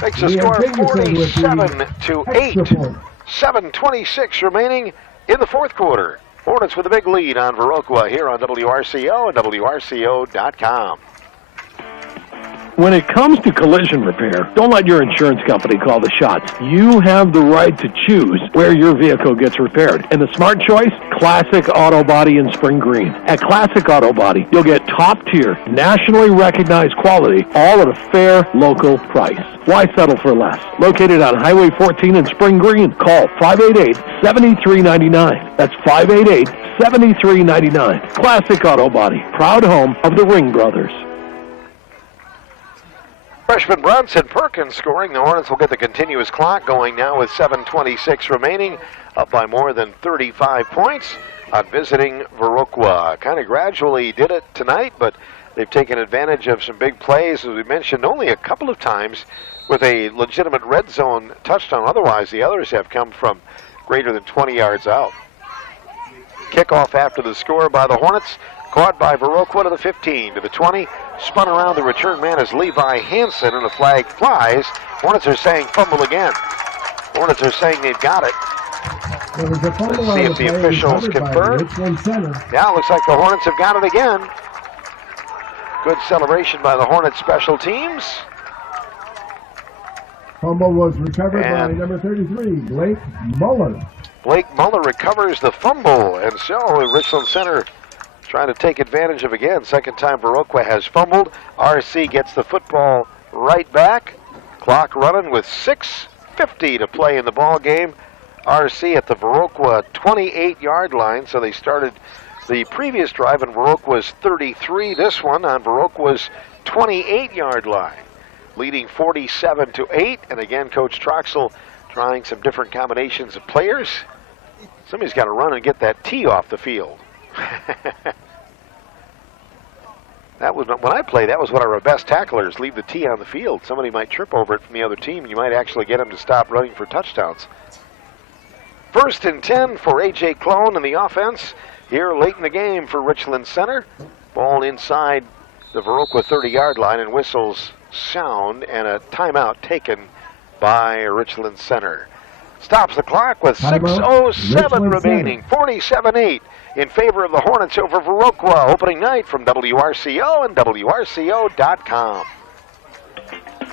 Makes the score 47-8. 7:26 remaining in the fourth quarter. Hornets with a big lead on Viroqua here on WRCO and WRCO.com. When it comes to collision repair, don't let your insurance company call the shots. You have the right to choose where your vehicle gets repaired. And the smart choice? Classic Auto Body in Spring Green. At Classic Auto Body, you'll get top-tier, nationally recognized quality, all at a fair local price. Why settle for less? Located on Highway 14 in Spring Green. Call 588-7399. That's 588-7399. Classic Auto Body, proud home of the Ring Brothers. Freshman Bronson Perkins scoring. The Hornets will get the continuous clock going now with 7:26 remaining, up by more than 35 points on visiting Viroqua. Kind of gradually did it tonight, but they've taken advantage of some big plays, as we mentioned, only a couple of times with a legitimate red zone touchdown. Otherwise, the others have come from greater than 20 yards out. Kickoff after the score by the Hornets. Caught by Viroqua to the 15, to the 20. Spun around. The return man is Levi Hansen, and the flag flies. Hornets are saying fumble again. Hornets are saying they've got it. Let's see if the officials confirm. Yeah, it looks like the Hornets have got it again. Good celebration by the Hornets special teams. Fumble was recovered by number 33, Blake Muller. Blake Muller recovers the fumble, and so Richland Center trying to take advantage of again. Second time Viroqua has fumbled. RC gets the football right back. Clock running with 6:50 to play in the ball game. RC at the Viroqua 28-yard line. So they started the previous drive on Viroqua's 33. This one on Viroqua's 28-yard line. Leading 47-8. And again, Coach Troxel trying some different combinations of players. Somebody's got to run and get that tee off the field. That was when I played. That was one of our best tacklers. Leave the tee on the field. Somebody might trip over it from the other team. You might actually get them to stop running for touchdowns. 1st and 10 for A.J. Clone in the offense here late in the game for Richland Center. Ball inside the Viroqua 30-yard line, and whistles sound, and a timeout taken by Richland Center. stops the clock with 6:07 remaining. 47-8 in favor of the Hornets over Viroqua. Opening night from WRCO and WRCO.com.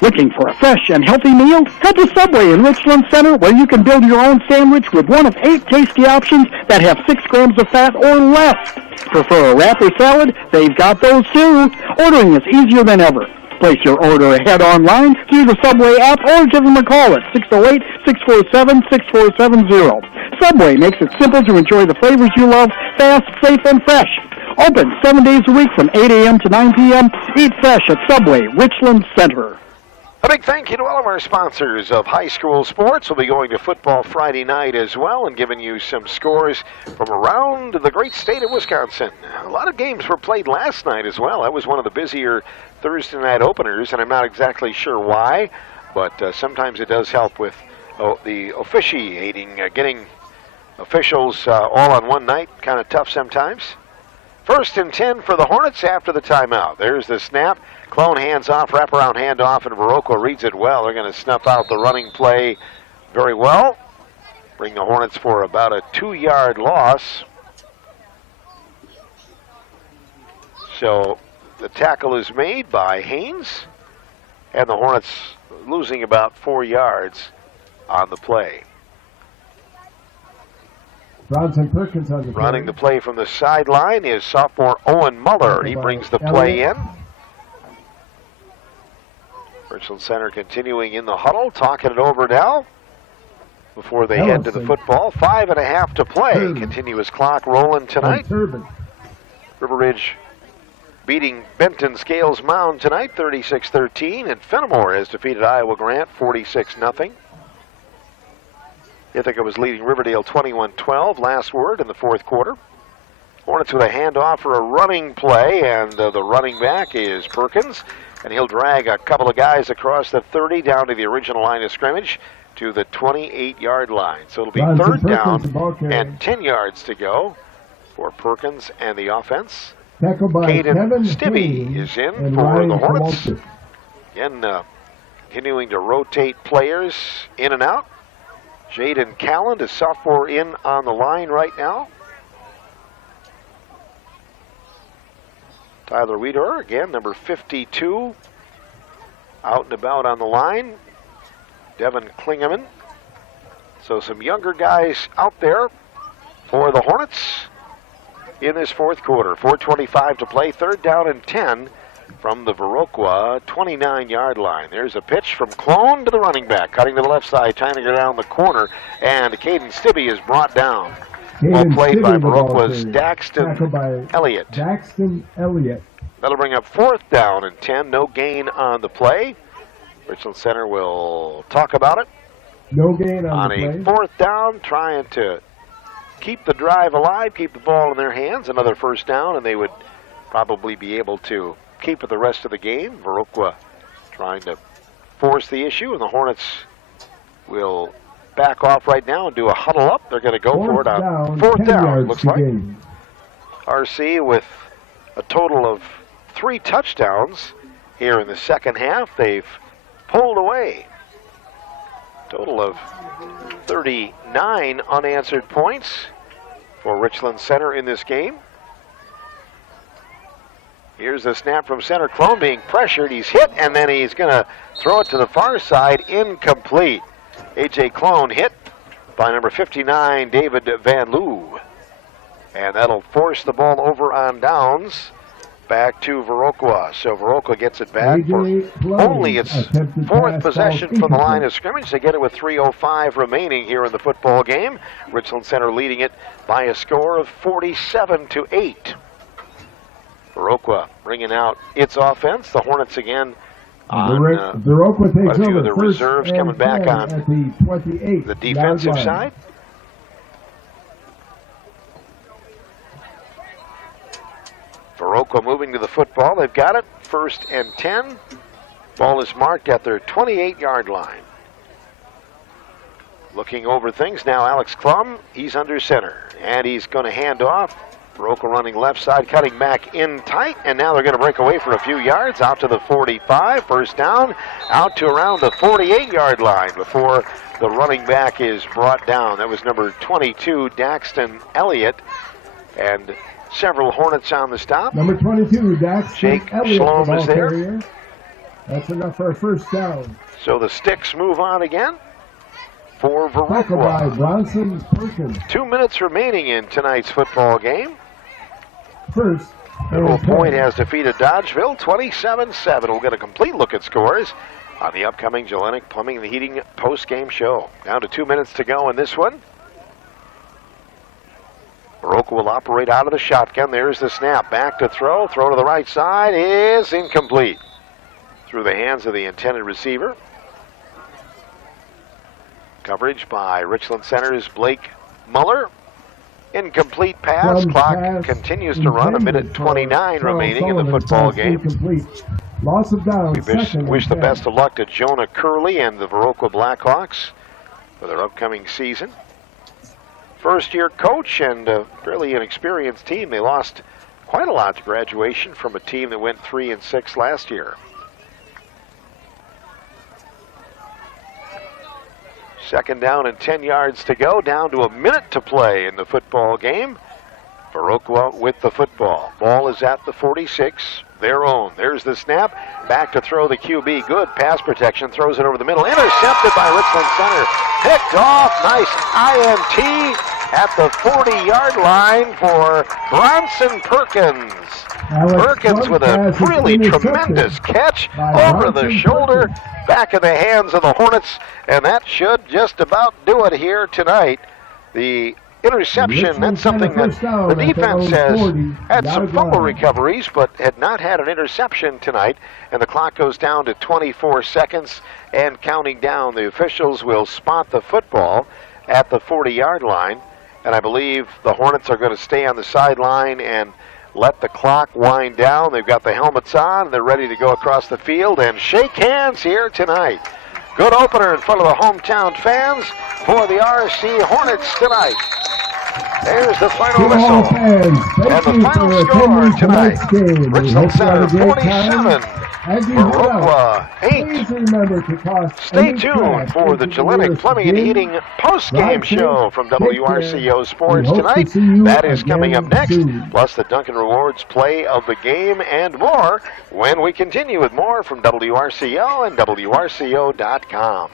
Looking for a fresh and healthy meal? Head to Subway in Richland Center, where you can build your own sandwich with one of 8 tasty options that have 6 grams of fat or less. Prefer a wrap or salad? They've got those too. Ordering is easier than ever. Place your order ahead online through the Subway app or give them a call at 608-647-6470. Subway makes it simple to enjoy the flavors you love, fast, safe, and fresh. Open 7 days a week from 8 a.m. to 9 p.m. Eat fresh at Subway, Richland Center. A big thank you to all of our sponsors of high school sports. We'll be going to football Friday night as well and giving you some scores from around the great state of Wisconsin. A lot of games were played last night as well. That was one of the busier Thursday night openers, and I'm not exactly sure why, but sometimes it does help with the officiating, getting officials all on one night. Kind of tough sometimes. 1st and 10 for the Hornets after the timeout. There's the snap. Clone hands off, wraparound handoff, and Viroqua reads it well. They're going to snuff out the running play very well. Bring the Hornets for about a 2-yard loss. So the tackle is made by Haynes, and the Hornets losing about 4 yards on the play. Bronson Perkins on the running the play from the sideline is sophomore Owen Muller. He brings the play in. Richland Center continuing in the huddle, talking it over now before they head to the football. 5.5 to play. Continuous clock rolling tonight. River Ridge beating Benton Scales Mound tonight, 36-13, and Fenimore has defeated Iowa Grant 46-0. Ithaca was leading Riverdale 21-12. Last word in the 4th quarter. Hornets with a handoff for a running play, and the running back is Perkins. And he'll drag a couple of guys across the 30 down to the original line of scrimmage to the 28-yard line. So it'll be 3rd down and 10 yards to go for Perkins and the offense. Caden Stibbe is in for the Hornets. Again, continuing to rotate players in and out. Jaden Calland, a sophomore, in on the line right now. Tyler Wieder, again, number 52, out and about on the line. Devin Klingeman. So some younger guys out there for the Hornets in this 4th quarter. 4:25 to play, 3rd down and 10 from the Viroqua 29-yard line. There's a pitch from Clone to the running back, cutting to the left side, trying to get down the corner, and Caden Stibbe is brought down. Well played by Viroqua's Daxton Elliott. That'll bring up 4th down and 10. No gain on the play. Richland Center will talk about it. No gain on the play. On a 4th down, trying to keep the drive alive, keep the ball in their hands. Another 1st down, and they would probably be able to keep it the rest of the game. Viroqua trying to force the issue, and the Hornets will back off right now and do a huddle up. They're going to go for it on 4th down, looks like. RC with a total of 3 touchdowns here in the 2nd half. They've pulled away. Total of 39 unanswered points for Richland Center in this game. Here's the snap from center. Clone being pressured. He's hit, and then he's going to throw it to the far side. Incomplete. A.J. Clone hit by number 59, David Van Loo. And that'll force the ball over on downs back to Viroqua. So Viroqua gets it back for only its 4th possession from the line of scrimmage. They get it with 3:05 remaining here in the football game. Richland Center leading it by a score of 47-8. Viroqua bringing out its offense. The Hornets again on Viroqua takes a few over. of the reserves coming back on the defensive side. Viroqua moving to the football. They've got it. 1st and 10. Ball is marked at their 28-yard line. Looking over things now, Alex Klum. He's under center, and he's going to hand off Viroqua running left side, cutting back in tight, and now they're going to break away for a few yards, out to the 45, first down, out to around the 48-yard line before the running back is brought down. That was number 22, Daxton Elliott, and several Hornets on the stop. Number 22, Daxton Jake Elliott, Slom the is there. carrier. That's enough for a first down. So the Sticks move on again for Tackled by Viroqua. Bronson Perkins. 2 minutes remaining in tonight's football game. First. Middle Point has defeated Dodgeville 27-7. We'll get a complete look at scores on the upcoming Gellenic Plumbing and Heating post-game show. Down to 2 minutes to go in this one. Viroqua will operate out of the shotgun. There's the snap. Back to throw. Throw to the right side is incomplete. Through the hands of the intended receiver. Coverage by Richland Center's Blake Muller. Incomplete pass. Clock continues to run. 1:29 remaining in the football game. Loss of down. We wish the best of luck to Jonah Curley and the Viroqua Blackhawks for their upcoming season. First-year coach and a fairly inexperienced team. They lost quite a lot to graduation from a team that went 3-6 last year. Second down and 10 yards to go. Down to a minute to play in the football game. Viroqua with the football. Ball is at the 46. Their own. There's the snap. Back to throw the QB. Good pass protection. Throws it over the middle. Intercepted by Richland Center. Picked off. Nice INT at the 40-yard line for Bronson Perkins. Perkins with a really tremendous catch over the shoulder. Back in the hands of the Hornets. And that should just about do it here tonight. The interception, that's something that the defense has had some fumble recoveries, but had not had an interception tonight. And the clock goes down to 24 seconds and counting down. The officials will spot the football at the 40-yard line. And I believe the Hornets are going to stay on the sideline and let the clock wind down. They've got the helmets on. They're ready to go across the field and shake hands here tonight. Good opener in front of the hometown fans for the RC Hornets tonight. There's the final whistle. And the final score tonight. Richland Center 47. Viroqua 8. Stay tuned for the Gellenic Plumbing and Heating post-game show from WRCO Sports tonight. That is coming up next, plus the Duncan Rewards play of the game and more when we continue with more from WRCO and WRCO.com.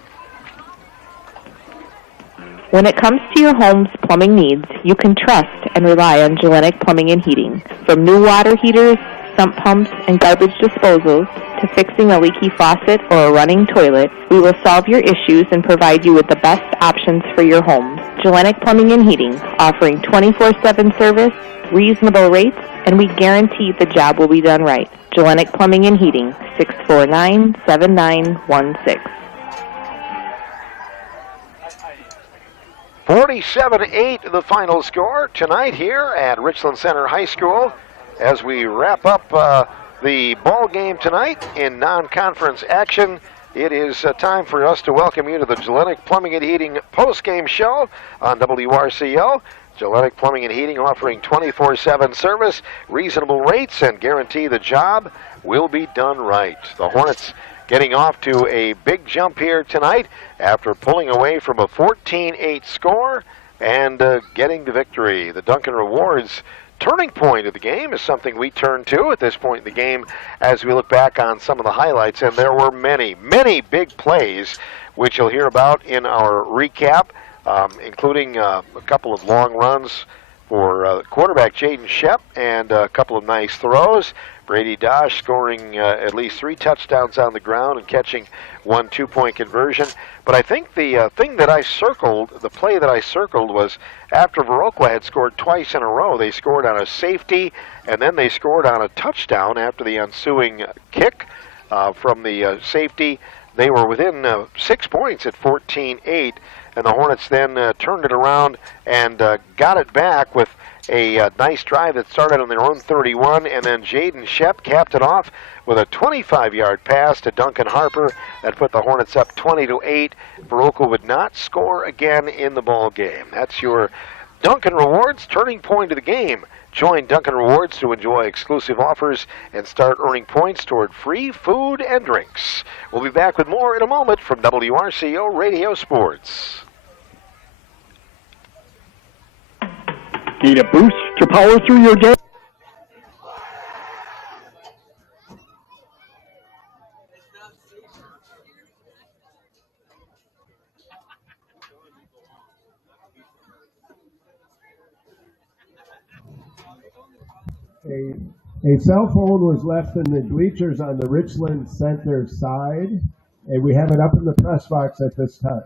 When it comes to your home's plumbing needs, you can trust and rely on Gellenic Plumbing and Heating. From new water heaters, sump pumps, and garbage disposals, to fixing a leaky faucet or a running toilet, we will solve your issues and provide you with the best options for your home. Gellenic Plumbing and Heating, offering 24/7 service, reasonable rates, and we guarantee the job will be done right. Gellenic Plumbing and Heating, 649-7916. 47-8 the final score tonight here at Richland Center High School as we wrap up the ball game tonight in non-conference action. It is time for us to welcome you to the Gellenic Plumbing and Heating post-game show on WRCO. Gellenic Plumbing and Heating offering 24/7 service, reasonable rates, and guarantee the job will be done right. The Hornets getting off to a big jump here tonight after pulling away from a 14-8 score and getting the victory. The Duncan Rewards turning point of the game is something we turn to at this point in the game as we look back on some of the highlights, and there were many, many big plays which you'll hear about in our recap, including a couple of long runs for quarterback Jaden Shep and a couple of nice throws. Brady Dosh scoring at least 3 touchdowns on the ground and catching 1 2-point conversion. But I think the thing that I circled, the play that I circled, was after Viroqua had scored twice in a row. They scored on a safety, and then they scored on a touchdown after the ensuing kick from the safety. They were within 6 points at 14-8, and the Hornets then turned it around and got it back with a nice drive that started on their own 31, and then Jaden Shep capped it off with a 25-yard pass to Duncan Harper that put the Hornets up 20-8. Viroqua would not score again in the ball game. That's your Dunkin' Rewards, turning point of the game. Join Dunkin' Rewards to enjoy exclusive offers and start earning points toward free food and drinks. We'll be back with more in a moment from WRCO Radio Sports. Need a boost to power through your day? A cell phone was left in the bleachers on the Richland Center side, and we have it up in the press box at this time.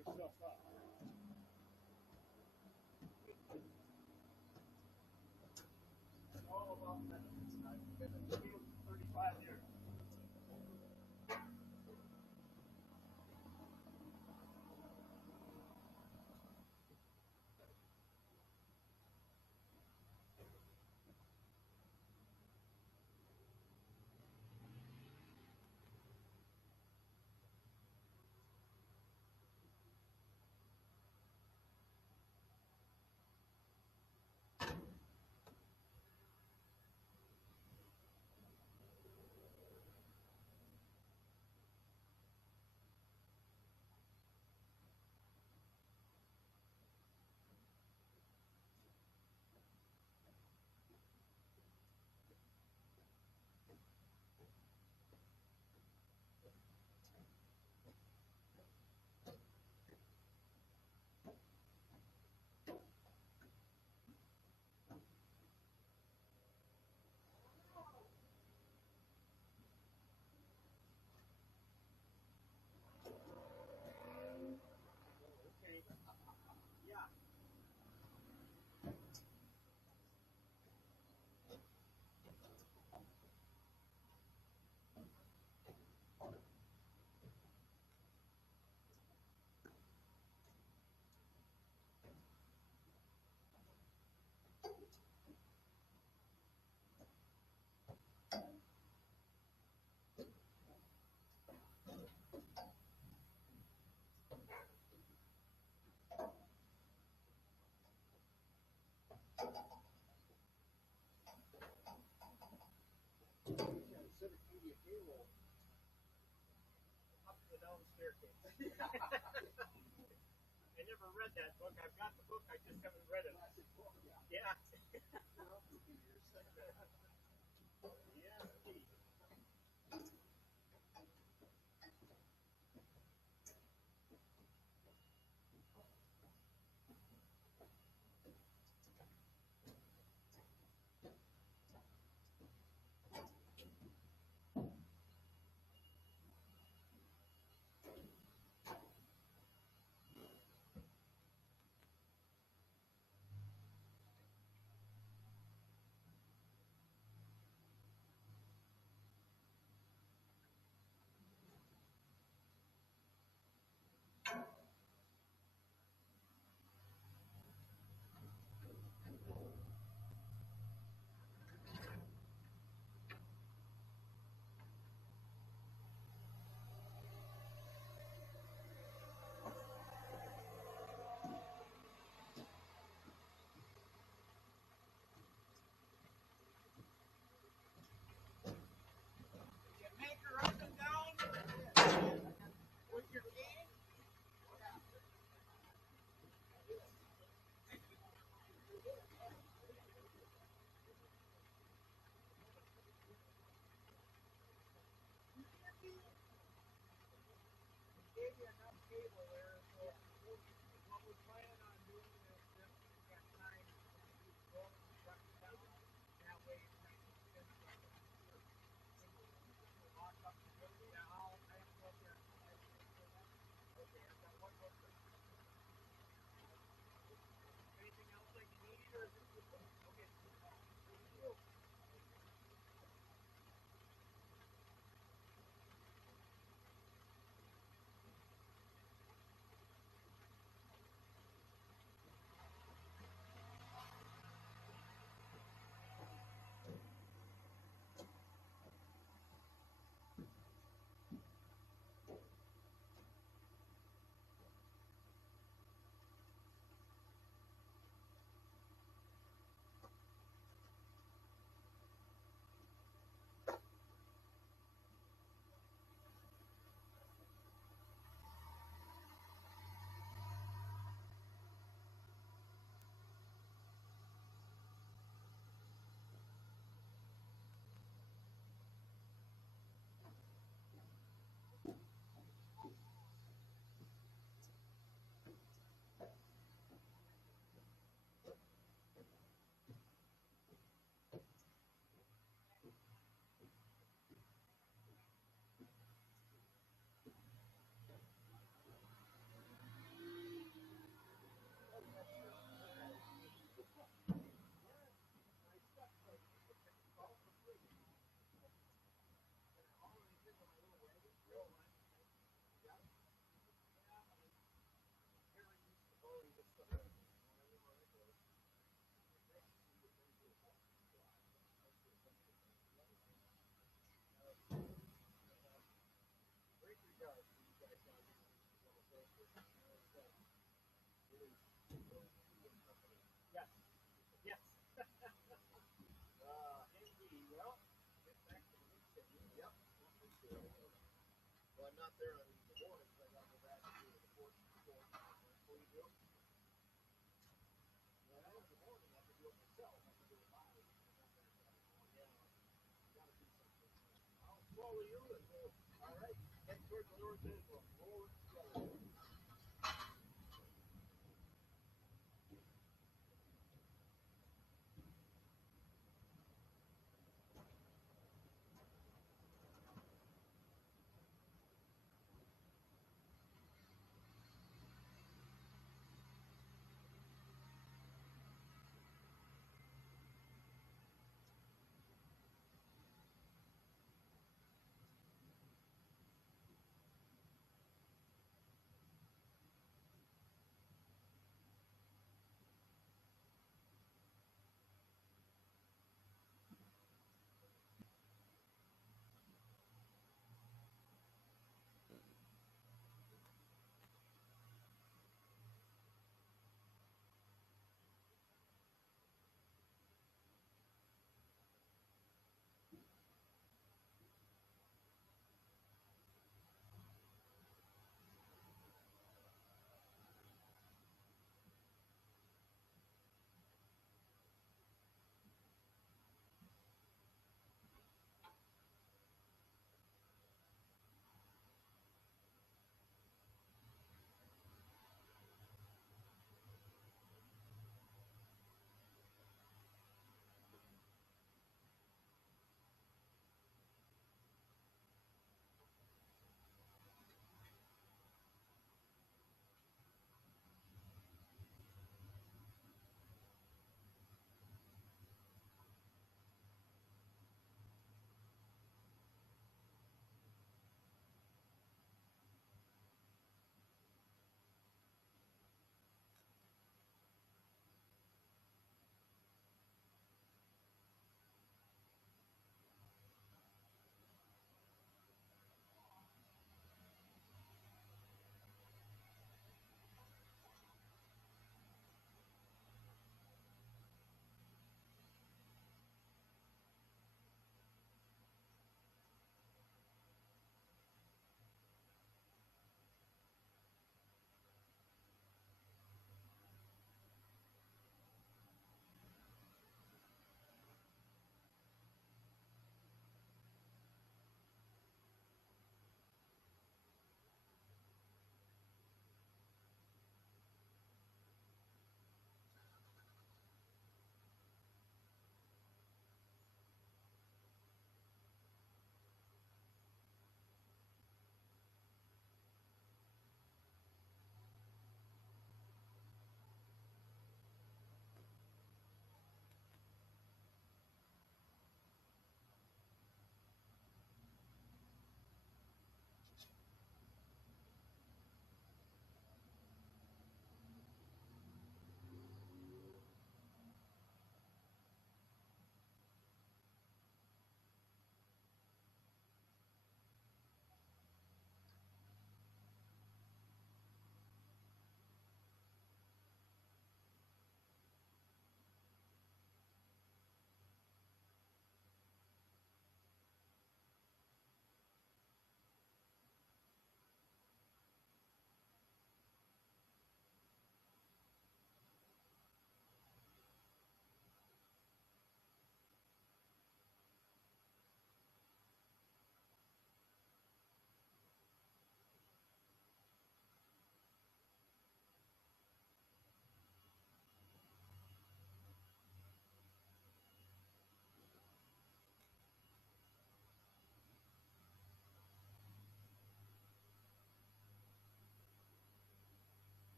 yourself up. It's all about medicine. I've been in the field for 35 years. Civic media payroll up and down the staircase. I never read that book. I've got the book. I just haven't read it. Yeah. Yeah. Indeed. You make her up and down with your cane. Gave you enough cable there, so what we plan on doing is just we got time to go and shut it down. That way it's nice and simple. We'll lock up the building. Now I have to go up there. Okay, I've got one more thing. Anything else that you need, or is it okay? Thank you. Well, I'm not there on the Hornets. I got to go back to the fourth. What do you do? Well, I was the Hornets. I have to do it myself. I have to do it live. Yeah. Got to do something. I'll follow you and go. All right. Head towards the north end.